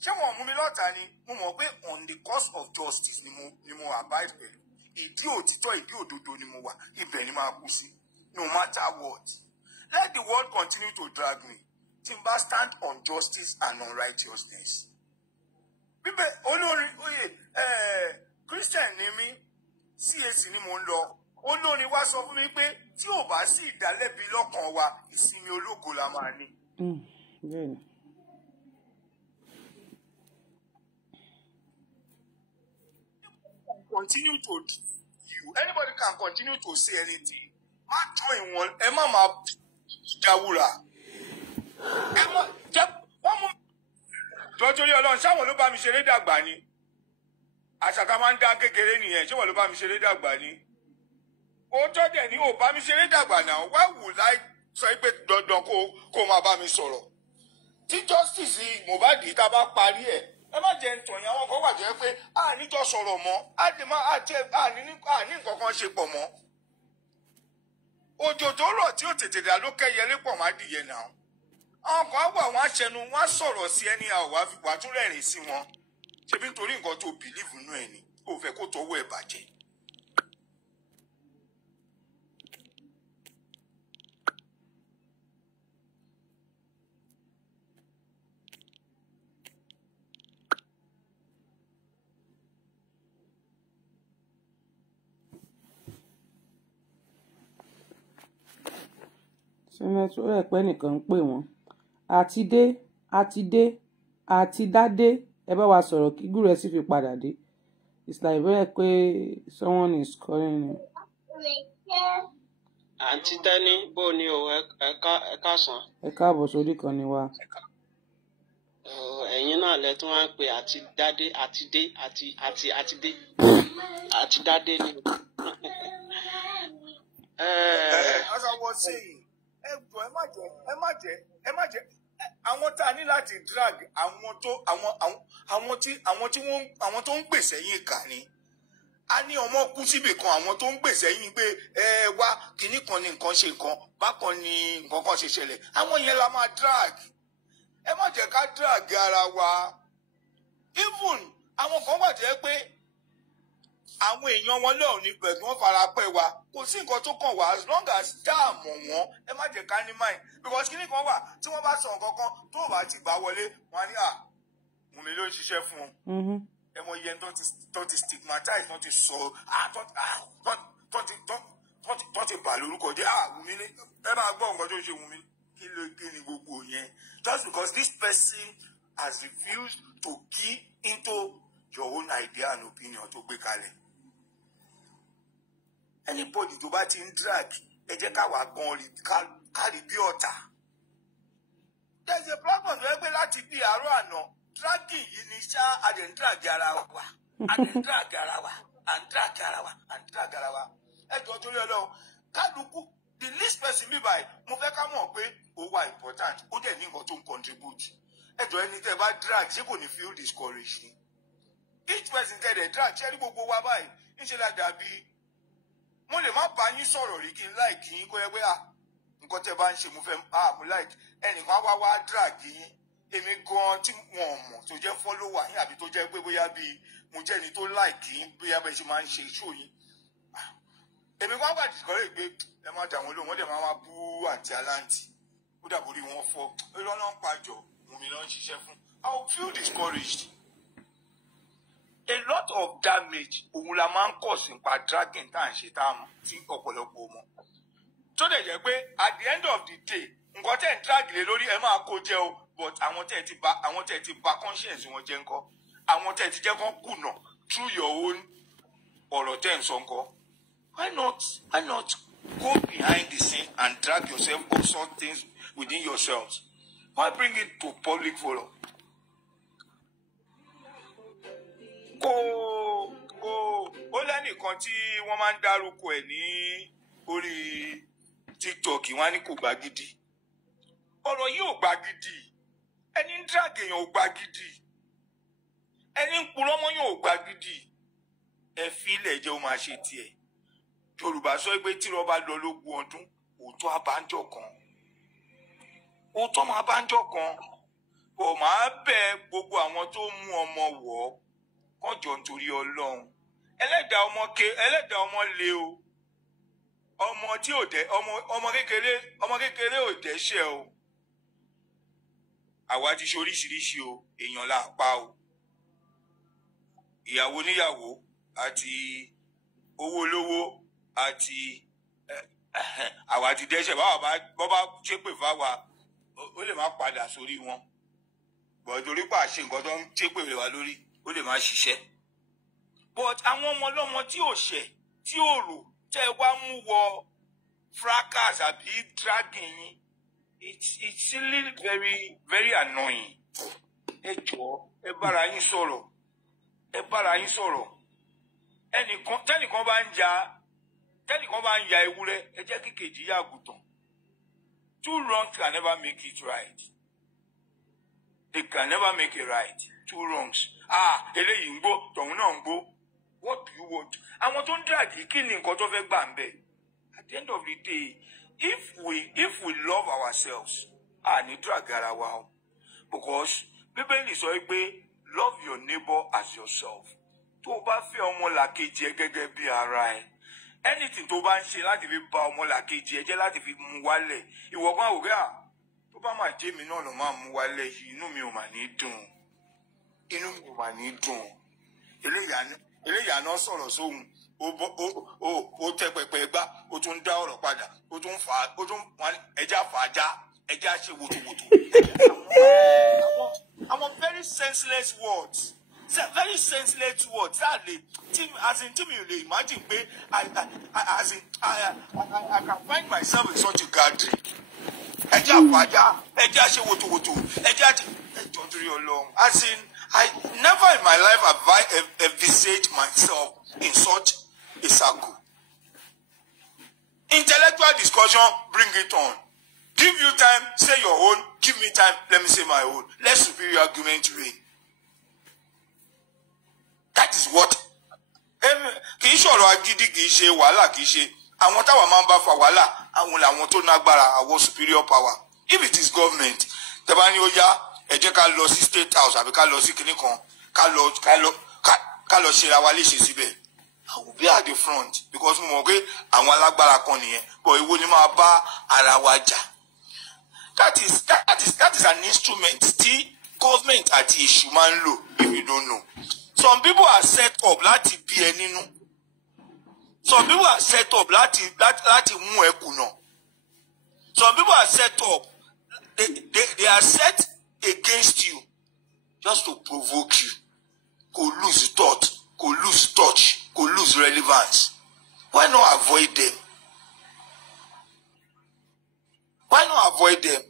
ṣé wọ́n mú mi lọ́tà ni mo mọ̀ pé on the cause of justice ni mo abide pẹ̀lú ìdí òtítọ́ ìdí òdodo ni mo wà ibẹ̀ ni máa kú sí no matter what. Let the world continue to drag me till I stand on justice and on righteousness. Bíbẹ̀ olórin oyè Christian ni mí CAC ni mo ń lọ olórin wá sọ fún mi pé tí ò bá sí ìdálẹ́bi lọ́kàn wa ìsinmi ológo la máa ní. Continue to you anybody can continue to say anything má dún ìwọ̀n ẹ má máa jáwúra ẹ má jẹ́ wọ́n mú tọ́jọ́rí ọlọ́run sáwọn ló bá mi ṣeré dàgbà ni àṣàkà máa ń dá kékeré nìyẹn ṣé wọ́n ló bá mi ṣeré dàgbà ni òótọ́ dẹ̀ ni ò bá mi ṣeré dàgbà náà why would I sọ pé dandan kó máa bá mi sọ̀rọ̀ tí justice Mohbad tá a bá parí ẹ̀ ẹ má jẹ́ ntọ̀yìn àwọn kan wà jẹ́ pé a níjọ́ sọ̀rọ̀ mọ́ a ní nǹkan kan ṣe pọ̀ mọ́ òjò tó rọ̀ tí ó tètè dà ló kẹ́yẹlé pọ̀ má dìyẹ náà àwọn kan wà wọn aṣẹnu wọn sọ̀rọ̀ sí ẹni àwà tún rẹ́rìn sí wọn ṣebí nítorí nǹkan tó bìlíìfù nú ẹ̀ ni ó fẹ́ kó tọwọ́ ẹ̀ bàjẹ́. Sínẹ́tù ẹ̀pẹ́ nìkan ń pè wọ́n àti dádé ẹ bá wa sọ̀rọ̀ kí gúrẹ́ sì fi padà dé. It's like bẹ́ẹ̀ pé someone is calling him. Àǹtí Tẹ́ní bó ni o ẹ káàsán. Ẹ káàbọ̀ sórí kan ni wa. Ẹ̀yin náà lẹ tún wá ń pè àti dádé àti dádé ni. As I was saying ẹ má jẹ́ àwọn tá a ní láti drag àwọn tó ń gbèsè yín kà ní a ní ọmọ kú síbì kan àwọn tó ń gbèsè yín pé ẹ wá kinní kan ní nǹkan ṣe kan bákan ní nǹkan kan ṣe ṣẹlẹ̀ àwọn yẹn la máa drag ẹ má jẹ́ ká drag ara wa even àwọn kan wà jẹ́ pé àwọn èèyàn wọn lọ́ọ̀ ní bẹ̀rẹ̀ wọ́n fara pẹ́ wa kò sí nǹkan tó kàn wá as long as tá a mọ̀ wọ́n ẹ má jẹ́ ká ní mind because kíní kan wà tí wọ́n bá sọ nǹkan kan tó bá ti gbà wọlé wọn á ní Wùnmí ló ń ṣiṣẹ́ fún un ẹ mọ iye tó ti stigmatize tó ti sọ tó ti bà lórúkọ jẹ́ Wùnmí ní ẹ máa gbọ́ nǹkan tó ń ṣe Wùnmí Just because this person has refused to key into your own idea and opinion to gbé kalẹ̀. Anybody tó bá ti ń drag, ẹ jẹ́ ká wá gan kárí bí ọ̀tá. There's a problem where we láti bí àárọ̀ àná. Dragging yìí ni ṣá adẹ̀ ń drag ara wa. Adẹ̀ ń drag ara wa. And drag ara wa. And drag ara wa. Ẹ jọ̀ọ́ torí Ọlọ́run. Kálukú, the least person bí báyìí, mo fẹ́ ká mọ̀ pé ó wà important. Ó dẹ̀ ní nǹkan tó ń contribute. Ẹ jọ̀ọ́ ẹni tẹ́ bá drag, ṣé kò ní feel discouraged ni? Each person tẹ́ dẹ̀ drag, ṣé ní gbogbo wa báyìí? Níṣẹ́ la dàbí. Mo lè má bá yín sọ̀rọ̀ rí kí n like yín kó yẹ pé nǹkan tẹ́ bá ń ṣe mo fẹ́ mo like ẹnìkan wá drag yín èmi gan tí wọn mọ̀ tó jẹ́ follower yín àbí tó jẹ́ pé bóyá bí mo jẹ́ ni tó like yín bóyá bẹ́ẹ̀ ṣe máa ń ṣe show yín èmi kan wà discourage pé ẹ má dà wọn lóhùn wọ́n dẹ̀ máa bú àǹtí aláǹtí ó dàbò rí wọn fọ́ ẹ lọ́nà ń pàjọ mo mi lọ ń ṣiṣẹ́ fún I will feel discouraged. A lot of damage òun la máa ń kọ̀ sí pa dragging tá à ń ṣe tá à tí ọ̀pọ̀lọpọ̀ mọ̀. Tó dẹ̀ jẹ́ pé at the end of the day nǹkan tẹ̀ ń drag lé lórí ẹ máa kó jẹ́ o but àwọn tẹ̀ ti bà conscience wọn jẹ́ ńkọ́ àwọn tẹ̀ ti jẹ́ kán kùnà through your own ọ̀rọ̀ tẹ̀ ń sọ ńkọ́. Why not go behind the scene and drag yourself or sort things within yourselves? Why bring it to public forum? Ó lẹ́nìkan tí wọ́n máa ń dárúkọ ẹ̀ ní orí TikTok wọ́n á ní kò gbá gidi. Ọ̀rọ̀ yìí ò gbá gidi. Ẹni ń drag èèyàn ò gbá gidi. Ẹni ń purọ́ mọ́ yóò gbá gidi. Ẹ fi ilẹ̀ jẹ́ ó máa ṣe tiẹ̀. Yorùbá sọ pé tí irọ́ bá lọ lógún ọdún, òótọ́ abáńjọ kan. Òótọ́ máa báńjọ kan. Bọ̀ máa bẹ gbogbo àwọn tó mú ọmọ wọ̀ ọ́. Kọjọ nítorí Ọlọ́run ẹlẹ́dàá ọmọ le o ọmọ tí ò dẹ ọmọ kékeré ò dẹ́ṣẹ̀ o àwa ti ṣe oríṣiríṣi o èèyàn là pa o ìyàwó níyàwó àti owó olówó àti àwa ti dẹ́ṣẹ̀ bọ́ bá ṣépè fáwa ó lè má padà sórí wọn gbọ̀dọ̀ torí pàṣẹ nǹkan tó ń ṣépè lé wa lórí ó lè máa ṣiṣẹ́. But àwọn ọmọ ọlọ́mọ tí ò ṣẹ̀ tí ò rò tẹ́ wá mú wọ fracas àbí dragging yín it's really very very annoying. Ẹ jọ̀ọ́ ẹ bára yín sọ̀rọ̀ tẹ́nìkan bá ń ya ewúrẹ́ ẹ jẹ́ kí kejì yá àgùntàn. Two wrongs can never make it right. They can never make it right. Two wrongs. Eléyìí ń gbó tọ̀hún náà ń gbó. What do you want? Àwọn tó ń drag kí ni nǹkan tó fẹ́ gbà ń bẹ̀? At the end of the day, if we love ourselves, ní drag ara wa o. Because Bíbélì sọ pé love your neighbor as yourself. Tó o bá fẹ́ ọmọlàkejì ẹ gẹ́gẹ́ bí ara ẹ. Anything tó bá ń ṣe láti fi bà ọmọlàkejì ẹ jẹ́ láti fi mú wálẹ̀. Ìwọ kan wò pé tó bá máa jẹ́ mi náà ló máa mú wálẹ̀ yìí inú mi ò mà ní dùn. Eléyà náà sọ̀rọ̀ sóhun ó tẹ́ pẹpẹ gbá ó tún dá ọ̀rọ̀ padà ó tún ẹja fàájá ẹja ṣe wòtòwòtò. Àwọn very senseless words tí mi ò lè imagine pé I can find myself in such a gathering. Ẹja fàájá ẹja ṣe wòtòwòtò ẹja torí Ọlọ́run. As in, I never in my life have I envisaged myself in such a circle. Intellectual discussion, bring it on. Give you time, say your own. Give me time, let me say my own. Let superior argument reign. That is what. Kì í ṣọ̀rọ̀ agídí, kì í ṣe wàhálà, kì í ṣe. Àwọn táwa máa ń bá fa wàhálà, àwọn làwọn tó nágbára, àwọn superior power. If it is government, tẹ́bá ní ó yá, ẹ jẹ́ ká lọ sí state house àbí ká lọ sí kinní kan ká lọ ṣe ra wa léṣe síbẹ̀. I will be at the front because mo mọ̀ pé àwọn alágbára kan nìyẹn but ìwọ ni máa bá ara wa jà. That is an instrument tí government àti èṣù máa ń lò if you don't know. Some people are set up láti bí ẹ nínú. Some people are set up láti mú ẹ kùnà. Some people are set up They are set against you just to provoke you. Could lose thought, could lose touch, could lose relevance. Why not avoid them? Why not avoid them?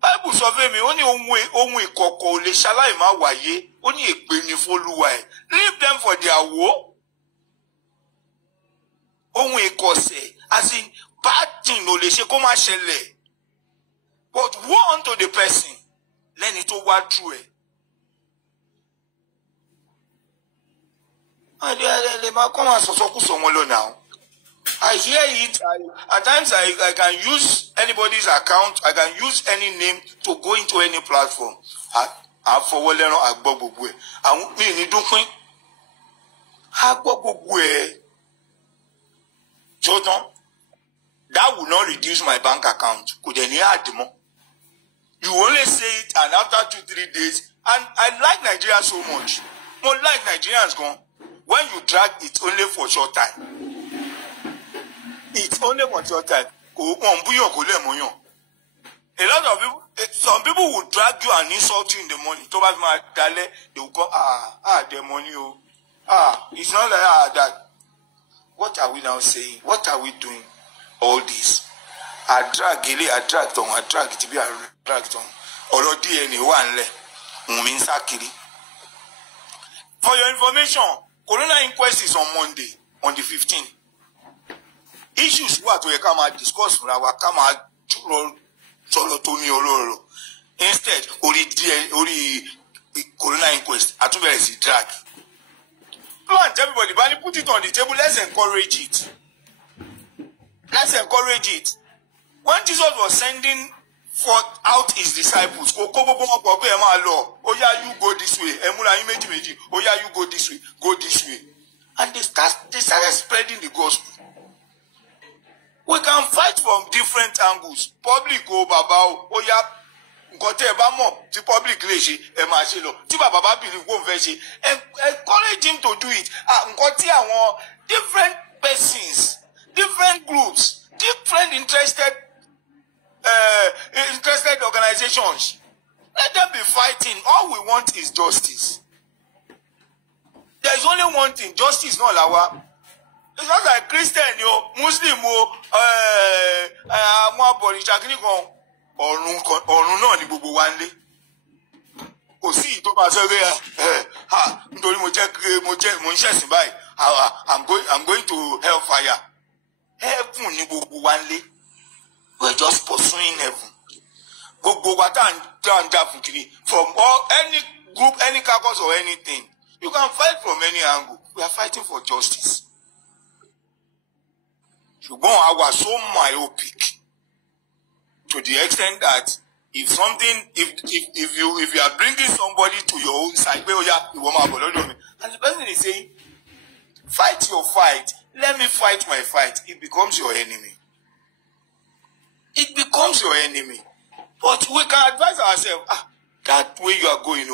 Bible survey me only ohun ìkọ̀kọ̀ lè ṣaláì má wáyé, ó ní ègbé ni f'Olúwa ẹ̀. Leave them for their woe. Ohun ìkọ̀sẹ̀, as in bad thing ò lè ṣe kó má ṣẹlẹ̀. But woe unto the person, lẹ́ni tó wá through ẹ̀. They might come and sọ̀sọ́kùsọ̀ wọn lọ now. I hear it. At times I can use anybody's account. I can use any name to go into any platform. I forward them. I gbọ́ gbogbo ẹ̀. Àwọn mi ní dúpín. I gbọ́ gbogbo ẹ̀. Jordan, that will not reduce my bank account. Could any add more? You only say it, and after 2-3 days, and I like Nigeria so much. More like Nigerians gone. When you drag, it's only for short time. It's only for short time. A lot of people, some people will drag you and insult you in the morning. They will go, the money, it's not like that. What are we now saying? What are we doing? All this. I drag it to be a drag on. Already anyone le. For your information, Corona inquest is on Monday, on the 15th. Issues what we come and discuss for our come solo to me. Instead, only Corona inquest, I told you drag. Plant everybody, but put it on the table. Let's encourage it. Let's encourage it. When Jesus was sending forth out his disciples, oh yeah, you go this way. Oh yeah, you go this way. And they started spreading the gospel. We can fight from different angles. Public, oh Baba, oh yeah. The public encourage him to do it. Different persons, different groups, different interested organizations. Let them be fighting. All we want is justice. There is only one thing: justice, not our. It's not like Christian, Muslim, ọ̀run náà ni gbogbo wa ń lé. Kò sí tó bá sọ pé nítorí mo ń ṣẹ̀sìn báyìí, I'm going to hellfire. Heaven ni gbogbo wa ń lé. We're just pursuing heaven. Gbogbo wa tá ń jà fún kiri, from any group, any caucus or anything. You can fight from any angle. We are fighting for justice. Ṣùgbọ́n àwa so myopic. To the extent that if you are bringing somebody to your own side, and the person is saying, fight your fight, let me fight my fight, it becomes your enemy. It becomes your enemy. But we can advise ourselves, that way you are going,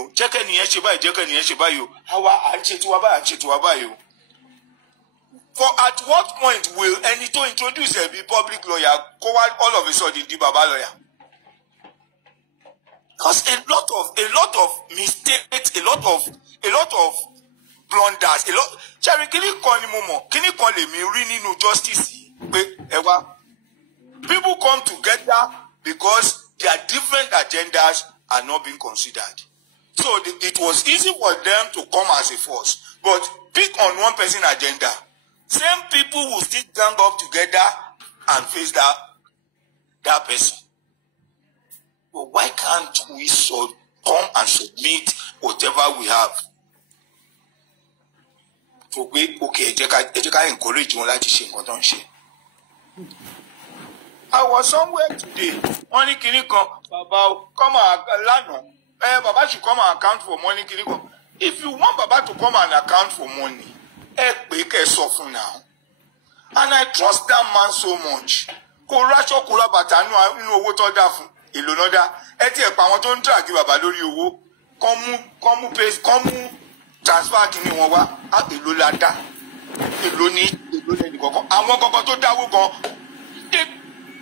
for at what point will any to introduce a public lawyer all of a sudden the Baba lawyer? Because a lot of mistakes, a lot of blunders, Cherry, can you call me no justice? People come together because their different agendas are not being considered. So it was easy for them to come as a force, but pick on one person agenda. Same people will still gang up together and face that person. But why can't we come and submit whatever we have? So we encourage one like to I was somewhere today. Money Kiniko, Baba, come and Baba should come and account for money Kiniko. If you want Baba to come and account for money, now. And I trust that man so much. Transfer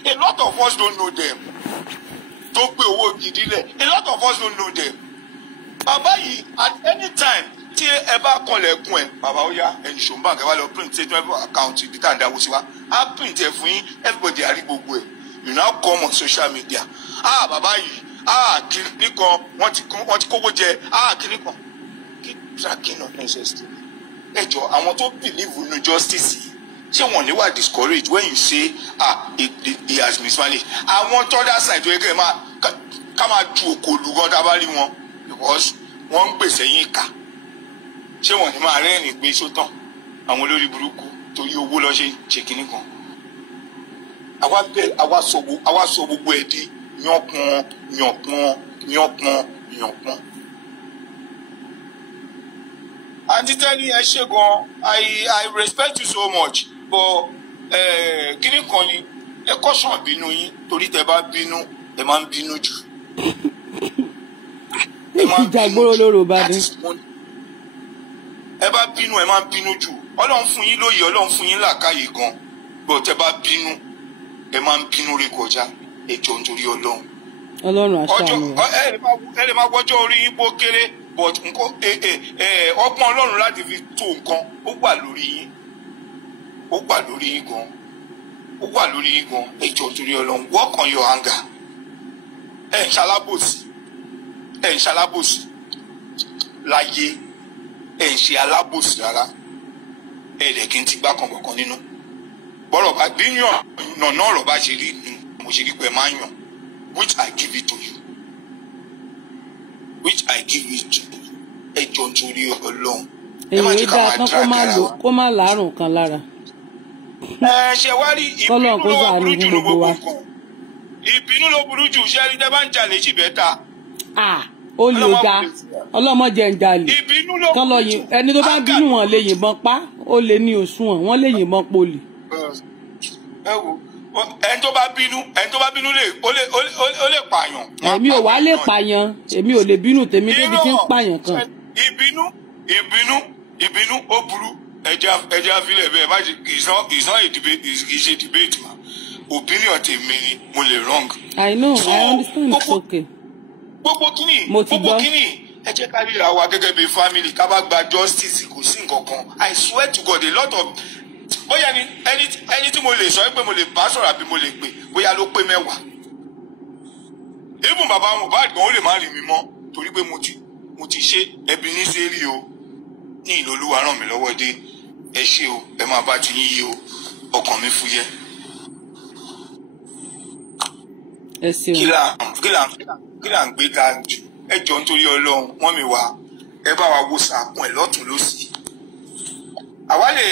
a lot of us don't know them. tó gbé owó gidi lẹ̀. A lot of us don't know them. Bàbá yìí at any time tí ẹ bá kọlẹ̀kùn ẹ̀ bàbá ó yá ẹni ṣòun báńkì ẹ wá lọ print statement of account ibi tá à ń dáwó sí wa á print ẹ̀ fún yín everybody á rí gbogbo ẹ̀. You now come on social media. Bàbá yìí kìnìún kan wọ́n ti kówó jẹ kìnìún kan. Keep tracking of necessity. Ẹ jọ àwọn tó believe in justice yìí ṣé wọ́n ní wà discouraged when you say he has mismanaged. Àwọn tọ́dá side tó yẹ kẹ́ ká máa ju òkòlù gan tá a bá rí wọn because wọ́n ń gbèsè yín kà. Ṣé wọ́n ní máa rẹ́rìn pé sótàn àwọn olórí burúkú torí owó lọ ṣe kìnìún kan. Àwa sọ gbogbo ẹ̀ di yànpọ̀n. Aunty Tẹ́lí ẹ ṣé gan, I respect you so much, but kíní kan ni ẹ kọ́sàn bínú yín torí tẹ bá bínú ẹ máa ń bínú jù. Ìjà ìgboro lóró bá dé. Ẹ bá bínú ẹ máa ń bínú jù. Ọlọ́run fún yín lóye, Ọlọ́run fún yín làákàyè gan, but tẹ bá bínú ẹ máa ń bínú ré kọjá ẹjọ́ nítorí Ọlọ́run. Ọlọ́run àṣàánú ẹ lè máa wọ́jọ́ orí yín bó kéré but nǹkan ọgbọ́n Ọlọ́run láti fi tó nǹkan ó wà lórí yín gan ẹjọ́ nítorí Ọlọ́run work on your anger. Ẹ ń ṣalábòsí láyé ẹ ń ṣe alábòsí rárá ẹ lè kí n ti gbá kankan nínú bọ́rọ̀ bá bí yàn nànà ọ̀rọ̀ bá ṣe rí ni mo ṣe rí pé máa yàn which I give it to you ẹ jọ nítorí Ọlọ́run ẹ má jẹ́ ká máa dra kára wa. kó má láàrùn kan lára. Ṣe wá rí ìbínú ló burú jù ní gbogbo nǹkan ìbínú ló burú jù ṣe rí tẹ́ bá ń jalè jì bẹ́ẹ̀ ta. Ó lè ga ọlọ́mọdé ń jalè ẹni tó bá bínú wọn lè yìnbọn pa ó lè ní òṣùwọ̀n wọn lè yìnbọn poli. Ẹ wo ẹni tó bá bínú ó lè pààyàn. Èmi ò wá lè pààyàn èmi ò lè bínú tèmi débi tí ń pààyàn kan. Ìbínú ó burú ẹja afilẹ bẹ́ẹ̀ má ṣe it's not a debate it's a debate ma opinion tèmi ni mo lè wrong. I know I understand it's okay. Gbogbo kíní ẹ jẹ́ ká ríra wa gẹ́gẹ́ bí family ká bá gba justice kò sí nǹkan kan I swear to God a lot of bóyá ni ẹni tí mo lè sọ pé mo lè bá sọ̀rọ̀ àbí mo lè pè bóyá ló pé 10. Even Baba Mohbad gan ó lè má rí mi mọ́ torí pé mo ti ṣe ẹbí ní sẹ́rí o ní ìlú Olúwa ràn mí lọ́wọ́ dé ẹ ṣé o ẹ máa bá ti yín yí o ọkàn mi fúyẹ́. Ẹ ṣeun. Kí là ń gbé ga jù ẹ jọ nítorí Ọlọ́run wọ́n mi wá ẹ bá wa wo sàkún ẹ lọ́tún lósì. Àwa lè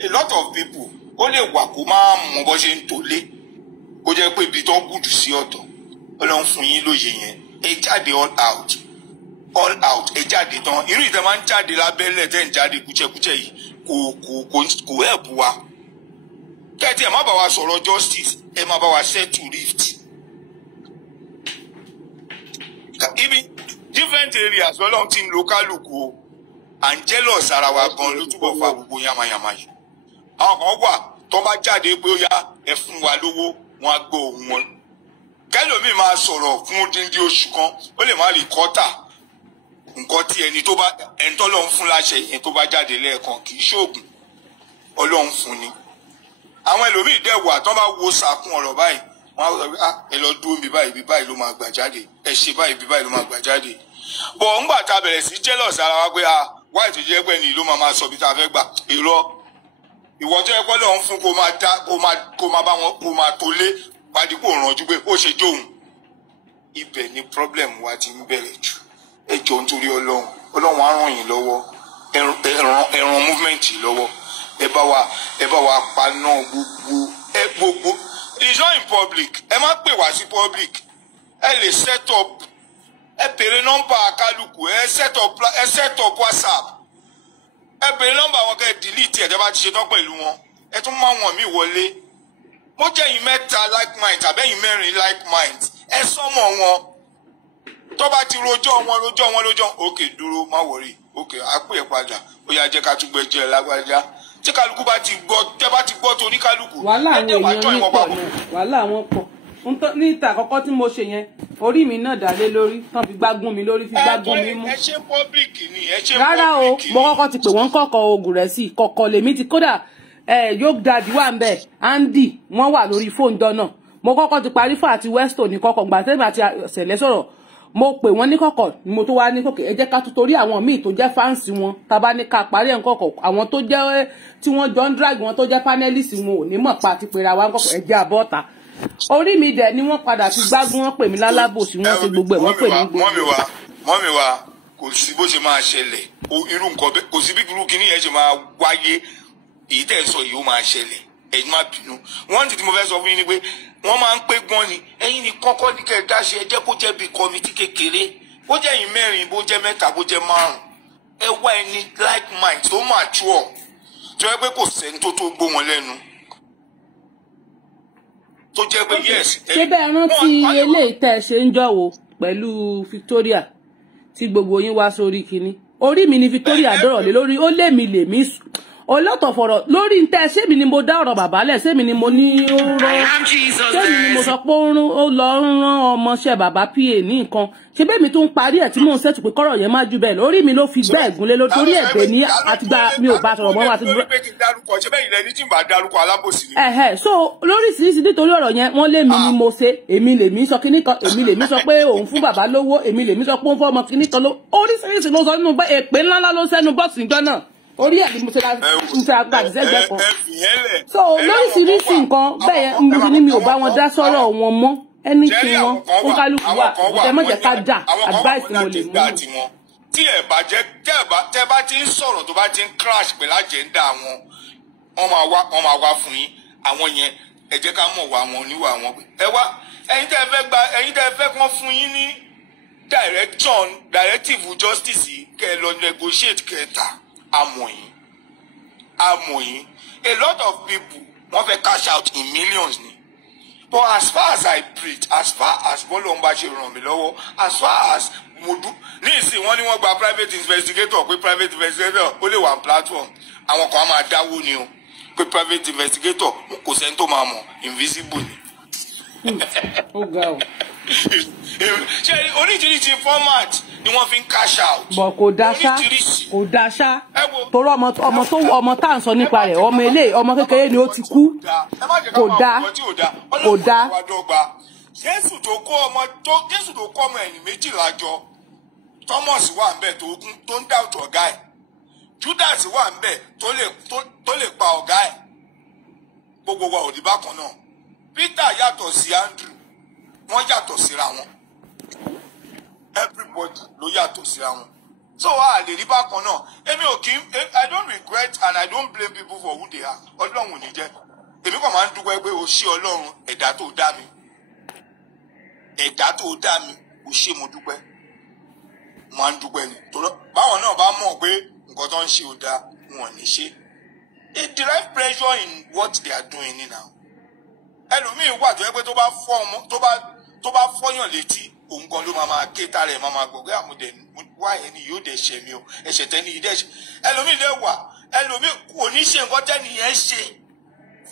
a lot of people ó lè wà kó máa mọ bó ṣe ń tolé kó jẹ́ pé ibi tó ń gùdù sí ọ̀tọ̀ Ọlọ́run fún yín lóye yẹn ẹ jáde all out ẹ jáde tán irú ìtẹ́ máa ń jáde lábẹ́lẹ̀ tẹ́ ń jáde kúchẹ́kúchẹ́ yìí kò help wa kẹ́tì ẹ̀ má bá wa sọ̀rọ̀ justice ẹ má bá wa settle rift ibi different areas Ọlọ́run ti ń lo kálukú o and jealous ara wa gan ló túbọ̀ fa gbogbo yamayama yìí àwọn kan wà tó bá jáde pé ó yá ẹ fún wa lówó wọn á gbọ́ ohùn wọn kẹlòmíì máa sọ̀rọ̀ fún odindi oṣù kan ó lè má rí kọ́tà nǹkan tí ẹni tó lọ́n fún láṣẹ ẹni tó bá jáde lẹ́ẹ̀kan kì í ṣoògùn Ọlọ́run fún ni àwọn ẹlòmíì dẹ̀ wà tó bá wo sàkún ọ̀rọ̀ báyìí wọ́n á sọ pé ẹ lọ dúró ibi báyìí ló máa gbà jáde ẹ ṣe báyìí ibi báyìí ló máa gbà jáde bọ̀ ńgbà tá a bẹ̀rẹ̀ sí jealous ara wa pé wáyé tó jẹ́ pé ní ló máa sọ bí tá a fẹ́ gbà irọ́ ìwọ tó yẹ kọ́ lọ́n fún kó máa bá wọn kó máa tó lé pàdípò rànjú pé ó ṣe jóun ibẹ̀ ni problem wa ti ń bẹ̀rẹ̀ jù ẹ jọ nítorí Ọlọ́run á ràn yín lọ́wọ́ ẹ ràn movement yìí lọ́wọ́ ẹ bá wa paná gbogbo it's not in public ẹ má pè wá sí public ẹ lè set up ẹ bèrè nọ́mbà kálukú ẹ set up WhatsApp ẹ bèrè nọ́mbà wọn kẹ́ delete ẹ̀ tẹ́ bá ti ṣe tán pẹ̀lú wọn ẹ tún máa wọ̀n mí wọlé mo jẹ́ yín 3 like mind àbẹ́yìn 4 like mind ẹ sọ́mọ̀ wọn tó bá ti rojọ́ òkè dúró má wọrí òkè àpò ẹ̀ padà ó yá jẹ́ ká tún gbẹ́jọ́ ẹ̀ lágbájá tí kálukú bá ti gbọ́ tẹ́ bá ti gbọ́ torí kálukú wàhálà àwọn èèyàn ní pọ̀ náà wàhálà wọn pọ̀. ní ìta àkọ́kọ́ tí mo ṣe yẹn orí mi náà dá lé lórí tán fi gbágún mi lórí fi gbágún mi mú. ẹ ṣe public ni ẹ ṣe public ni. rárá o mo kọ́kọ́ ti pè wọ́n kọ́kọ́ oògùn rẹ̀ sí kọ́kọ́ lèmi ti kódà yóò dadi wà ń bẹ̀ Andy wọ́n wà lórí fóònù dọ́nà mo kọ́kọ́ ti parí fún àti Westo ní kọ́kọ́ gbà tẹ́lẹ̀ àti ṣẹlẹ̀ sọ̀rọ̀ mo pè wọ́n ní kọ́kọ́ ni mo tó wá ní kọ́kọ́ ẹ jẹ́ ká tó torí àwọn míì tó jẹ́ fáǹsì wọn tàbá ní ká parí ẹ̀ ń kọ́kọ́ àwọn tó jẹ́ tí wọ́n jọ ń drag wọn tó jẹ́ panelist wọn ò ní mọ̀ pa àti pera wa ń kọ́kọ́ ẹ jẹ́ àbọ̀ta orí mi dẹ̀ ni wọ́n padà fi gbágún wọn pè mí lálábòsí wọ́n ṣe gbogbo ẹ̀ wọ́n pè mí gbogbo. mọ́mí wa kò sí bó ṣe máa ṣẹlẹ̀ irú nǹkan bẹ́ẹ̀ kò sí bí irú kinní yẹn ṣe máa wáyé èyí tẹ̀ sọ yìí ó máa ṣẹlẹ̀ ẹ̀yin má bínú wọ́n ti tí mo fẹ́ sọ fún yín ni pé wọ́n máa ń pé gbọ́n ni ẹ̀yin ni kọ́kọ́ ní kẹ́ ẹ dá ṣe ẹ jẹ́ kó jẹ́ bí kọ́mítì kékeré bó jẹ́ yín mẹ́rin bó jẹ́ mẹ́ta bó jẹ́ márùn ẹ wá ẹni like mind tó mature tó yẹ pé kò sẹ́ni tó gbó wọn lẹ́nu tó jẹ́ pé yes. ṣé bẹ́ẹ̀ rántí eléyìí tẹ́ ṣe ń jọ̀wọ́ pẹ̀lú Victoria tí gbogbo yín wá sórí kinní orí mi ni Victoria dọ̀rọ̀ lé lórí ó lé mi olóòtọ̀ fọ̀rọ̀ lórí ntẹ́ ṣé mi ni mo dá ọ̀rọ̀ bàbá lẹ̀ ṣé mi ni mo ní ó rán ṣé mi ni mo sọ pé ó lọ ń rán ọmọọṣẹ́ bàbá pa ní nǹkan ṣé bẹ́ẹ̀ mi tó ń parí ẹ̀ tí mò ń ṣètò pé kọ́rọ̀ yẹn má ju bẹ́ẹ̀ lórí mi ló fi gbẹ́ ẹ̀gúnlé lórí torí ẹ̀bẹ̀ ní àtìgbà mi ò bá sọ̀rọ̀ mọ́ wa ti gbọ́. So lóríṣiríṣi nítorí ọ̀rọ̀ yẹn wọ́n lé mi ni mo ṣe èmi lèmi sọ kíní kan èmi lèmi sọ pé òun fún bàbá lówó èmi lèmi sọ pé òun fọ́ ọmọ kíní kan ló oríṣiríṣi ló sọ nínú èpè ńláńlá ló sẹ́nu bọ́ọ̀sì ìjọ náà orí ẹ̀ ni mo ṣe àgbàdì sẹ́gbẹ́ kan so lóríṣiríṣi nǹkan bẹ́ẹ̀ mo ti ní mi ò bá wọn dá sọ́rọ̀ wọn mọ́ ẹni tí wọn fún kálukú wà ìjẹ́ mọ̀jẹ̀ ká dà advice mo lè mú. tí ẹ bá jẹ tẹ bá ti ń sọ̀rọ̀ tó bá ti ń crash pẹ̀lú àjẹ́ndà wọn wọ́n máa wá fún yín àwọn yẹn ẹ jẹ́ ká mọ̀ wá wọn níwà wọn ẹ wá ẹ̀yin tẹ́ fẹ́ kán fún yín ní directive justice kẹ́ ẹ lọ negotiate kẹta amòyìn a lot of people wọ́n fẹ́ cash out in millions ni but as far as I preach as far as bọ́lọ́mbà ṣe ràn mí lọ́wọ́ as far as mo dú ní ìsìn wọ́n ní wọ́n gba private investigator pé private investigator ó lè wà ní platform àwọn kan á máa dáwó ni o pé private investigator kò sẹ́ni tó máa mọ̀ invisible ni. ó ga o. ṣe oríṣiríṣi format ni wọ́n fi ń cash out. bọ̀ kò dáṣá torí ọmọ tá à ń sọ nípa rẹ̀ ọmọ ilé ọmọ kékeré ni ó ti kú kò dá. Jésù tó kó ọmọ ẹ̀yìn méjìlá jọ Thomas wà ń bẹ̀ tó ń dá ọ̀tọ̀ ọ̀gá ẹ̀ Judas wà ń bẹ̀ tó lè pa ọ̀gá ẹ̀ gbogbo wa ò rí bákan náà Peter yàtọ̀ sí Andrew wọ́n yàtọ̀ síra wọn everybody ló yàtọ̀ síra wọn so a lè rí bákan náà èmi ò kí I don't regret and I don't blame people for who they are Ọlọ́run ò ní jẹ́ èmi kàn máa ń dúpẹ́ pé o ṣé Ọlọ́run ẹ̀dá tó dá mi o ṣé mo dúpẹ́ máa ń dúpẹ́ ni báwọn náà bá mọ̀ pé nǹkan tó ń ṣe ò dáa wọn ò ní ṣe they derive pressure in what they are doing now ẹlòmíì wà tó yẹ pé tó bá fọyàn létí òun kan ló máa ké tara ẹ̀ máa gbọ́ pé àmúdẹ wá ẹni yóò dẹ̀ ṣẹ̀ mí o ẹ̀ṣẹ̀ tẹ́ni yìí dẹ̀ ṣe ẹlòmíì dẹ̀ wà ẹlòmíì kò ní ṣe nǹkan tẹ́ni yẹn ṣe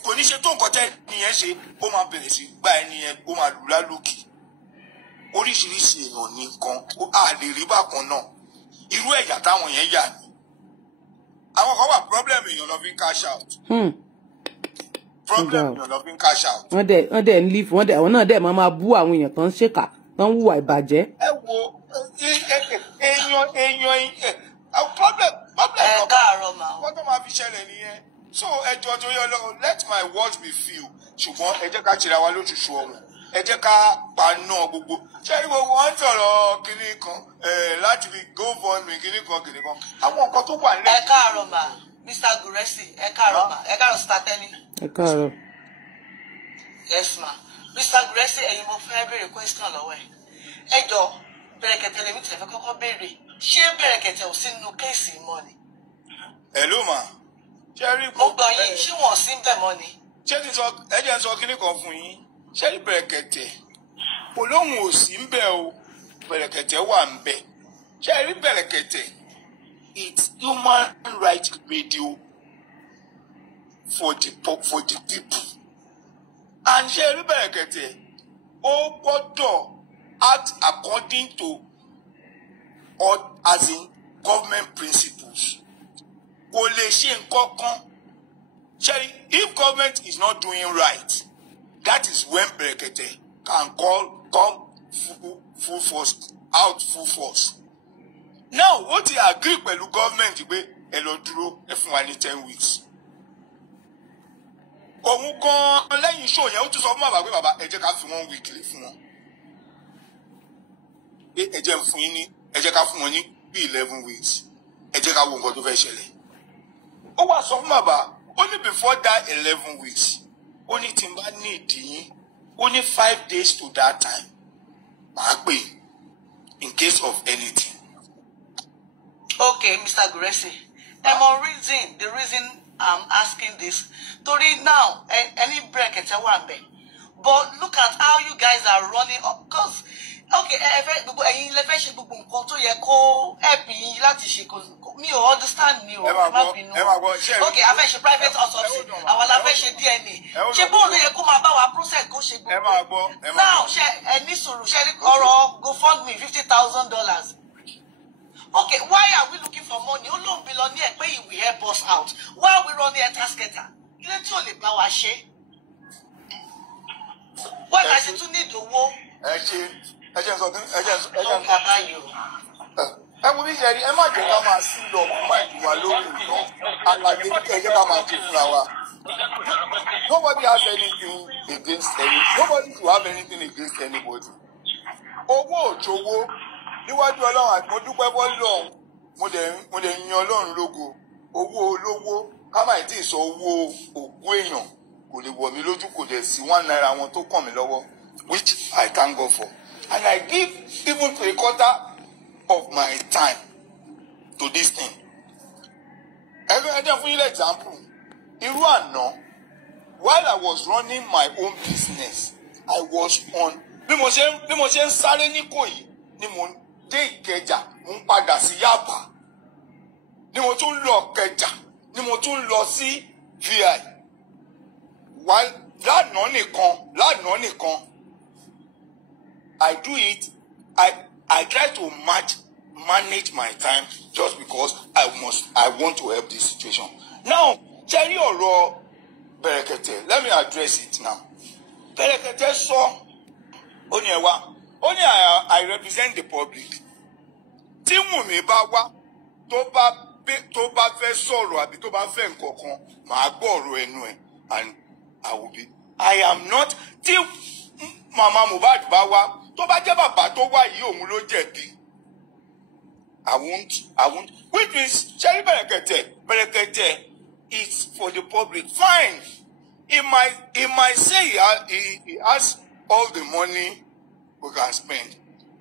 kò ní ṣe tó nǹkan tẹ́ni yẹn ṣe ó máa bẹ̀rẹ̀ sí gba ẹni yẹn ó máa lù lálòkì oríṣiríṣi èèyàn ní nǹkan a lè rí bákan náà irú ẹ̀yà táwọn yẹn yà ní àwọn kan wà problem èèyàn lọ fi cash out. Problem èèyàn lọ fi cash out. wọ́n dẹ̀ ń leave àwọn náà dẹ̀ máa bú àwọn èèyàn tó ń ṣèkà tó ń hùwà ìbàjẹ́. ẹ wo èèyàn problem káàárọ̀ mà ó. wọ́n tó máa fi ṣẹlẹ̀ nìyẹn so ẹjọ́ tó yọ lọ let my words be few ṣùgbọ́n ẹ jẹ́ ká ṣera wa lóṣooṣù ọ̀hún ẹ jẹ́ ká paná gbogbo ṣé ní gbogbo wọn ń sọ̀rọ̀ kinní kan láti fi GoFundMe kinní kan àwọn nǹkan tó wà nílẹ̀. ẹ káàárọ̀ mà Mr. Guresi ẹ káàárọ̀ mà ẹ káàárọ̀ Star Tenny. ẹ káàárọ̀. Yes ma Mr. Guresi ẹ̀yin mo fẹ́ béèrè question lọ́wọ́ ẹ jọ Bẹ̀rẹ̀kẹ̀tẹ̀ lèmi tẹ̀lé fẹ́ kọ́kọ́ béèrè ṣé Bẹ̀rẹ̀kẹ̀tẹ̀ ò sí nínú kéèsì mọ́ ni. Hello ma ṣé rí mo gbọ́ yín ṣé wọ́n sí ń bẹ̀ mọ́ ni. ṣé ti sọ ẹ jẹ́ sọ kinní kan fún yín ṣé rí Bẹ̀rẹ̀kẹ̀tẹ̀ olóhùn ò sí ń bẹ̀ o Bẹ̀rẹ̀kẹ̀tẹ̀ wà ń bẹ̀ ṣé rí Bẹ̀rẹ̀kẹ̀tẹ̀ it's human rights radio for the people and ṣé rí Bẹ̀rẹ̀kẹ̀tẹ̀ ó gbọ́dọ̀ act according to or as in government principles. Kò lè ṣe nǹkan kan. If government is not doing right, that is when Brekete can come full force, out full force. Now, what he agree pẹ̀lú government pé ẹ lọ dúró ẹ fún wa ní 10 weeks. Òun gan lẹ́yìn show yẹn ó tún sọ fún bàbá pé bàbá ẹ jẹ́ ká fi 1 week lé fún wọn. Ẹ jẹ́ fún yín ní ẹ jẹ́ ká fún wọn ní bí 11 weeks. Ẹ jẹ́ ká wo nǹkan tó fẹ́ ṣẹlẹ̀. Ó wá sọ fún bàbá only before that 11 weeks. Only tí n bá ní ìdí yín. Only 5 days to that time. Màá pè in case of anything. Okay, Mr. Guresi. The reason I'm asking this, Tori now, any break at one day. But look at how you guys are running up. Because, okay, me understand you. Okay, I fetch private autopsy. I will fetch DNA. She born the Kuma Bawa process go she. Now, she any solution or go fund me $50,000. Okay, why are we looking for money? How long belong here? Pay we help us out. Why are we running a tasketer? Let's only blow a share. Why does it need to war? Nobody has anything against nobody to have anything against anybody. Níwájú Ọlọ́run àti mo dúpẹ́ fọ́lọ́run mo dẹ̀ yan Ọlọ́run lógo owó olówó ká má tí sọ owó òkú èèyàn kò lè wọ̀ mí lójú kò dẹ̀ sí 1 naira wọn tó kàn mí lọ́wọ́ which I thank God for and I give even 3/4 of my time to this thing. Ẹgbẹ́ fún yín example irú àná while I was running my own business I was on bí mo ṣe ń sáré ní Ìkòyí ni mo dé Ìkẹjà mo ń padà sí Yaba ni mo tún lọ Ìkẹjà ni mo tún lọ sí VI while lánàá nìkan I do it I try to manage my time just because I want to help this situation. Now Jerry ọ̀rọ̀ Brekete, let me address it now. Brekete sọ ó ní ẹ wá only I represent the public. Tí Wùnmí bá wá tó bá fẹ́ sọ̀rọ̀ àbí tó bá fẹ́ nǹkan kan màá gbọ́ ọ̀rọ̀ ẹnu ẹ̀ and I am not tí Mama Mohbad bá wá tó bá jẹ́ bàbá tó wá yìí òun ló jẹ̀bi. I won't which means Jerry Brekete is for the public. Fine. He might say he has all the money we can spend.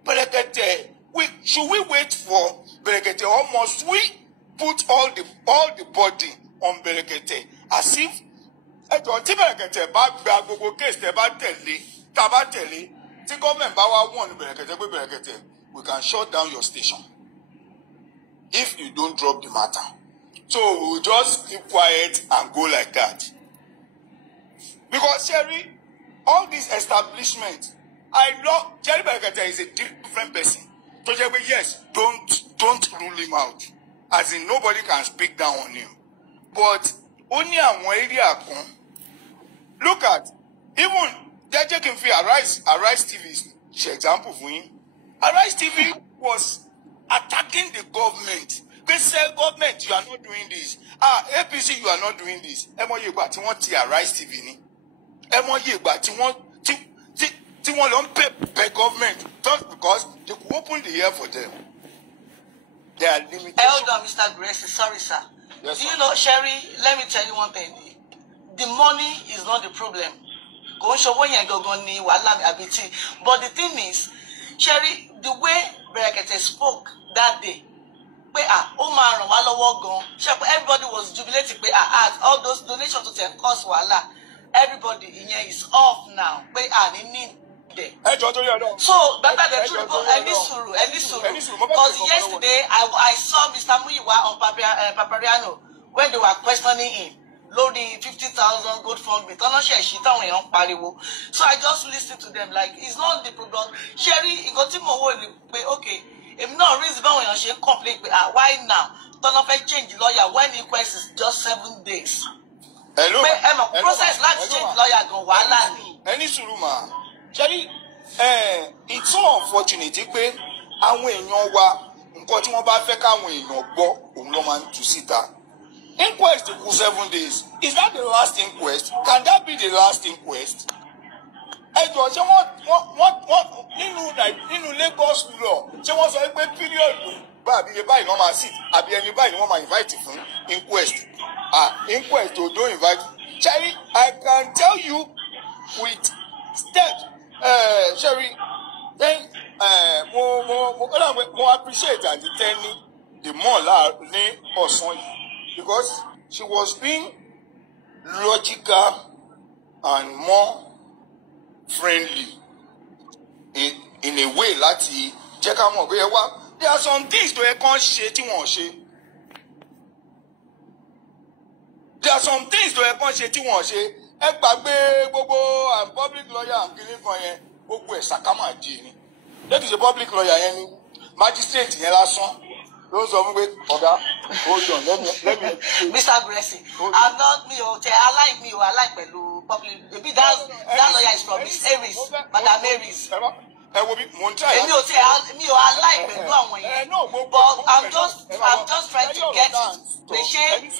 Brekete, should we wait for Brekete or must we put all the body on Brekete as if tí Brekete bá gba gbogbo case tẹ́ bá tẹ̀lé tí government bá wá warn Brekete pé Brekete we can shut down your station if you don't drop the matter. So we'll just keep quiet and go like that. Because Jerry, all these establishments, I love Jerry Brekete is a different person. So Jerry, yes, don't rule him out. As in nobody can speak down on him. But only àwọn area kan. Look at even Jeje Kimfi Arise TV example for him. Arise TV was attacking the government. They say, government, you are not doing this. APC, you are not doing this. Emoye ìgbà tí wọ́n ti Arise TV ni. Emoye ìgbà tí wọ́n lọ pay government just because they could open the ear for them. They are limited. Hold on, Mr. Gracie. Sorry, sir. Yes, you know, Sherry, let me tell you one thing. The money is not the problem. But the thing is, Sherry, the way Brekete spoke that day, everybody was jubilating. All those donations to them cost everybody in here is off now. So better the truth go any suru. Because yesterday I saw Mr. Muyiwa on Papariano when they were questioning him. lórí 50,000 gold fund mi tọ́nà ṣe ṣí táwọn èèyàn pariwo. So I just listen to them like it's not the product. Sherry, nǹkan tí mo wò ni pé okay, èmi náà reason báwọn èèyàn ṣe ń complain pé why now? Tọ́nà fẹ́ change lawyer when the inquest is just 7 days. Hello. Pé ẹ mọ̀ process láti change lawyer gan wàhálà ni. Ẹni sùúrù mà. Sherry, it's so unfortunate pé àwọn èèyàn wa nǹkan tí wọ́n bá fẹ́ káwọn èèyàn gbọ́ òun ló máa ń tú síta. Inquest kù 7 days. Is that the last inquest? Can that be the last inquest? Ẹ jọ̀ọ́ ṣé wọ́n nínú Lagos law ṣé wọ́n sọ pé period bá àbí iye báyìí wọ́n máa sit àbí ẹni báyìí ni wọ́n máa invite fún inquest? Inquest ò don't invite. Sherry, I can tell you with steps. Sherry, then mo appreciate Aunty Tenny the more ní ọ̀sán yìí because she was being logical and more friendly in a way láti jẹ́ ká mọ̀ pé ẹ wá there are some things tó yẹ kán ṣe tí wọ́n ṣe. There are some things tó yẹ kán ṣe tí wọ́n ṣe. Ẹ gbàgbé gbogbo and public lawyer and kìnìún kan yẹn gbogbo ẹ̀ sàkámà di ni. Lẹ́kìí ṣe public lawyer yẹn ni magistrate yẹn lásán ló sọ fún pé ọ̀gá hold on let me. Mr. Blessing, I'm not me o I like pẹ̀lú public maybe that lawyer is from Miss Aries Madam Aries. Ẹ wo bí mo ń try. Èmi ò like pẹ̀lú àwọn yẹn but I'm just trying to get it pé ṣé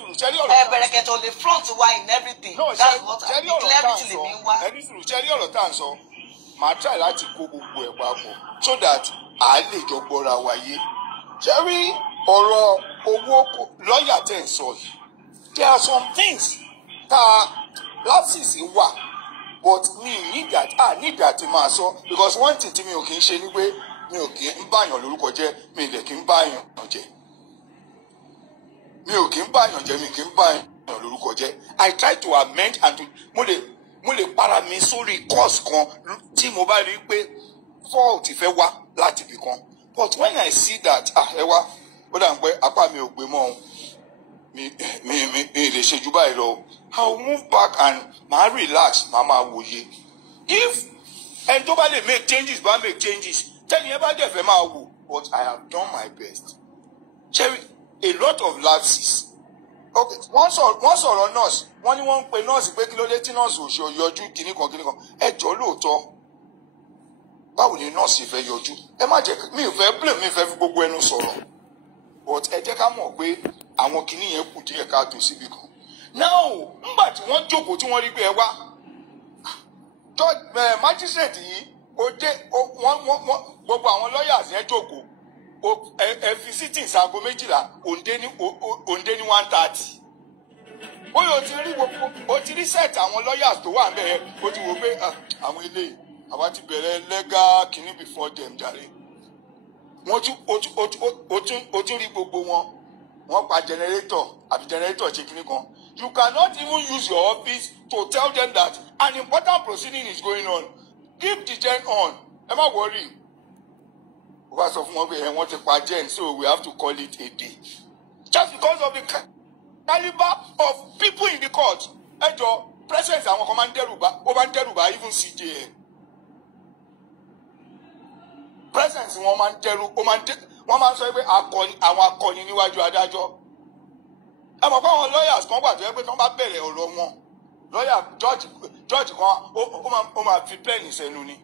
bẹ̀rẹ̀kẹ̀tẹ̀ ò lè front wa in everything that's what clarity lè mi wá. Ẹni sùúrù ṣẹ́rí ọ̀rọ̀ tá à ń sọ màá try láti kó gbogbo ẹ̀ papọ̀ so that a lè jọ gbọ́ra wáyé. Sherry, ọ̀rọ̀ owó lọ́ọ̀yà tẹ̀ ń sọ yìí. There are some things tá lapses wà but mi need that máa sọ because one thing tí mi ò kì í ṣe ni pé mi ò kì í báyàn lórúkọ jẹ́ mi ò dẹ̀ kì í báyàn jẹ́. Mi ò kì í báyàn jẹ́ mi kì í báyàn lórúkọ jẹ́. I try to amend and to mo lè para mi sórí course kan tí mo bá rí i pé fault fẹ́ wá láti ibì kan. But when I see that, ẹ wá, ó dà ń pẹ́ apá mi ò gbé mọ́ ọ́n, mi lè ṣe jù báyìí lọ. I will move back and màá relax, màá máa wòye. If ẹni tó bá lè make changes, bá make changes, tẹ́ni ẹ bá dẹ̀ fẹ́ máa wò, but I have done my best. Sherry, a lot of lapses. Okay, wọ́n sọ̀rọ̀ nurse, wọ́n ní wọ́n ń pe nurse pé kí ló dé tí nurse ò ṣe yọjú kìnnìkan. Ẹ jọ̀ọ́ lóòótọ́. Báwo ni nọ́ọ̀sì fẹ́ yọjú? Ẹ má jẹ́ mi ò fẹ́ blame mi fẹ́ fi gbogbo ẹnu sọ̀rọ̀. But ẹ jẹ́ ká mọ̀ pé àwọn kìíní yẹn kù díẹ̀ káàtó síbi kan. Now, nígbà tí wọ́n jókòó tí wọ́n rí pé ẹ wá, magistrate yìí, gbogbo àwọn lawyers yẹn jókòó, ẹ fi sitting sago 12, òǹdé ní 1:30. Ó yóò ti rí set àwọn lawyers tó wà ń bẹ̀ yẹn, ó ti wò pé àwọn eléyìí. Àwa ti bẹ̀rẹ̀ legal kìíní before them jàre. Wọ́n tún rí gbogbo wọn. Wọ́n pa generator àbí generator ṣe kìíní kan. You cannot even use your office to tell them that an important proceeding is going on. Keep the gen on. Ẹ má worry. Ó wá sọ fún wọn pé wọ́n ti pa gen so we have to call it a day. Just because of the caliber of people in the court. Ẹ jọ presence àwọn kan máa ń dẹ́rùbà even CJN. Presence wọn máa ń dẹrù wọ́n máa ń sọ pé àwọn akọni níwájú adájọ́. Ẹ mọ̀ pé àwọn lawyers kan wà tó yẹ pé tí wọ́n bá bẹ̀rẹ̀ ọ̀rọ̀ wọn lawyer judge kan ó máa fi pen sẹ́nu ni.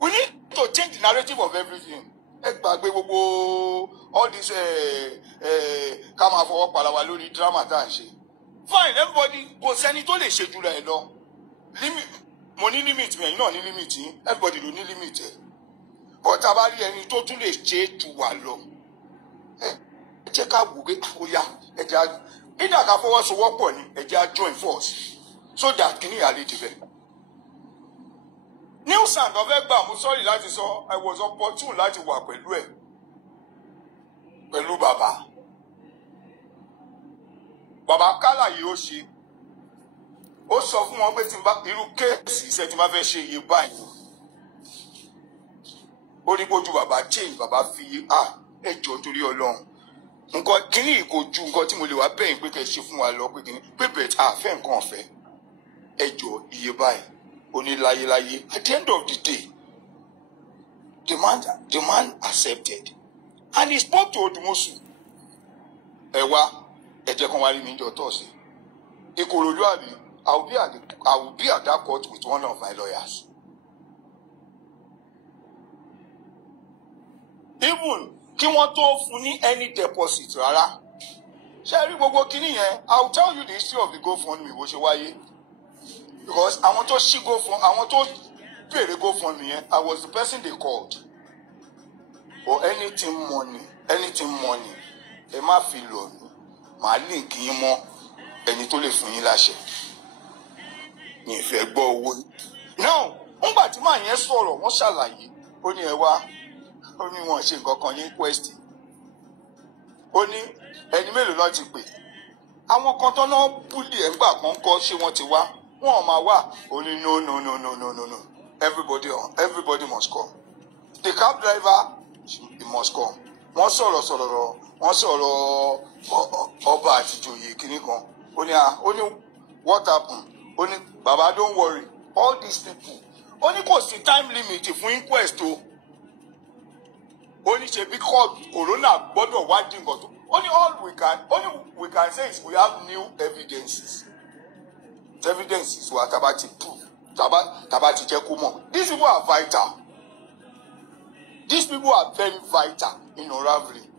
We need to change the narrative of everything. Ẹ gbàgbé gbogbo all this ká máa fọwọ́ pàlà wa lórí drama tá à ń ṣe. Fine, everybody kò sẹ́ni tó lè ṣe jùlọ ẹ̀ lọ. Mo ní limit mi ẹ̀yin náà ní limit yín everybody ló ní limit ẹ̀ but tá a bá rí ẹni tó tún lè ṣe é jù wá lọ ẹ jẹ́ ká wò pé ó yá ẹ jẹ́ ìdá ká fọwọ́sowọ́pọ̀ ni ẹ jẹ́ join force so that kìíní ìyá lè dìbẹ̀. News and ọ̀fẹ́ gbà mo sọ́ọ̀rì láti sọ I was opportune láti wà pẹ̀lú ẹ̀ pẹ̀lú bàbá kálà yìí ó ṣe. Ó sọ fún wọn pé tí n bá irú kéèsì iṣẹ́ tí n bá fẹ́ ṣe iye báyìí. Ó ní bójú bàbá change bàbá fi ẹjọ́ torí Ọlọ́run. nǹkan kíní kò ju nǹkan tí mo lè wá bẹ́yìn pé kẹ́ ṣe fún wa lọ pé kíní pé bẹ̀rẹ̀ àfẹ́ nǹkan ọ̀fẹ́ ẹjọ́ iye báyìí oníláyéláyé at the end of the day the man accepted and he spoke to Odumosu ẹ wá ẹ jẹ́ kán wá rí mi jọ tọ́sí Ìkòròdú àbí I will be at that court with one of my lawyers. Even kí wọ́n tó fún ní any deposit rárá ṣe rí gbogbo kíní yẹn I will tell you the history of the GoFundMe bó ṣe wáyé because àwọn tó ṣí GoFundMe àwọn tó bèrè GoFundMe yẹn I was the person they called for anything money ẹ má fi lọ mí màá link yín mọ́ ẹni tó lè fún yín láṣẹ ní ìfẹ́ gbọ́ owó now nígbà tí màá yẹn sọ̀rọ̀ wọ́n ṣàlàyé ó ní ẹ wá ó ní wọn ṣe nǹkan kan ní quest ó ní ẹni mélòó ló ti pè àwọn kan tó náà búlì ẹ̀ ńgbà kan kọ́ ṣé wọ́n ti wá wọn ò máa wá ó ní no everybody must come the cab driver he must come wọ́n sọ̀rọ̀ wọ́n sọ̀rọ̀ ọba àti ìjòyè kìíní kan ó ní what happen ó ní baba don't worry all these people ó ní kò sí time limit fún inquest o ó ní ṣe bí corona gbọ́dọ̀ wádìí nǹkan tó ó ní all we can say is we have new evidences wa taba ti prove taba ti jẹ́ kó mọ̀ these people are vital these people are very vital in unraveling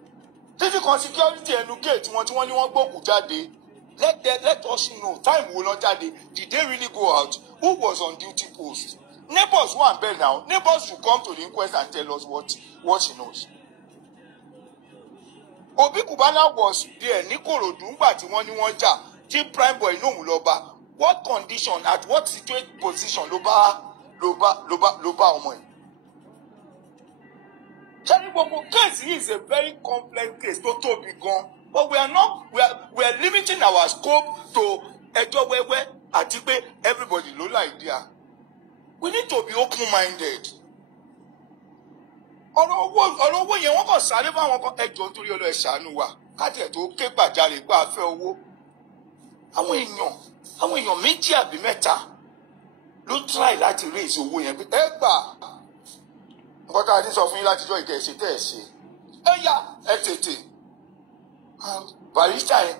títí kan security ẹnu gate wọn tí wọ́n ní wọ́n gbókùn jáde let us know time wo lọ jáde did they really go out who was on duty post neighbors who are bad now neighbors should come to the inquest and tell us what she knows. Obi Kubana was there ní Kòròdú ńgbà tí wọ́n ní wọ́n jà tí prime boy inú òun lọ bá what condition at what situation position ló bá ọmọ yìí. Ṣé gbogbo case yìí is a very complex case tó tóbi gan but we are limiting our scope to ẹjọ́ wẹ́wẹ́ àti pé everybody ló idea. We need to be open-minded. Ọ̀rọ̀ owó yẹn wọ́n kàn sáré fún àwọn kan ẹjọ́ nítorí ọlọ́ ẹ̀ṣánú wa káàtì ẹ̀ tó ké gbàjarè gbà fẹ́ owó. Àwọn èèyàn méjì àbí mẹ́ta ló try láti raise owó yẹn pé ẹ gbà. Nǹkan tá a ti sọ fún yín látijọ́ ìkẹ́ ṣe tẹ́ ẹ̀ ṣe. Ẹ yá ẹ tètè. Barrister yẹn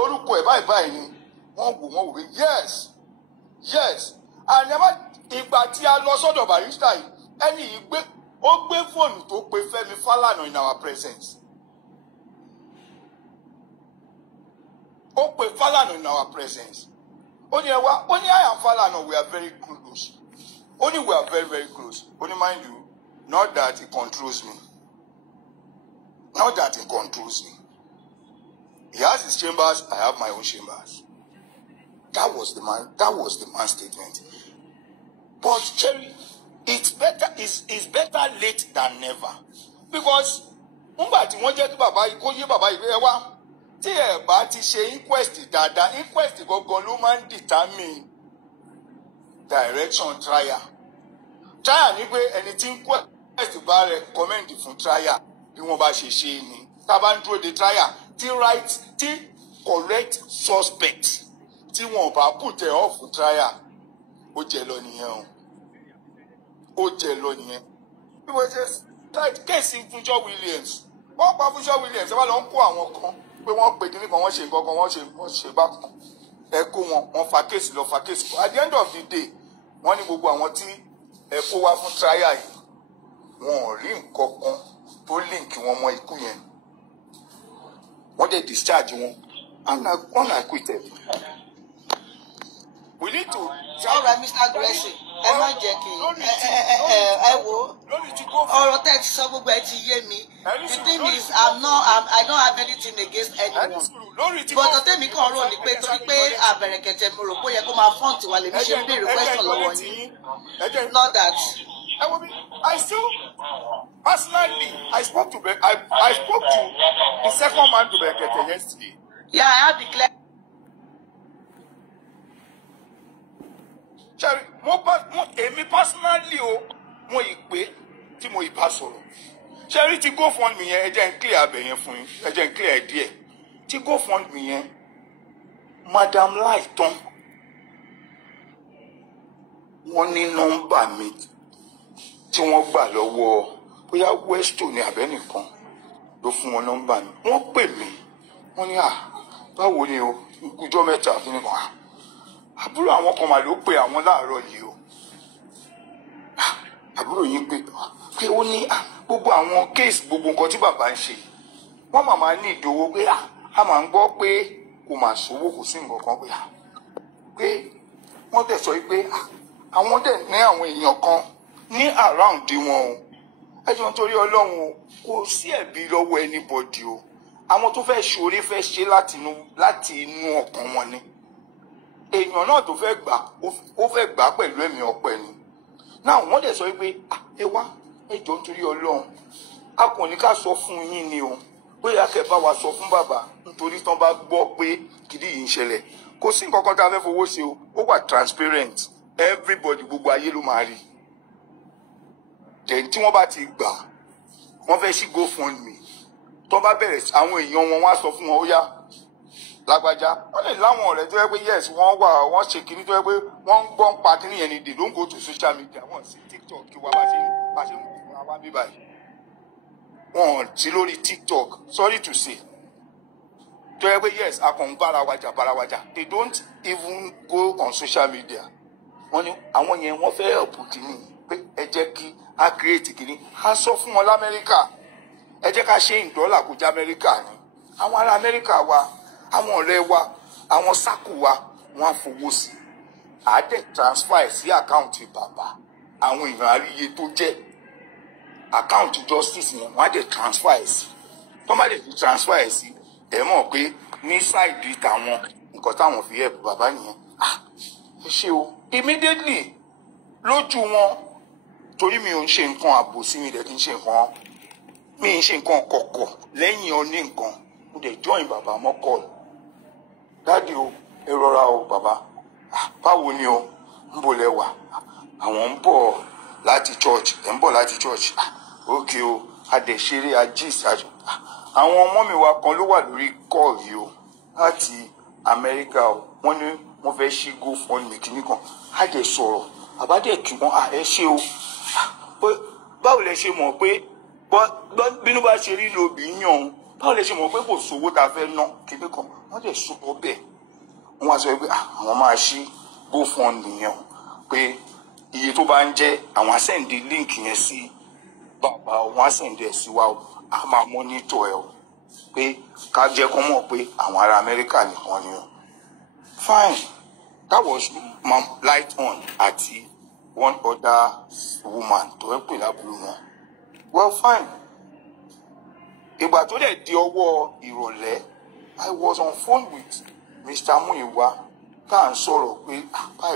orúkọ ẹ̀ báyìí ni wọ́n wò pé yes. Àyẹ̀mọ́ ìgbà tí a lọ sọ́dọ̀ Barrister yìí ẹni yìí ó gbé fóònù tó pe Fẹ́mi Fálànà in our presence. Ó pe Fálànà in our presence. Ó ní ẹ wá ó ní I am Fálànà we are very close. Ó ní we are very very close. Ó ní mind you not that he controls me. Not that he controls me. He has his chambers, I have my own chambers. That was the man's statement. But Cherry, it's better late than never. Because nígbà tí wọ́n jẹ́ kí bàbá yìí kó yé bàbá yìí ẹ wá tí ẹ bá ti ṣe inquest dáadáa inquest gangan ló máa ń determine direction trial. Trial ni pé ẹni tí inquest bá recommend fún trial bí wọ́n bá ṣe ṣe ni tá a bá ń dúró de trial tí correct suspect tí wọ́n bá put ẹ̀ off fún trial ó jẹ lọ nìyẹn bí wọ́n ṣe strike kéèsì Fúnṣọ́ Williams wọ́n pa Fúnṣọ́ Williams ẹ bá lọ ń kó àwọn kan pé wọ́n pè kíní kan wọ́n ṣe nǹkan kan wọ́n ṣe bákan ẹ kó wọ́n fa kéèsì lọ fa kéèsì at the end of the day wọ́n ní gbogbo àwọn tí ẹ kó wá fún trial yìí wọn ò rí nǹkan kan tó link wọn mọ́ ikú yẹn wọ́n dẹ̀ discharge wọn and unacquitted. We need to. All right, Mr. Gracie. Ẹ má jẹ́ kí ẹ wo ọ̀rọ̀ tẹ́ ti sọ gbogbo ẹ ti yé mi. The thing is I don't have anything against anyone. But ọ̀tẹ̀ mi kàn rò ní pé torí pé àbẹ̀rẹ̀kẹ̀tẹ̀ mo rò pé ó yẹ kó máa fọ́ǹtì wa lèmi ṣe ń béèrè question lọ́wọ́ yín. Not that. I still personally I spoke to the second man to Berekete yesterday. Yeah, I have declared. Cherry, èmi personally mo ìpè tí mo ìbá sọ̀rọ̀ ṣẹ́rí tí GoFundMe yẹn ẹ jẹ́ ń clear abẹ yẹn fún yín ẹ jẹ́ ń clear ẹ̀ díẹ̀ tí GoFundMe yẹn Madam Laitan wọ́n ní nọ́mbà mi tí wọ́n gbà lọ́wọ́ bóyá Westo ní abẹ́nìkan ló fún wọn nọ́mbà mi wọ́n pè mí wọ́n ní báwo ni o ìkújọ́ mẹ́ta kí ni kan àbúrò àwọn kan mà ló pe àwọn láàárọ̀ yìí o àbúrò yín pé ó ní gbogbo àwọn kéèsì gbogbo nǹkan tí bàbá ń ṣe wọ́n màmá ní ìdòwò pé a máa ń gbọ́ pé kò mà sówó kò sí nǹkan kan pé wọ́n dẹ̀ sọ pé àwọn dẹ̀ ní àwọn èèyàn kan ní àráùndì wọn o ẹjọ́ nítorí Ọlọ́run o kò sí ẹ̀bi lọ́wọ́ anybody o àwọn tó fẹ́ ṣoore fẹ́ ṣe láti inú ọkàn wọn ni èèyàn náà tó fẹ́ gbà ó fẹ́ gbà pẹ̀lú ẹ̀mí ọpẹ́ ni náà wọ́n dẹ̀ sọ pé ẹ wá ẹjọ́ nítorí Ọlọ́run a kò ní ká sọ fún yín ni o bóyá kẹ́ bá wa sọ fún bàbá nítorí tán bá gbọ́ pé kìdí yìí ń ṣẹlẹ̀ kò sí nǹkan kan tá a fẹ́ fowó ṣe o ó wà transparent everybody gbogbo ayé ló máa rí then tí wọ́n bá ti gbà wọ́n fẹ́ ṣí GoFundMe tó bá bẹ̀rẹ̀ àwọn èèyàn wọn wá sọ fún wọn ó yá lágbájá wọ́n lè láwọn ọ̀rẹ́ tó yẹ pé yes wọ́n ṣe kinní tó yẹ pé wọ́n ń gbọ́ ń pa kinní yẹn ni they don't go to social media wọ́n sí TikTok kí wọ́n bá ṣe ń wọ́n wá bí báyìí wọ́n sí lórí TikTok sorry to say tó yẹ pé yes a kàn ń bára wájà they don't even go on social media wọ́n ní àwọn yẹn wọ́n fẹ́ help kinní pé ẹ jẹ́ kí a create kinní a sọ fún wọn l'Amẹ́ríkà ẹ jẹ́ ká ṣe $1 kó jẹ́ Amẹ́ríkà ni àwọn ará Amẹ́ríkà wa àwọn ọ̀rẹ́ wa àwọn sákò wa wọ́n á fowó sí àádẹ́ transfer sí àkáǹtì bàbá àwọn èèyàn àríyé tó jẹ́ àkáǹtì justice yẹn wọ́n á dẹ̀ transfer sí tó má dẹ̀ fi transfer sí ẹ̀ mọ̀ pé ní ṣáìdì tàwọn nǹkan táwọn fi help bàbá nìyẹn ẹ ṣe o immediately lójú wọn torí mi ò ń ṣe nǹkan àbòsí mi dẹ̀ kí n ṣe nǹkan mi ń ṣe nǹkan kọ̀kọ̀ lẹ́yìn ọ ní nǹkan mo dẹ̀ join bàbá mọ́kọ́ọ̀lù dáàdi o ẹ rọra o bàbá báwo ni o ń bọ̀ lẹ́wà àwọn ń bọ̀ láti church ẹ̀ ń bọ̀ láti church ókè o adẹ̀ṣeré ajís àjò àwọn ọmọ mi wa kan ló wà lórí call yìí o láti Amẹ́ríkà o wọ́n ní wọ́n fẹ́ ṣí GoFundMe kìíní kan á dẹ̀ sọ̀rọ̀ àbádẹ́ kí wọ́n ẹ ṣe o báwo lẹ ṣe mọ̀ pé bínú bá ṣe rí lóbi yàn o báwo lẹ ṣe mọ̀ pé kò sówó tá a fẹ́ ná kìíní kan wọ́n dẹ̀ sọ bẹ́ẹ̀ wọ́n wá sọ pé àwọn máa ṣí GoFundMe yẹn o pé iye tó bá ń jẹ́ àwọn àṣẹ̀ǹdì link yẹn sí bàbá wọn àṣẹ̀ǹdì ẹ̀ sí wa o a máa mọ́nítọ̀ ẹ̀ o pé ká jẹ́ kó mọ̀ pé àwọn ará Amẹ́ríkà nìkan ni o fine that was Laitan àti one other woman tó ń pè lábúrò wọn well fine ìgbà tó dẹ̀ di ọwọ́ ìrọ̀lẹ́ I was on phone with Mr. Muiwa tá à ń sọ̀rọ̀ pé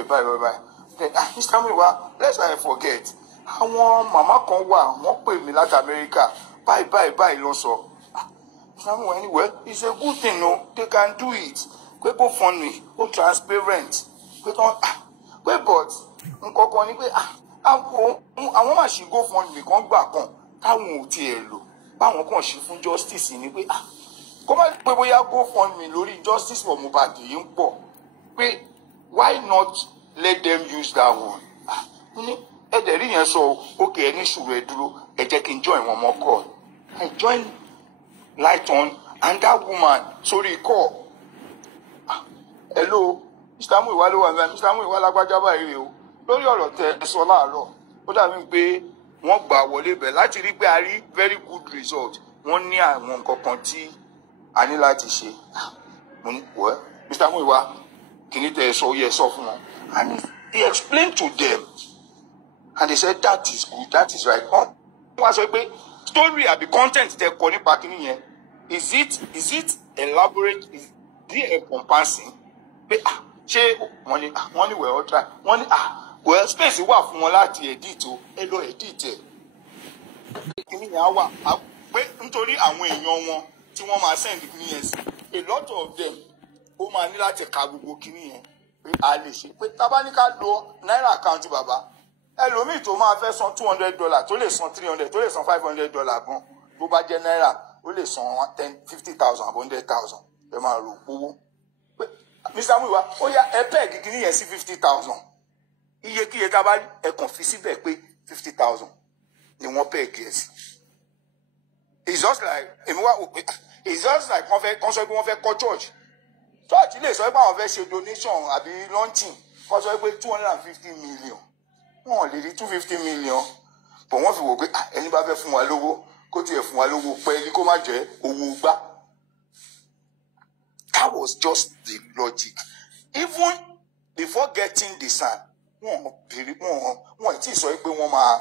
báyìí then Mr. Muiwa lest I forget àwọn màmá kan wà wọ́n pè mí láti Amẹ́ríkà báyìí lọ sọ Mr. Muiwa anyway it's a good thing no they can do it pé GoFundMe ó transparent pé but nǹkan kan ni pé àwọn máa ṣe GoFundMe kan gbà kan táwọn ò tiẹ̀ lò báwọn kàn ṣe fún justice ni pé kó má pé bóyá GoFundMe lórí justice for Mohbad yìí ń pọ̀ pé why not let them use that one ní ẹ̀dẹ̀ rí yẹn sọ òkè ẹ̀ ní ṣùgbọ́n ẹ̀ dúró ẹ̀ jẹ́ kí n join wọn mọ́ call I join Laitan and that woman sorry call hello Mr. Muiwa ló wà ní Mr. Muiwa lágbájá báyìí o lórí ọ̀rọ̀ tẹ́ ẹ sọ láàárọ̀ ó dàbí pé wọ́n gbà wọlé bẹ̀ láti rí pé a rí very good result wọ́n ní àwọn nǹkan kan tí a ní láti ṣe well Mr. Muiwa kìíní tẹ́ ẹ sọ yẹ sọ fún wọn and he explained to them and they said that is good that is right wọ́n wá sọ pé story àbí content tẹ́ kọ nípa kìíní yẹn is it elaborate is it encompassing pé ṣé wọ́n ní well try wọ́n ní well space wà fún wọn láti edit o ẹ lọ edit ẹ kìíní yẹn á wà pé nítorí àwọn èèyàn wọn tí wọ́n máa send kìíní yẹn sí a lot of them ó máa ní láti ka gbogbo kìíní yẹn pé a lè ṣe pé tá bá ní ká lo náírà account bàbá ẹlòmíì tó máa fẹ́ san $200 tó lè san $300 tó lè san $500 gan bó bá jẹ́ náírà ó lè san 50,000 àbọ̀ 100,000 ẹ máa rò owó. Mr. Muyiwa ó yá ẹ pẹ́ẹ́gì kìíní yẹn sí 50,000 iyekíye tá a bá ẹ kàn fi síbẹ̀ pé 50,000 ni wọ́n pẹ́ẹ́gì ẹ̀ sí. It's just like èmi wá òpè it's just like wọ́n sọ pé wọ́n fẹ́ kọ́ church lè sọ pé àwọn fẹ́ ṣe donation àbí launching wọ́n sọ pé 250 million wọ́n lè rí 250 million bọ̀ wọ́n fi wò pé ẹni bá fẹ́ fún wa lówó kó tiẹ̀ fún wa lówó pẹ́ẹ́lí kó má jẹ́ owó gbá. That was just the logic. Even before getting the sand wọ́n ti sọ pé wọ́n máa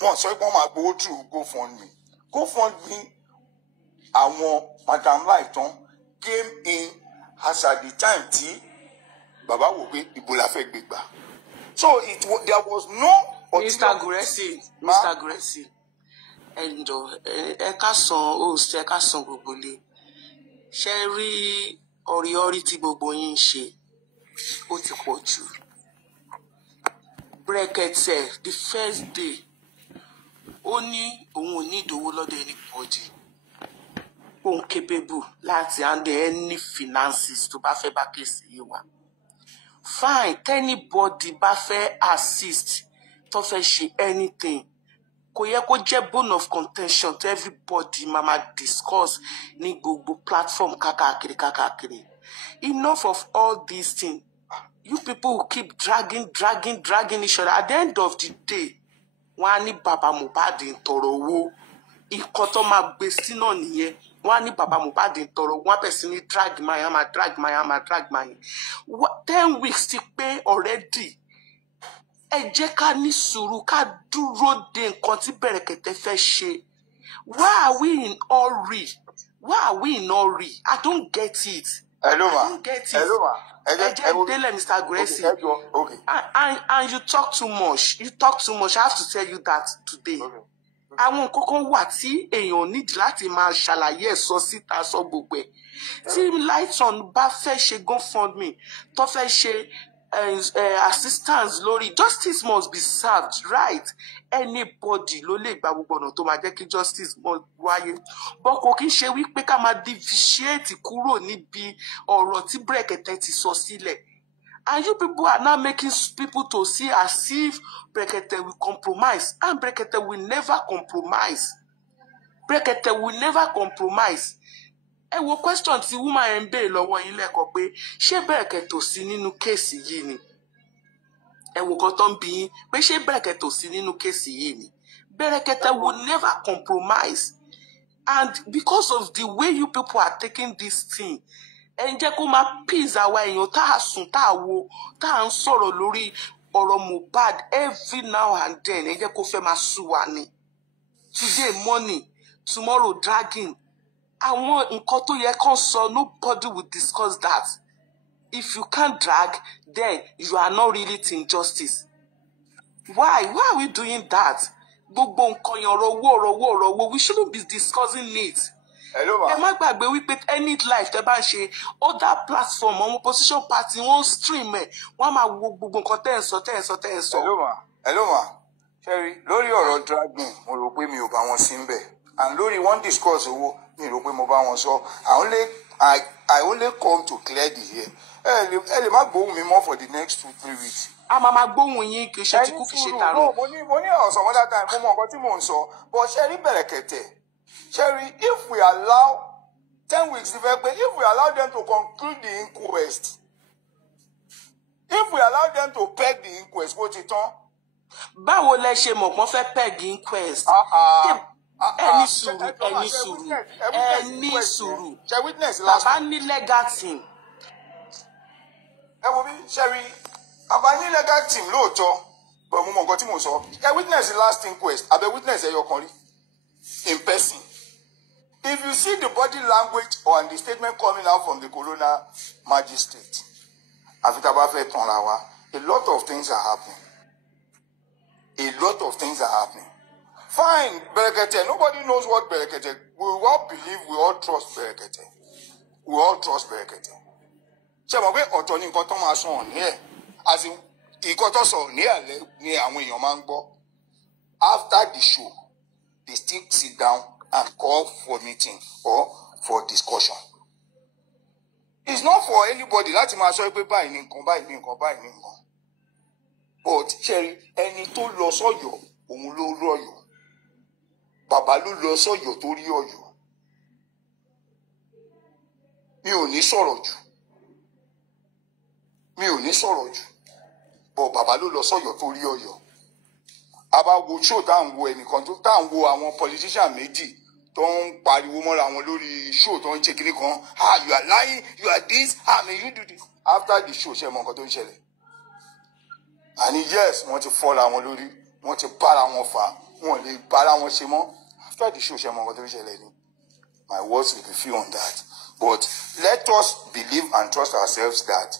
wọ́n sọ pé wọ́n máa gbowó through GoFundMe àwọn Madam Laitan came in as at the time tí bàbá wò pé ìbò la fẹ́ gbé gbà. So there was no. Mr. Guresi ẹ ká san host ẹ ká san gbogbo lé ṣe rí ọ̀rí tí gbogbo yín ń ṣe ó ti pọ̀ jù. Brekete the first day ó ní òun ò ní ìdòwò lọ́dọ̀ anybody òun capable láti handle any finances tó bá fẹ́ bá kéèsì yìí wá. Fine anybody bá fẹ́ assist tó fẹ́ ṣe anything kò yẹ kó jẹ́ bone of contention to everybody mama discuss ní gbogbo platform kákàkiri. Enough of all these things. You people will keep dragging each other. At the end of the day, wọ́n á ní Baba Mohbad ń tọrọ owó. Ìkọ́ tó máa gbé sí náà nìyẹn. Wọ́n á ní Baba Mohbad ń tọrọ owó. Wọ́n á bẹ̀ sí ní drag my 10 weeks ti pé already. Ẹ jẹ́ ká ní sùúrù ká dúró de nǹkan tí Brekete fẹ́ ṣe. Why are we in hurry? I don't get it. Hello, ma. I don't get it. Mr. Guresi. Okay. And you talk too much. I have to tell you that today. Àwọn nǹkan wà tí èèyàn nídìí láti máa ṣàlàyé ẹ̀ sọ síta sọ gbogbo ẹ̀. Tí Laitan bá fẹ́ ṣe GoFundMe, tó fẹ́ ṣe assistance lórí, justice must be served, right? Anybody ló lè gba gbogbo ọ̀nà tó máa jẹ́ kí justice wáyé. But kò kí ń ṣe wípé ká máa deviate kúrò níbi ọ̀rọ̀ tí Brekete ti sọ sílẹ̀. And you people are now making people to see as if Brekete will compromise. And Brekete will never compromise. Ẹ wo question tí woman ẹ̀ ń béèrè lọ́wọ́ yín lẹ́kọ̀ọ́ pé ṣé Brekete ò sí nínú kéèsì yìí ni? Ẹ wo kan tó ń bi yín pé ṣé Brekete ò sí nínú kéèsì yìí ni? Brekete will never compromise. And because of the way you people are taking this thing, ẹ ń jẹ́ kó máa peace àwa èèyàn tá a sùn tá a wo tá a ń sọ̀rọ̀ lórí ọ̀rọ̀ Mohbad every now and then, ẹ jẹ́ kó fẹ́ máa sú wa ni. Today money, tomorrow dragging. Àwọn nǹkan tó yẹ kán sọ, nobody will discuss that. If you can't drag, then you are not really in justice. Why are we doing that? Gbogbo nǹkan yẹn ọ̀rọ̀ owó, we shouldn't be discussing it. Hello, ma. Ẹ má gbàgbé wípé any life tẹ́ bá ń ṣe other platform àwọn opposition party wọ́n stream ẹ̀ wọ́n máa wo gbogbo nǹkan tẹ́ ẹ̀ sọ. Hello, ma. Sherry, lórí ọ̀rọ̀ dragging mo rò pé mi ò bá wọn sí ń bẹ̀. And lórí one discourse owó mi rò pé mo bá wọn sọ. I only come to clear the air. Ẹ lè má gbóhùn mi mọ́ for the next 2-3 weeks. A máa gbóhùn yín kì í ṣe tí kú kì í ṣe tààrọ̀. Mo ní ọ̀sán mọ́tà time mo mọ nǹkan tí mò ń sọ. But Sherry Brekete. Sherry, if we allow 10 weeks, if we allow them to conclude the inquest, if we allow them to peg the inquest, what it on? Báwo lẹ ṣe mọ̀ pọ́n fẹ́ peg inquest? Ẹni sùúrù. Bàbá ní legal team. Ẹ wo bí Sherry, bàbá ní legal team lóòótọ́, but mo mọ nǹkan tí mo sọ. Ẹ witness the last inquest, àbẹ witness ẹyọ kan rí in person. If you see the body language or the statement coming out from the coroner magistrate, a lot of things are happening. Fine, Brekete. Nobody knows what Brekete. We all believe, we all trust Brekete. Ṣé mo pé ọ̀tọ̀ ni nǹkan tó máa sọ on here? As in, ìkọ́ tó sọ ní alẹ́ ni àwọn èèyàn máa ń gbọ́. After the show, they still sit down and call for meeting or for discussion. It's not for anybody láti máa sọ pé báyìí ní nǹkan báyìí ní nǹkan báyìí ní nǹkan. But ṣẹ́rí ẹni tó lọ sọ́yọ̀ òun ló rọ̀yọ̀. Bàbá ló lọ sọ́yọ̀ tó rí ọ̀yọ̀. Mi ò ní sọ̀rọ̀ jù. But bàbá ló lọ sọ́yọ̀ tó rí ọ̀yọ̀. A bá wo show tá à ń wo ẹnìkan tó tá à ń wo àwọn politician méjì tó ń pariwo mọ́ra wọn lórí show tó ń ṣe kíní kan. You are lying, you are this, may you do this. After the show ṣe mọ nǹkan tó ń ṣẹlẹ̀. Àní yes, wọ́n ti fọ́ra wọn lórí, wọ́n ti bára wọn fà, wọ́n lè bára wọn ṣe mọ́. After the show ṣe mọ nǹkan tó ń ṣẹlẹ̀ ni. My words will be few on that. But let us believe and trust ourselves that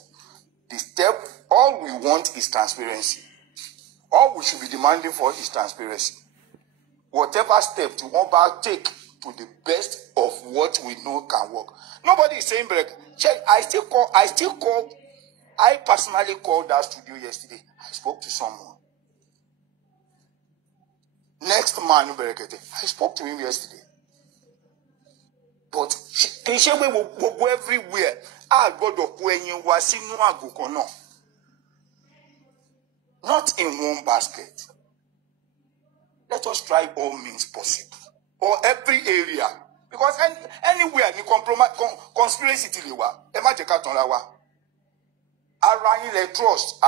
the step, all we want is transparency. All we should be demanding for is transparency. Whatever step you want to take to the best of what we know can work. Nobody is saying break. I personally called that studio yesterday. I spoke to someone. Next man, I spoke to him yesterday. But we go everywhere. I go to Kwenye Wasinu Agukono. Not in one basket. Let us try all means possible. Or every area. Because anywhere you compromise, conspiracy till you are. Trust,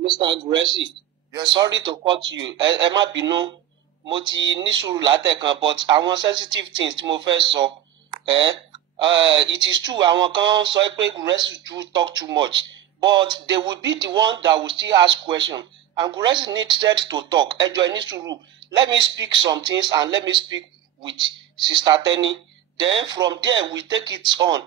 Mr. Aggressive. Yes. Sorry to cut you. Emma Bino, Moti Nisuru Latekan, but I want sensitive things to move first. So, it is true. I want so Aggressive to talk too much. But they will be the one that will still ask questions. And Guresi needed to talk. Let me speak some things and let me speak with Sister Tenny. Then from there, we take it on.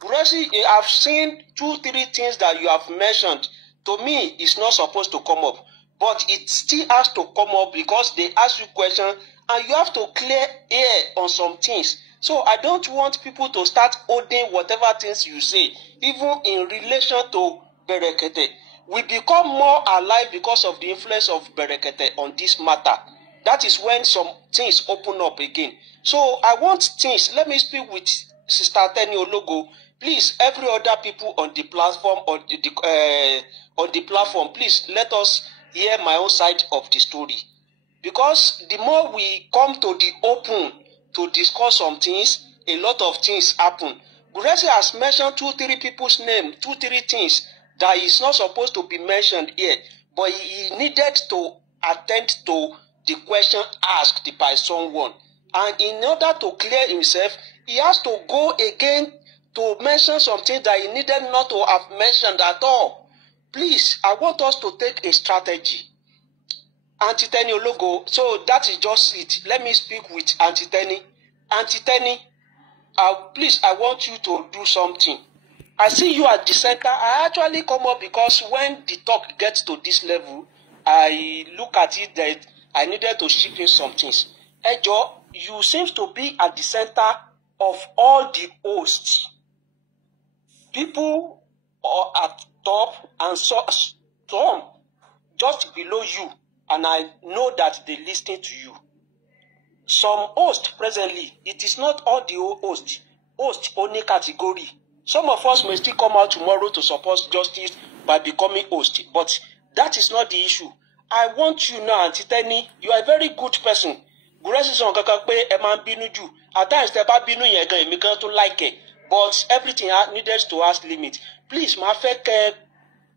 Guresi, I've seen 2-3 things that you have mentioned. To me, it's not supposed to come up. But it still has to come up because they ask you questions and you have to clear air on some things. So I don't want people to start holding whatever things you say, even in relation to Berekete. We become more alive because of the influence of Berekete on this matter. That is when some things open up again. So I want things. Let me speak with Sister Tenny Ologo. Please, every other people on the platform, on the platform, please let us hear my own side of the story. Because the more we come to the open to discuss some things, a lot of things happen. Guresi has mentioned 2-3 people's name, 2-3 things that is not supposed to be mentioned here, but he needed to attend to the question asked by someone. And in order to clear himself, he has to go again to mention something that he needed not to have mentioned at all. Please, I want us to take a strategy. Auntie Tenny Ologo, so that is just it. Let me speak with Auntie Tenny. Auntie Tenny, please, I want you to do something. I see you at the center. I actually come up because when the talk gets to this level, I look at it that I needed to shift in some things. Ejo, you seem to be at the center of all the hosts. People are at top and some just below you, and I know that they listen to you. Some hosts presently, it is not all the hosts. Host only category. Some of us may still come out tomorrow to support justice by becoming host, but that is not the issue. I want you now, Auntie Tenny, you are a very good person. Guresi son kankan pe e ma bínú jù. At times te ba bínú yẹn gan èmi gan to like it, but everything needed to has limit. Please, ma fẹ́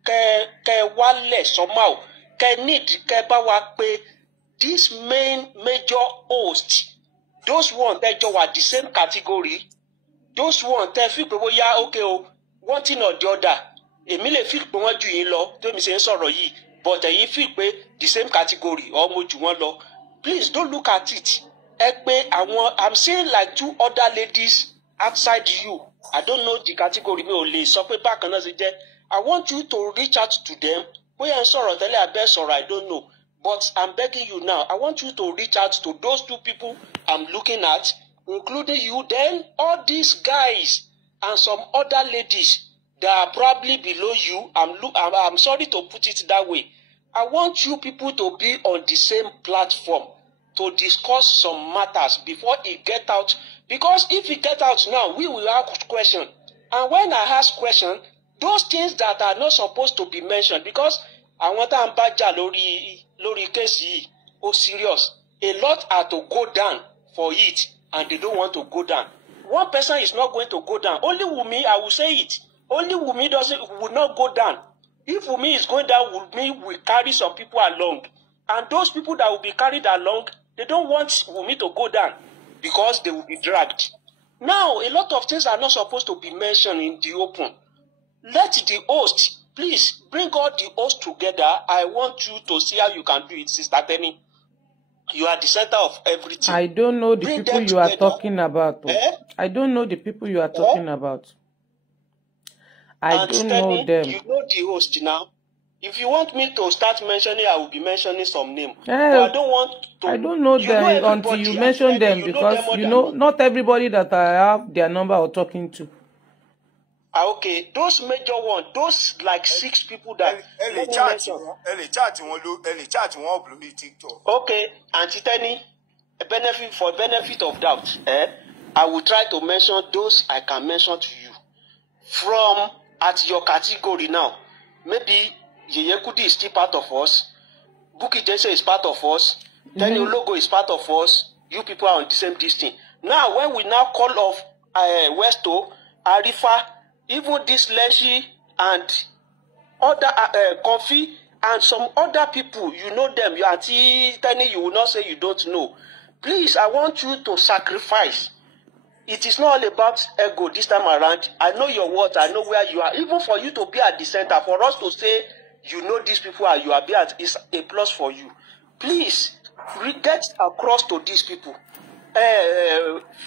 kẹ́ wálẹ̀ somehow. Kẹ́ need kẹ́ bá wa pé this major host, those ones that you are the same category. Those ones tell feel pé bóyá okay o, one thing or the other. Èmi lè feel pé wọ́n jù yín lọ, tó mi ṣe ń sọ̀rọ̀ yìí, but ẹ̀yin feel pé the same category or mo jù wọ́n lọ. Please don't look at it. Ẹ pé àwọn, I'm seeing like 2 other ladies outside you. I don't know the category mi ò lè sọ pé bákan náà ṣe jẹ́. I want you to reach out to them. Bóyá ń sọ̀rọ̀ tẹ́lẹ̀ abẹ́ sọ̀rọ̀, I don't know. But I'm begging you now. I want you to reach out to those 2 people I'm looking at, including you, then all these guys and some other ladies that are probably below you. I'm sorry to put it that way. I want you people to be on the same platform to discuss some matters before it get out. Because if it get out now, we will ask question. And when I ask question, those things that are not supposed to be mentioned, because I want to baja lori case oh serious. A lot are to go down for it, and they don't want to go down. One person is not going to go down. Only Wumi, I will say it. Only Wumi will not go down. If Wumi is going down, Wumi will carry some people along. And those people that will be carried along, they don't want Wumi to go down because they will be dragged. Now, a lot of things are not supposed to be mentioned in the open. Let the host, please, bring all the hosts together. I want you to see how you can do it, Sister Tenny. You are the center of everything. I don't know the people you are talking about. I don't know the people you are talking about. I don't know them. You know the host now. If you want me to start mentioning, I will be mentioning some name. But I don't want to. I don't know them until you mention them, because you know not everybody that I have their number or talking to. Okay, those major ones, those like 6 people that okay, Auntie Tenny, benefit of doubt, I will try to mention those I can mention to you. From at your category now, maybe Yeye Kudi is still part of us, Bukky Jesse is part of us, Tenny Logo is part of us, you people are on the same distance. Now, when we now call off Westo, Arifa, even this Leshy and other Kofi and some other people, you know them, you Auntie Tenny, you will not say you don't know. Please, I want you to sacrifice. It is not all about ego this time around. I know your words, I know where you are. Even for you to be at the center, for us to say, you know these people are you are be at, is a plus for you. Please, get across to these people.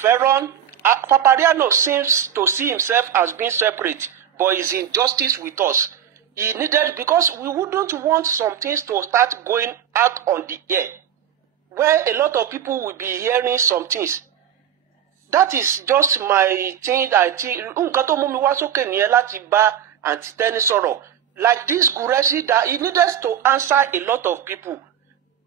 Ferron, Papariano seems to see himself as being separate, but is in justice with us. He needed, because we wouldn't want some things to start going out on the air, where a lot of people will be hearing some things. That is just my thing. I think like this Guresi, that he needed to answer a lot of people.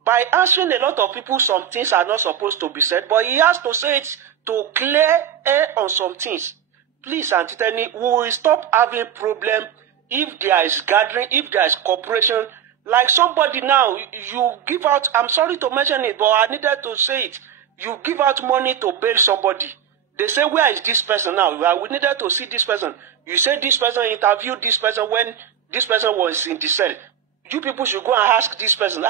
By answering a lot of people, some things are not supposed to be said, but he has to say it to clear air on some things. Please, Auntie Tenny, we will stop having problem if there is gathering, if there is cooperation. Like somebody now, you give out, I'm sorry to mention it, but I needed to say it. You give out money to bail somebody. They say, where is this person now? We needed to see this person. You say this person interviewed this person when this person was in the cell. You people should go and ask this person.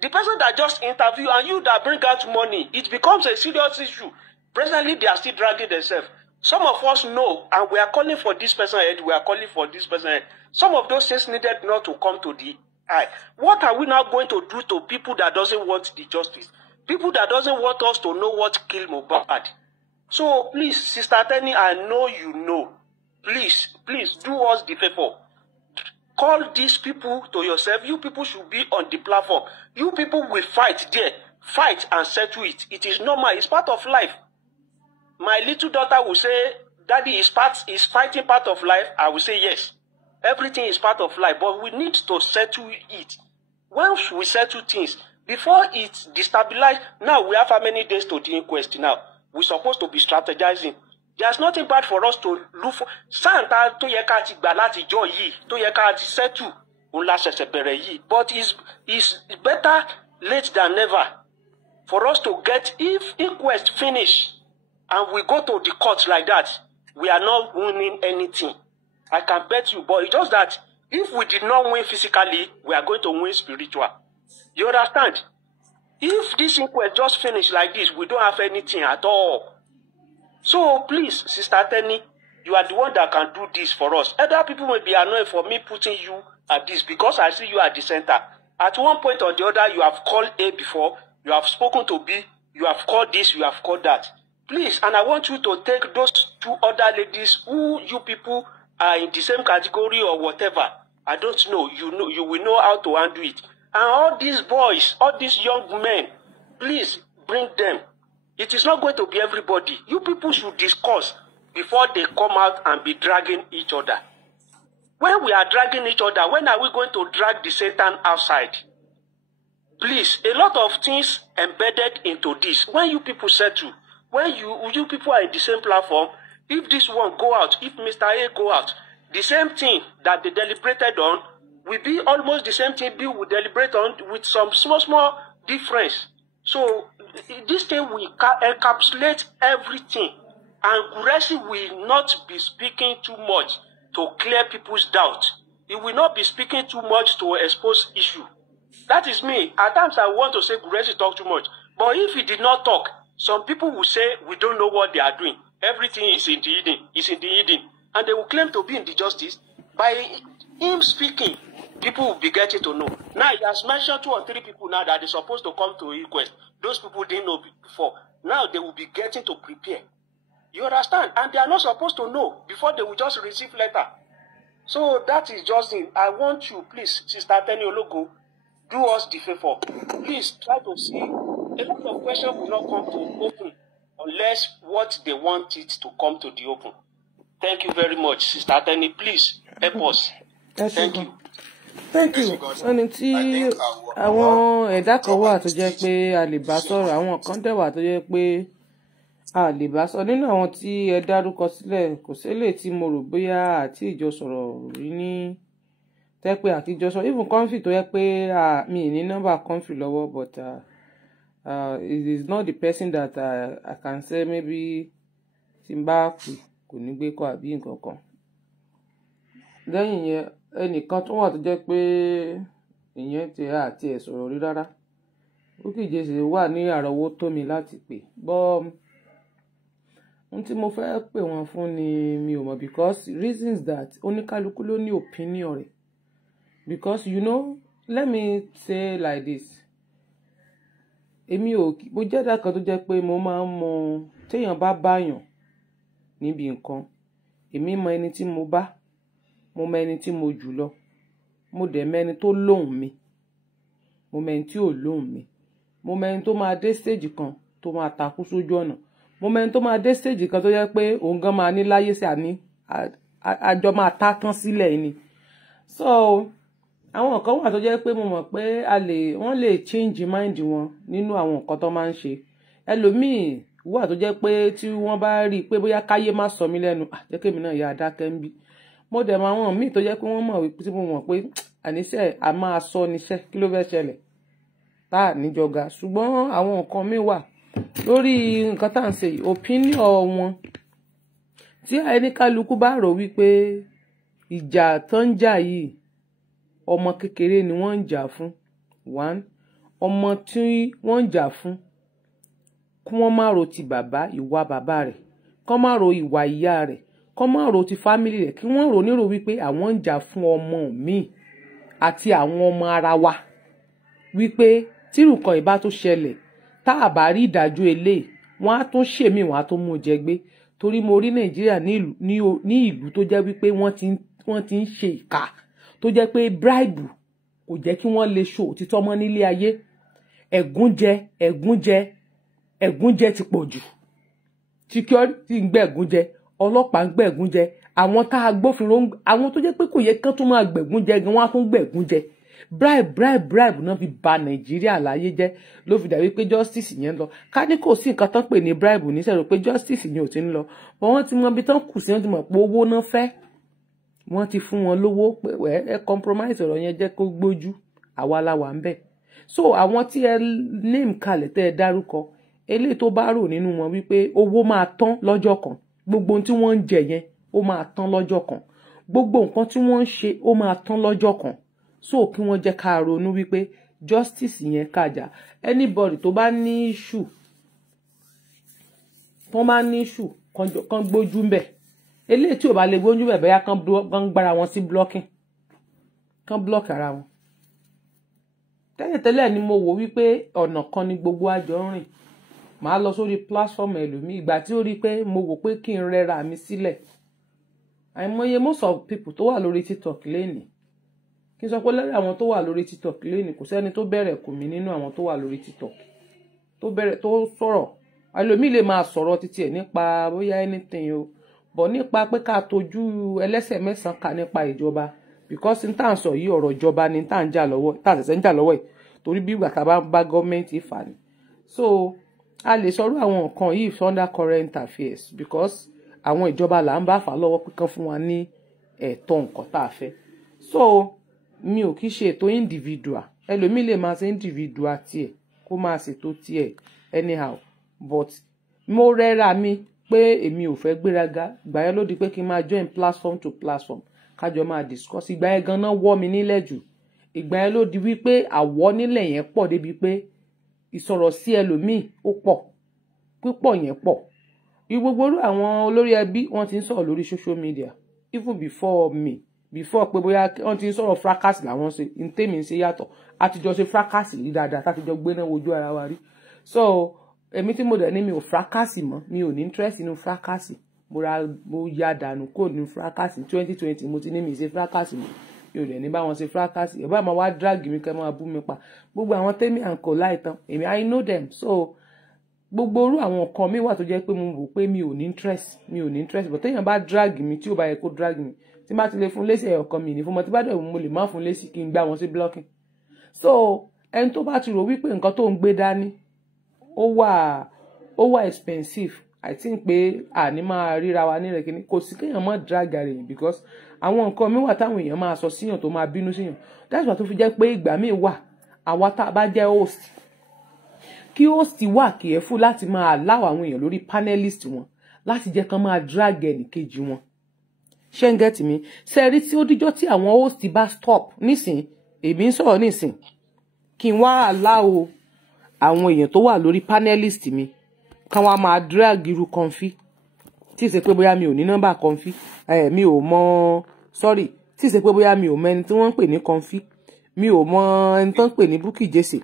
The person that just interviewed and you that bring out money, it becomes a serious issue. Presently, they are still dragging themselves. Some of us know, and we are calling for this person head, we are calling for this person head. Some of those things needed not to come to the eye. What are we now going to do to people that doesn't want the justice? People that doesn't want us to know what killed Møhbåd. So, please, Sister Tenny, I know you know. Please do us the favor. Call these people to yourself. You people should be on the platform. You people will fight there. Fight and settle it. It is normal. It's part of life. My little daughter will say, Daddy, is fighting part of life? I will say yes. Everything is part of life. But we need to settle it. Once we settle things, before it destabilizes, now we have how many days to the inquest now? We're supposed to be strategizing. There's nothing bad for us to look for. Santa to yeka ti gba láti jọ́ yìí, to yeka ti settle, òun la ṣẹ̀ṣẹ̀ bẹ̀rẹ̀ yìí. But it's better late than never for us to get, if inquest finish and we go to the court like that, we are not winning anything. I can bet you, but it's just that if we did not win physically, we are going to win spiritual. You understand? If this inquest just finished like this, we don't have anything at all. So please, Sister Tenny, you are the one that can do this for us. Other people may be annoyed for me putting you at this because I see you at the center. At one point or the other, you have called A before, you have spoken to B, you have called this, you have called that. Please, and I want you to take those 2 other ladies who you people are in the same category or whatever. I don't know. You will know how to handle it. And all these boys, all these young men, please bring them. It is not going to be everybody. You people should discuss before they come out and be dragging each other. When we are dragging each other, when are we going to drag the Satan outside? Please, a lot of things embedded into this. When you people settle, when you people are in the same platform, if this one go out, if Mr. A go out, the same thing that they deliberated on will be almost the same thing we deliberate on with some small difference. So this thing will encapsulate everything, and Guresi will not be speaking too much to clear people's doubt. He will not be speaking too much to expose issue. That is me. At times I want to say Guresi talk too much. But if he did not talk, some people will say we don't know what they are doing. Everything is in the hidden. And they will claim to be in the justice. By him speaking, people will be getting to know. Now he has mentioned 2 or 3 people now that they're supposed to come to inquest. Those people didn't know before. Now they will be getting to prepare. You understand? And they are not supposed to know before they will just receive letter. So that is just it. I want you, please, Sister Tenny Ologo, do us the favor. Please try to see. A lot of questions will not come to open unless what they want it to come to the open. Thank you very much, Sister Tenny. Please help us. Thank you. Thank you. Ẹni tí àwọn ẹ̀dá kan wà tó jẹ́ pé a lè bá sọ̀rọ̀, àwọn kan dẹ̀ wà tó jẹ́ pé a lè bá sọ. Nínú àwọn tí ẹ dárúkọ sílẹ̀, kò sílẹ̀ tí mo rò bóyá àti ìjọ sọ̀rọ̀ rí ní tẹ́ pé àtijọ́ sọ. Even Comfy tó yẹ pé mi ní nọ́mbà Comfy lọ́wọ́, but it is not the person that I can say maybe tí n bá pè kò ní gbé kọ́ àbí nǹkan kan. Lẹ́yìn yẹn ẹnìkan tó wà tó jẹ́ pé ìyẹn ti àti ẹ̀ sọ̀rọ̀ rí rárá. Ó kì í jẹ́ ṣe wà ní àrọ́wọ́tó mi láti pè. But ohun tí mo fẹ́ pè wọ́n fún ni mi ò mọ̀, because reasons that oníkálukú ló ní opinion rẹ̀. Because you know, let me say like this. Èmi ò mo jẹ́ ẹ̀dá kan tó jẹ́ pé mo máa ń mọ téèyàn bá báyàn níbi nǹkan. Èmi mọ ẹni tí mo bá, mo mọ ẹni tí mo jù lọ, mo dẹ̀ mọ ẹni tó lóhùn mi, mo mọ ẹni tí ò lóhùn mi, mo mọ ẹni tó máa dé stage kan tó máa takú sójú ọ̀nà, mo mọ ẹni tó máa dé stage kan tó jẹ́ pé òun gan máa ní láyé sí àní àjọ máa tá tán sílẹ̀ ni. So àwọn kan wà tó jẹ́ pé mo mọ̀ pé wọ́n lè change mind wọn nínú àwọn nǹkan tó máa ń ṣe. Ẹlòmíì wà tó jẹ́ pé tí wọ́n bá rí i pé bóyá káyé má sọ mí lẹ́nu, jẹ́ kémi náà yà dákẹ́ ń bí. Mo dẹ̀ mọ àwọn míì tó jẹ́ pé wọ́n mọ̀ wípé tí mo mọ̀ pé àníṣe a máa sọ níṣẹ́ kí ló fẹ́ ṣẹlẹ̀ tá à níjọga. Ṣùgbọ́n àwọn nǹkan míì wà lórí nǹkan tá à ń ṣe opinion wọn tí ẹnikálukú bá rò wípé ìjà tó ń jà yìí ọmọ kékeré ni wọ́n ń jà fún. 1, ọmọ tí wọ́n ń jà fún kí wọ́n má ro ti bàbá ìwà bàbá rẹ̀, kí wọ́n má ro ìwà ìyá rẹ̀, kí wọ́n má ro ti fámìlì rẹ̀, kí wọ́n rò nírò wípé àwọn ń jà fún ọmọ mi àti àwọn ọmọ ara wa, wípé tírù kan ìbá tó ṣẹlẹ̀ tá a bá rí ìdájọ́ eléyìí wọ́n á tún ṣèmí wọ́n á tún mú jẹ gbé. Torí mo rí Nàìjíríà ní ìlú tó jẹ́ wípé wọ́n ti ń ṣe ìkà, tó jẹ́ pé bribe kò jẹ́ kí wọ́n lè ṣò òtítọ́ mọ́ nílé ayé. Ẹ̀gúnjẹ ti pọ̀ jù. Security ń gbẹ̀gúnjẹ, ọlọ́pàá ń gbẹ̀gúnjẹ, àwọn tá a gbófinró àwọn tó jẹ́ pé kò yẹ kán tún máa gbẹ̀gúnjẹ gan wọ́n á tún gbẹ̀gúnjẹ. Bribe náà fi ba Nàìjíríà láyé jẹ́, ló fi dàbí pé justice yẹn lọ. Ká ní kò sí nǹkan tán pè ní bribe ní sẹ́rò pé justice yẹn ò ti ń lọ. Wọ́n ti mọ ibi tán kù sí, wọ́n ti mọ̀ pé owó náà fẹ́. Wọ́n ti fún wọn lówó pé ẹ compromise ọ̀rọ̀ yẹn jẹ́ kó gbójú, àwa la wà ń bẹ̀. So àwọn tí ẹ name kalẹ̀ tẹ́ ẹ dárúkọ, eléyìí tó bá rò nínú wọn wípé owó máa tán lọ́jọ́ kan, gbogbo ohun tí wọ́n ń jẹ yẹn ó máa tán lọ́jọ́ kan, gbogbo nǹkan tí wọ́n ń ṣe ó máa tán lọ́jọ́ kan. So kí wọ́n jẹ́ ká ronú wípé justice yẹn kájà. Anybody tó bá ní issue kan gbójú ń bẹ̀. Eléyìí tí ò bá lè gbójú bẹ̀ bẹ́yà kan gbára wọn sí blocking, kan block ara wọn. Tẹ́lẹ̀tẹ́lẹ̀ ni mo wò wípé ọ̀nà kan ni gbogbo àjọ ń rìn. Màá lọ sórí platform ẹlòmíì, ìgbà tí ó rí pé mo wò pé kí n rẹra mi sílẹ̀. Àìmọye most of people tó wà lórí TikTok lénìí, kí n sọ pé lẹ́rìí àwọn tó wà lórí TikTok lénìí kò sẹ́ni tó bẹ̀rẹ̀ kù mí nínú àwọn tó wà lórí TikTok tó sọ̀rọ̀. Ẹlòmíì lè máa sọ̀rọ̀ títí ẹ̀ nípa bóyá anything o, but nípa pé ká tójú ẹlẹ́sẹ̀ mẹ́sàn ká nípa ìjọba because n tá ń sọ yìí ọ̀rọ̀ ìjọba ni tá ń jà lọ́wọ́ tá ṣẹ̀ṣẹ̀ ń jà lọ́wọ́ yìí torí bí ìgbà tá bá gọ́ọ̀mẹ̀ntì fà ni so a lè sọ̀rọ̀ àwọn nǹkan yìí under current affairs because àwọn ìjọba là ń bá fà lọ́wọ́ pé kán fún wa ní ẹ̀tọ́ nǹkan tá a fẹ́ so mi ò kí ṣe ètò individual ẹlòmíì lè máa ṣe individual tiẹ̀ kó máa ṣètò tiẹ̀ anyhow but mo rẹ́ra mi pé èmi ò fẹ́ gbéraga ìgbà yẹn ló di pé kí n máa join platform to platform kájọ máa discuss ìgbà yẹn ganan wọ́ mi nílẹ̀ jù ìgbà yẹn ló di wípé àwọ̀ nílẹ̀ yẹn pọ̀ débi pé ìsọ̀rọ̀ sí ẹlòmíì ó pọ̀ pípọ̀ yẹn pọ̀ gbogbo àwọn olórí ẹbí wọ́n ti ń sọ̀rọ̀ lórí social media even before me before pé bóyá wọ́n ti ń sọ̀rọ̀ fracas làwọn ṣe ní tèmi ń ṣe yàtọ̀ àtijọ́ ṣe fracas rí dáadáa tátijọ́ gbéná wojú ara wa rí so èmi tí mo dẹ̀ ní mi ò fracas mọ́ mi ò ní interest nínú fracas mo ya dànù kò ní fracas 2020 mo ti ní mi ṣe fracas mọ́ mi ò dẹ̀ ní bá wọn ṣe fracas ẹ̀ bá máa wá drag mi kẹ́ máa bú mi pa gbogbo àwọn tèmi à ń kọ̀ láìtàn èmi I know them so gbogbo orú àwọn nǹkan mi wà tó jẹ́ pé mo rò pé mi ò ní interest but téèyàn bá drag mi tí ó bá yẹ kó drag mi tí má ti lè fún lésì ẹ̀yọ̀kan mi ní fún mọ́ tí bá dẹ̀ mo lè má fún lésì kí n gbá wọn sí blocking so ẹni tó bá ti rò wípé nǹkan tó ń gbé dání ó wà expensive I think pé àní máa ríra wa ní rẹ̀kíní kò sí kéèyàn mọ́ drag rẹ̀ because àwọn nǹkan mi wà táwọn èèyàn máa sọ síyàn tó máa bínú síyàn that's why tó fi jẹ́ pé ìgbà míì wà àwa tá a bá jẹ́ host kí host wà careful láti máa allow àwọn èèyàn lórí panelist wọn láti jẹ́ kán máa drag ẹnìkejì wọn ṣé ń get mi sẹ́rí tí ó díjọ́ tí àwọn host bá stop nísìn èmi ń sọ̀rọ̀ nísìn kí n wá allow àwọn èèyàn tó wà lórí panelist mi kán wá máa drag irú Comfy tí ì ṣe pé bóyá mi ò ní nọ́mbà Comfy mi ò mọ sorry tí ì ṣe pé bóyá mi ò mọ ẹni tí wọ́n ń pè ní Comfy mi ò mọ ẹni tó ń pè ní Bukky Jesse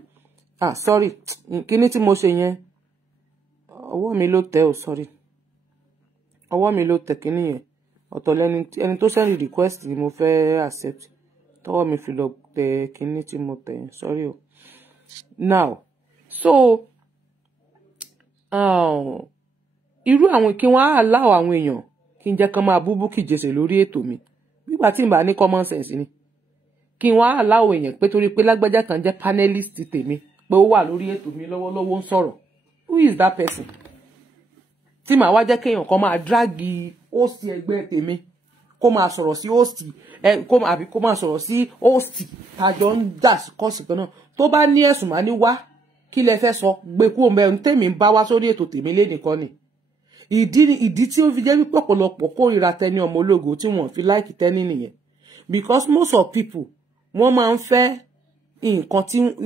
sorry kíní tí mo ṣe yẹn ọwọ́ mi ló tẹ̀ sorry ọwọ́ mi ló tẹ̀ kíní yẹn ọ̀tọ̀ lẹ́ni ẹni tó send request ni mo fẹ́ accept tọwọ́ mi fi lọ tẹ̀ kíní tí mo tẹ̀ yẹn sorry o now so irú àwọn kí wọ́n á allow àwọn èèyàn kí n jẹ́ kán máa bú Bukky Jesse lórí ètò mi nígbà tí n bá ní common sense ni kí wọ́n á allow èèyàn pé torí pé lágbájá kan jẹ́ panelist tèmi pé ó wà lórí ètò mi lọ́wọ́lọ́wọ́ ń sọ̀rọ̀ who is that person tí màá wá jẹ́ kéèyàn kan máa dragi host ẹgbẹ́ tèmi kó máa sọ̀rọ̀ sí host àbí kó máa sọ̀rọ̀ sí host àjọ ń dà kọ́ọ̀sì kan náà tó bá ní ẹ̀sùn máa ní wá kí lẹ fẹ́ sọ gbé kúrò mẹ́rin tèmi ń bá wá sórí ètò tèmi lẹ́nìkan ni ìdí tí ó fi jẹ́ wípé ọ̀pọ̀lọpọ̀ kórìíra Tẹ́ni ọmọ ológo tí wọ́n fi láìkì Tẹ́ni nìyẹn because most of people wọ́n máa ń fẹ́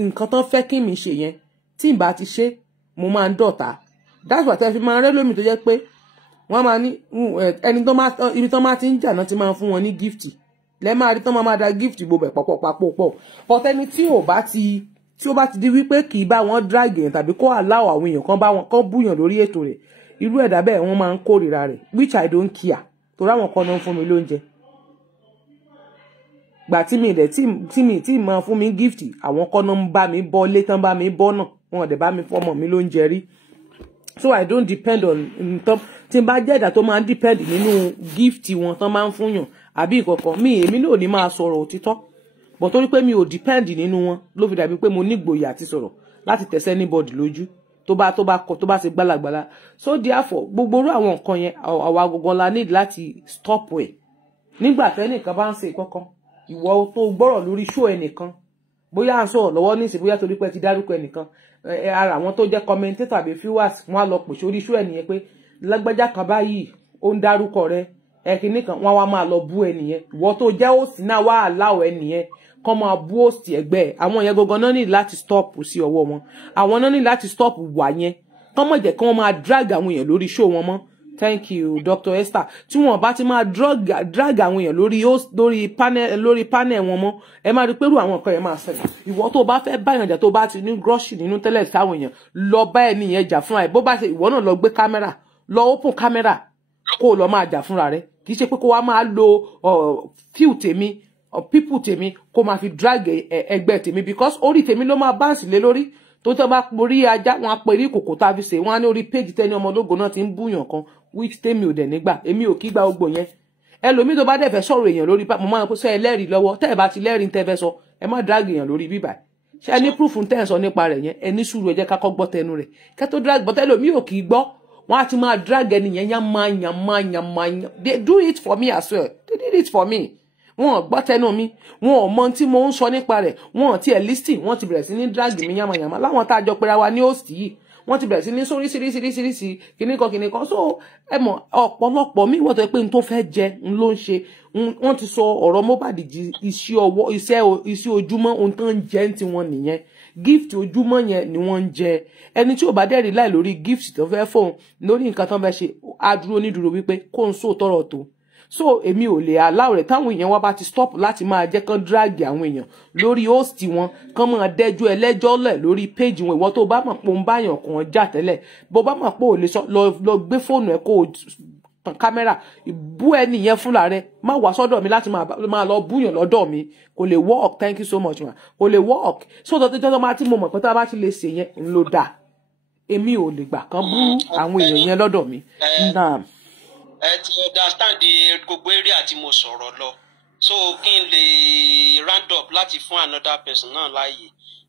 nǹkan tán fẹ́ kí mi ṣe yẹn tí n bá ti ṣe mo máa ń dọ̀tá that's why tẹ́ fi máa ń rẹ́ lómi tó jẹ́ pé wọ́n máa ní ẹni tó máa ibi tán máa ti ń jà náà ti máa ń fún wọn ní gift lẹ́ máa rí tán máa da gift gbogbo ẹ̀ pọ̀ but ẹni tí ó bá ti di wípé kì í bá wọn drag yẹn tàbí kó allow àwọn èèyàn kan búyàn lórí ètò rẹ̀ irú ẹ̀dá bẹ́ẹ̀ wọ́n máa ń kórìíra rẹ̀ which I don't care torí àwọn kan náà ń fún mi lóúnjẹ gbà tí mi máa fún mi gift àwọn kan náà ń bá mi bọ́ lé tán bá mi bọ́ náà wọn ò dẹ̀ bá mi fọmọ mi lóúnjẹ rí so I don't depend on tí n bá jẹ́ ẹ̀dá tó máa ń depend nínú gift wọn tán máa ń fún yàn àbí ìkọ̀kọ̀ èmi náà ò ní máa sọ̀rọ̀ òtítọ́ but torí pé mi ò depend nínú wọn ló fi dàbí pé mo nígboyà àti sọ̀rọ̀ láti tẹ̀sẹ̀ anybody lójú tó bá ṣe gbálàgbálà so therefore gbogbo orú àwọn nǹkan yẹn àwa gbogbo la need láti stop ẹ̀ nígbà tẹ́nìkan bá ń ṣe kankan ìwọ tó gbọ́rọ̀ lórí show ẹnìkan bóyá à ń sọ̀rọ̀ lọ́wọ́ nísìnyí bóyá torí pé ti dárúkọ ẹnìkan ara àwọn tó jẹ́ commentator àbí viewers wọ́n á lọ pè sórí show ẹnìyẹn pé lágbájá kan báyìí ó ń dárúkọ rẹ ẹ̀kíní kan wọ́n wá máa lọ bú ẹnìyẹn ìwọ tó jẹ́ host náà wá allow ẹnìyẹn kọ́ máa bú host ẹgbẹ́ àwọn yẹn gangan náà ní láti stop sí ọwọ́ wọn àwọn náà ní láti stop wà yẹn kọ́ mọ̀ jẹ́ kí wọ́n máa drag àwọn èèyàn lórí show wọn mọ́ thank you Dr. Esther tí wọ́n bá ti máa drag àwọn èèyàn lórí panel wọn mọ́ ẹ máa rí pé irú àwọn nǹkan yẹn máa ṣẹlẹ̀ ìwọ tó bá fẹ́ báyàn jà tó bá ti ní grocery nínú tẹ́lẹ̀ sáwọn èèyàn lọ bá ẹni yẹn jà fúnra ẹ̀ bó bá ṣe ìwọ náà lọ gbé kámẹ́rà lọ open kámẹ́rà kó lọ máa jà fúnra rẹ̀ kì í ṣe pé kó wá máa lo few tèmi people tèmi kó máa fi drag ẹgbẹ́ tèmi because orí tèmi ló máa bounce lé lórí tó tọ́ bá porí ajá wọn á perí kòkó tá a fi ṣe wọn á ní orí péjì tẹ́ni ọmọ ológo náà ti ń búyàn kan which tèmi ò dẹ̀ nígbà èmi ò kí gba gbogbo yẹn ẹlòmíì tó bá dẹ̀ fẹ́ sọ̀rọ̀ èèyàn lórí mo máa ń pèsè ẹlẹ́rìí lọ́wọ́ tẹ́ ẹ bá ti lẹ́rìí tẹ́ fẹ́ sọ ẹ má drag èèyàn lórí bíbà ṣé ẹni proof tẹ́ ẹ sọ nípa rẹ̀ yẹn ẹni sùúrù ẹ jẹ́ ká kọ́ gbọ́ tẹnu rẹ̀ kẹ́ tó drag bọ́tẹ́ ẹlòmíì ò kì í gbọ́ wọn á ti máa drag ẹni yẹn yàmá they do it for me as well they did it for me wọn ò gbọ́ tẹnu mi wọn ò mọ tí mo ń sọ nípa rẹ̀ wọn ò tiẹ̀ listing wọn ti bẹ̀rẹ̀ sí ní drag mi yàmá láwọn tá a jọ pera wa ní host yìí wọ́n ti bẹ̀rẹ̀ sí ní sóríṣiríṣiríṣiríṣi kìnnìkan so ẹ mọ̀ ọ̀pọ̀lọpọ̀ mi wọ́n tó pé n tó fẹ́ jẹ n ló ń ṣe wọ́n ti sọ ọ̀rọ̀ Mohbad di iṣẹ́ ojúmọ́ ohun tó ń jẹ ti wọn nìyẹn gift ojúmọ́ yẹn ni wọ́n ń jẹ ẹni tí ò bá dẹ́rìí láì lórí gift tó fẹ́ fóun lórí nǹkan tó ń fẹ́ ṣe á dúró nídúró wípé kó ń sọ tọrọ tó so èmi ò lè allow rẹ̀ táwọn èèyàn wá bá ti stop láti máa jẹ́ kán drag àwọn èèyàn lórí host wọn kán máa dẹ́jọ́ ẹlẹ́jọ́ lẹ̀ lórí page wọn ìwọ tó bá mọ̀ pé ó ń báyàn kan jà tẹ́lẹ̀ bó bá mọ̀ pé ò lè sọ lọ gbé fóònù ẹ̀ kó o tàn kámẹ́rà bú ẹni yẹn fúnra rẹ̀ má wá sọ́dọ̀ mi láti máa lọ búyàn lọ́dọ̀ mi kò lè work thank you so much ma kò lè work so tọ́tọ́ máa tí mo mọ̀ pé tá a bá ti lè ṣe yẹn ń lo dà èmi ò lè gbà kán bú àwọn èèyàn yẹn lọ́dọ̀ mi náà. Ẹ ti understand gbogbo area tí mo sọ̀rọ̀ lọ so kí n lè round up láti fún another person náà láàyè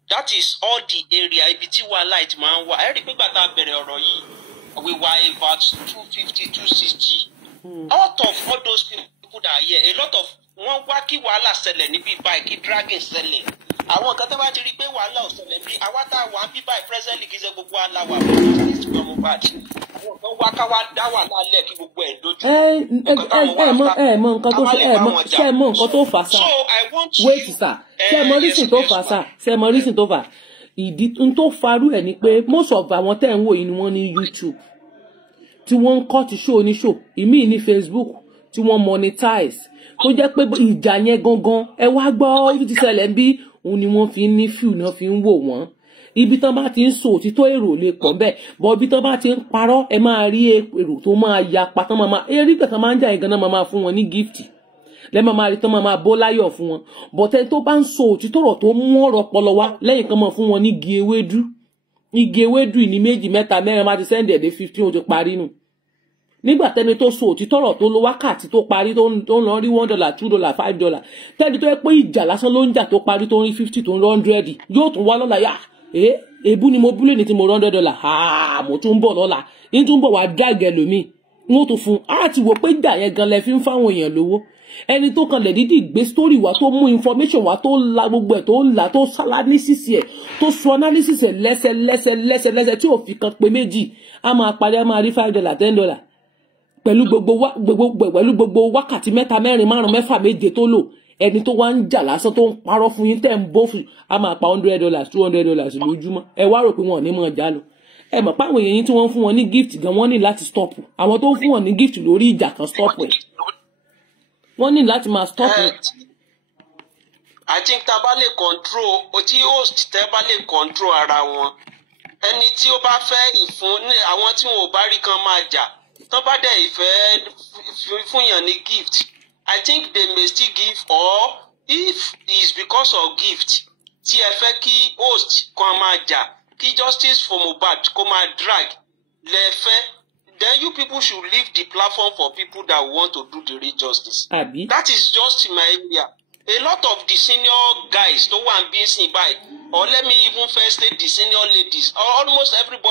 that is all the area ibi tí wàhálà ti máa ń wà ẹ rí i pé gbàtà bẹ̀rẹ̀ ọ̀rọ̀ yìí we were about 250 260 out of all those people that are here a lot of wọ́n wá kí wàhálà ṣẹlẹ̀ níbí báyìí kí dragging ṣẹlẹ̀ àwọn nǹkan tó bá ti rí i pé wàhálà ò ṣẹlẹ̀ bí àwa tá a wà ń bí báyìí presently kì í ṣe gbogbo aláwà fún Mohbad àwọn kan wá ká wá dá wà lálẹ́ kí gbogbo ẹ̀ dojú. ẹ mọ nǹkan tó ṣe mọ nǹkan tó fà sá wait sir ṣe mọ reason tó fà sá ṣe mọ reason tó fà ìdí tó farú ẹ̀ ni pé most of àwọn tẹ́ ń wò yìí ni wọ́n ní YouTube tí wọ́n ń kọ́ ti show ní show ìmíì ní Facebook tí wọ́n monetize tó jẹ́ pé ìjà yẹn gangan ẹ wá gbọ́ ibi tí ṣẹlẹ̀ ń bí òun ni wọ́n fi ń ní fíù náà fi ń wò wọ́n ibi tán bá ti ń sọ òtítọ́ èrò lè pọ̀ bẹ́ẹ̀ bọ́ ibi tán bá ti ń parọ́ ẹ máa rí èrò tó máa ya patán máa eré gbẹ̀kan máa ń jà yẹn gan náà máa fún wọn ní gift lẹ́ẹ̀ máa rí tán máa bó láyọ̀ fún wọn bọ́tẹ́ tó bá ń sọ òtítọ́ ọ̀rọ̀ tó mú ọ̀rọ̀ pọlọ wá lẹ́yìn kan máa fún wọn ní igi ewédú ní 2 3 4 máa ti sẹ́ndì ẹ̀dẹ́ 15 ó ti parí nù nígbà tẹni tó sọ òtítọ́ ọ̀rọ̀ tó lo wákàtí tó parí tó ń lọ rí $1 $2 $5 tẹni tó yẹ pé ìjà lásán ló ń jà tó parí tó ń rí 50 tó ń lọ 100 yóò tún wá lọ́la yá èébú ni mo búlé ní tí mo $100 mo tún bọ̀ lọ́la ní tún bọ̀ wá dàgẹ̀ lómi wọ́n tó fún á ti wò pé ìjà yẹn gan lẹ fi ń fáwọn èèyàn lówó ẹni tó kan lè dídì gbé story wá tó mú information wá tó la gbogbo ẹ̀ tó là tó analysis ẹ̀ tó sọ analysis ẹ̀ lẹ́sẹ̀ tí ò fi kan pé méjì á máa parí á máa rí $5 $10 pẹ̀lú gbogbo wákàtí 3 4 5 6 7 tó lò ẹni tó wá ń jà lásán tó ń parọ́ fún yín tẹ́ ń bó fún a máa pa $100 $200 lójúmọ́ ẹ wá rò pé wọn ò ní mọ̀ já lọ ẹ mọ̀ páwọn èèyàn tí wọ́n fún wọn ní gift gan wọ́n ní láti stop àwọn tó ń fún wọn ní gift lórí ìjà kan stop ẹ̀ wọ́n ní láti máa stop ẹ̀. I think tá a bá lè control tí host tẹ́ bá lè control ara wọn ẹni tí ó bá fẹ́ ìfún àwọn tí wọn ò bá rí kan máa jà tó bá dẹ̀ ìfẹ́ fún yàn ní gift I think they may still give or if it's because of gift tí ẹ fẹ́ kí host kan máa jà kí justice for Mohbad kó máa drag lẹ́fẹ́ then you people should leave the platform for people that want to do the real justice. That is just in my area. A lot of the senior guys tó wà ń bí sìn báyìí or let me even first say the senior ladies almost everybody.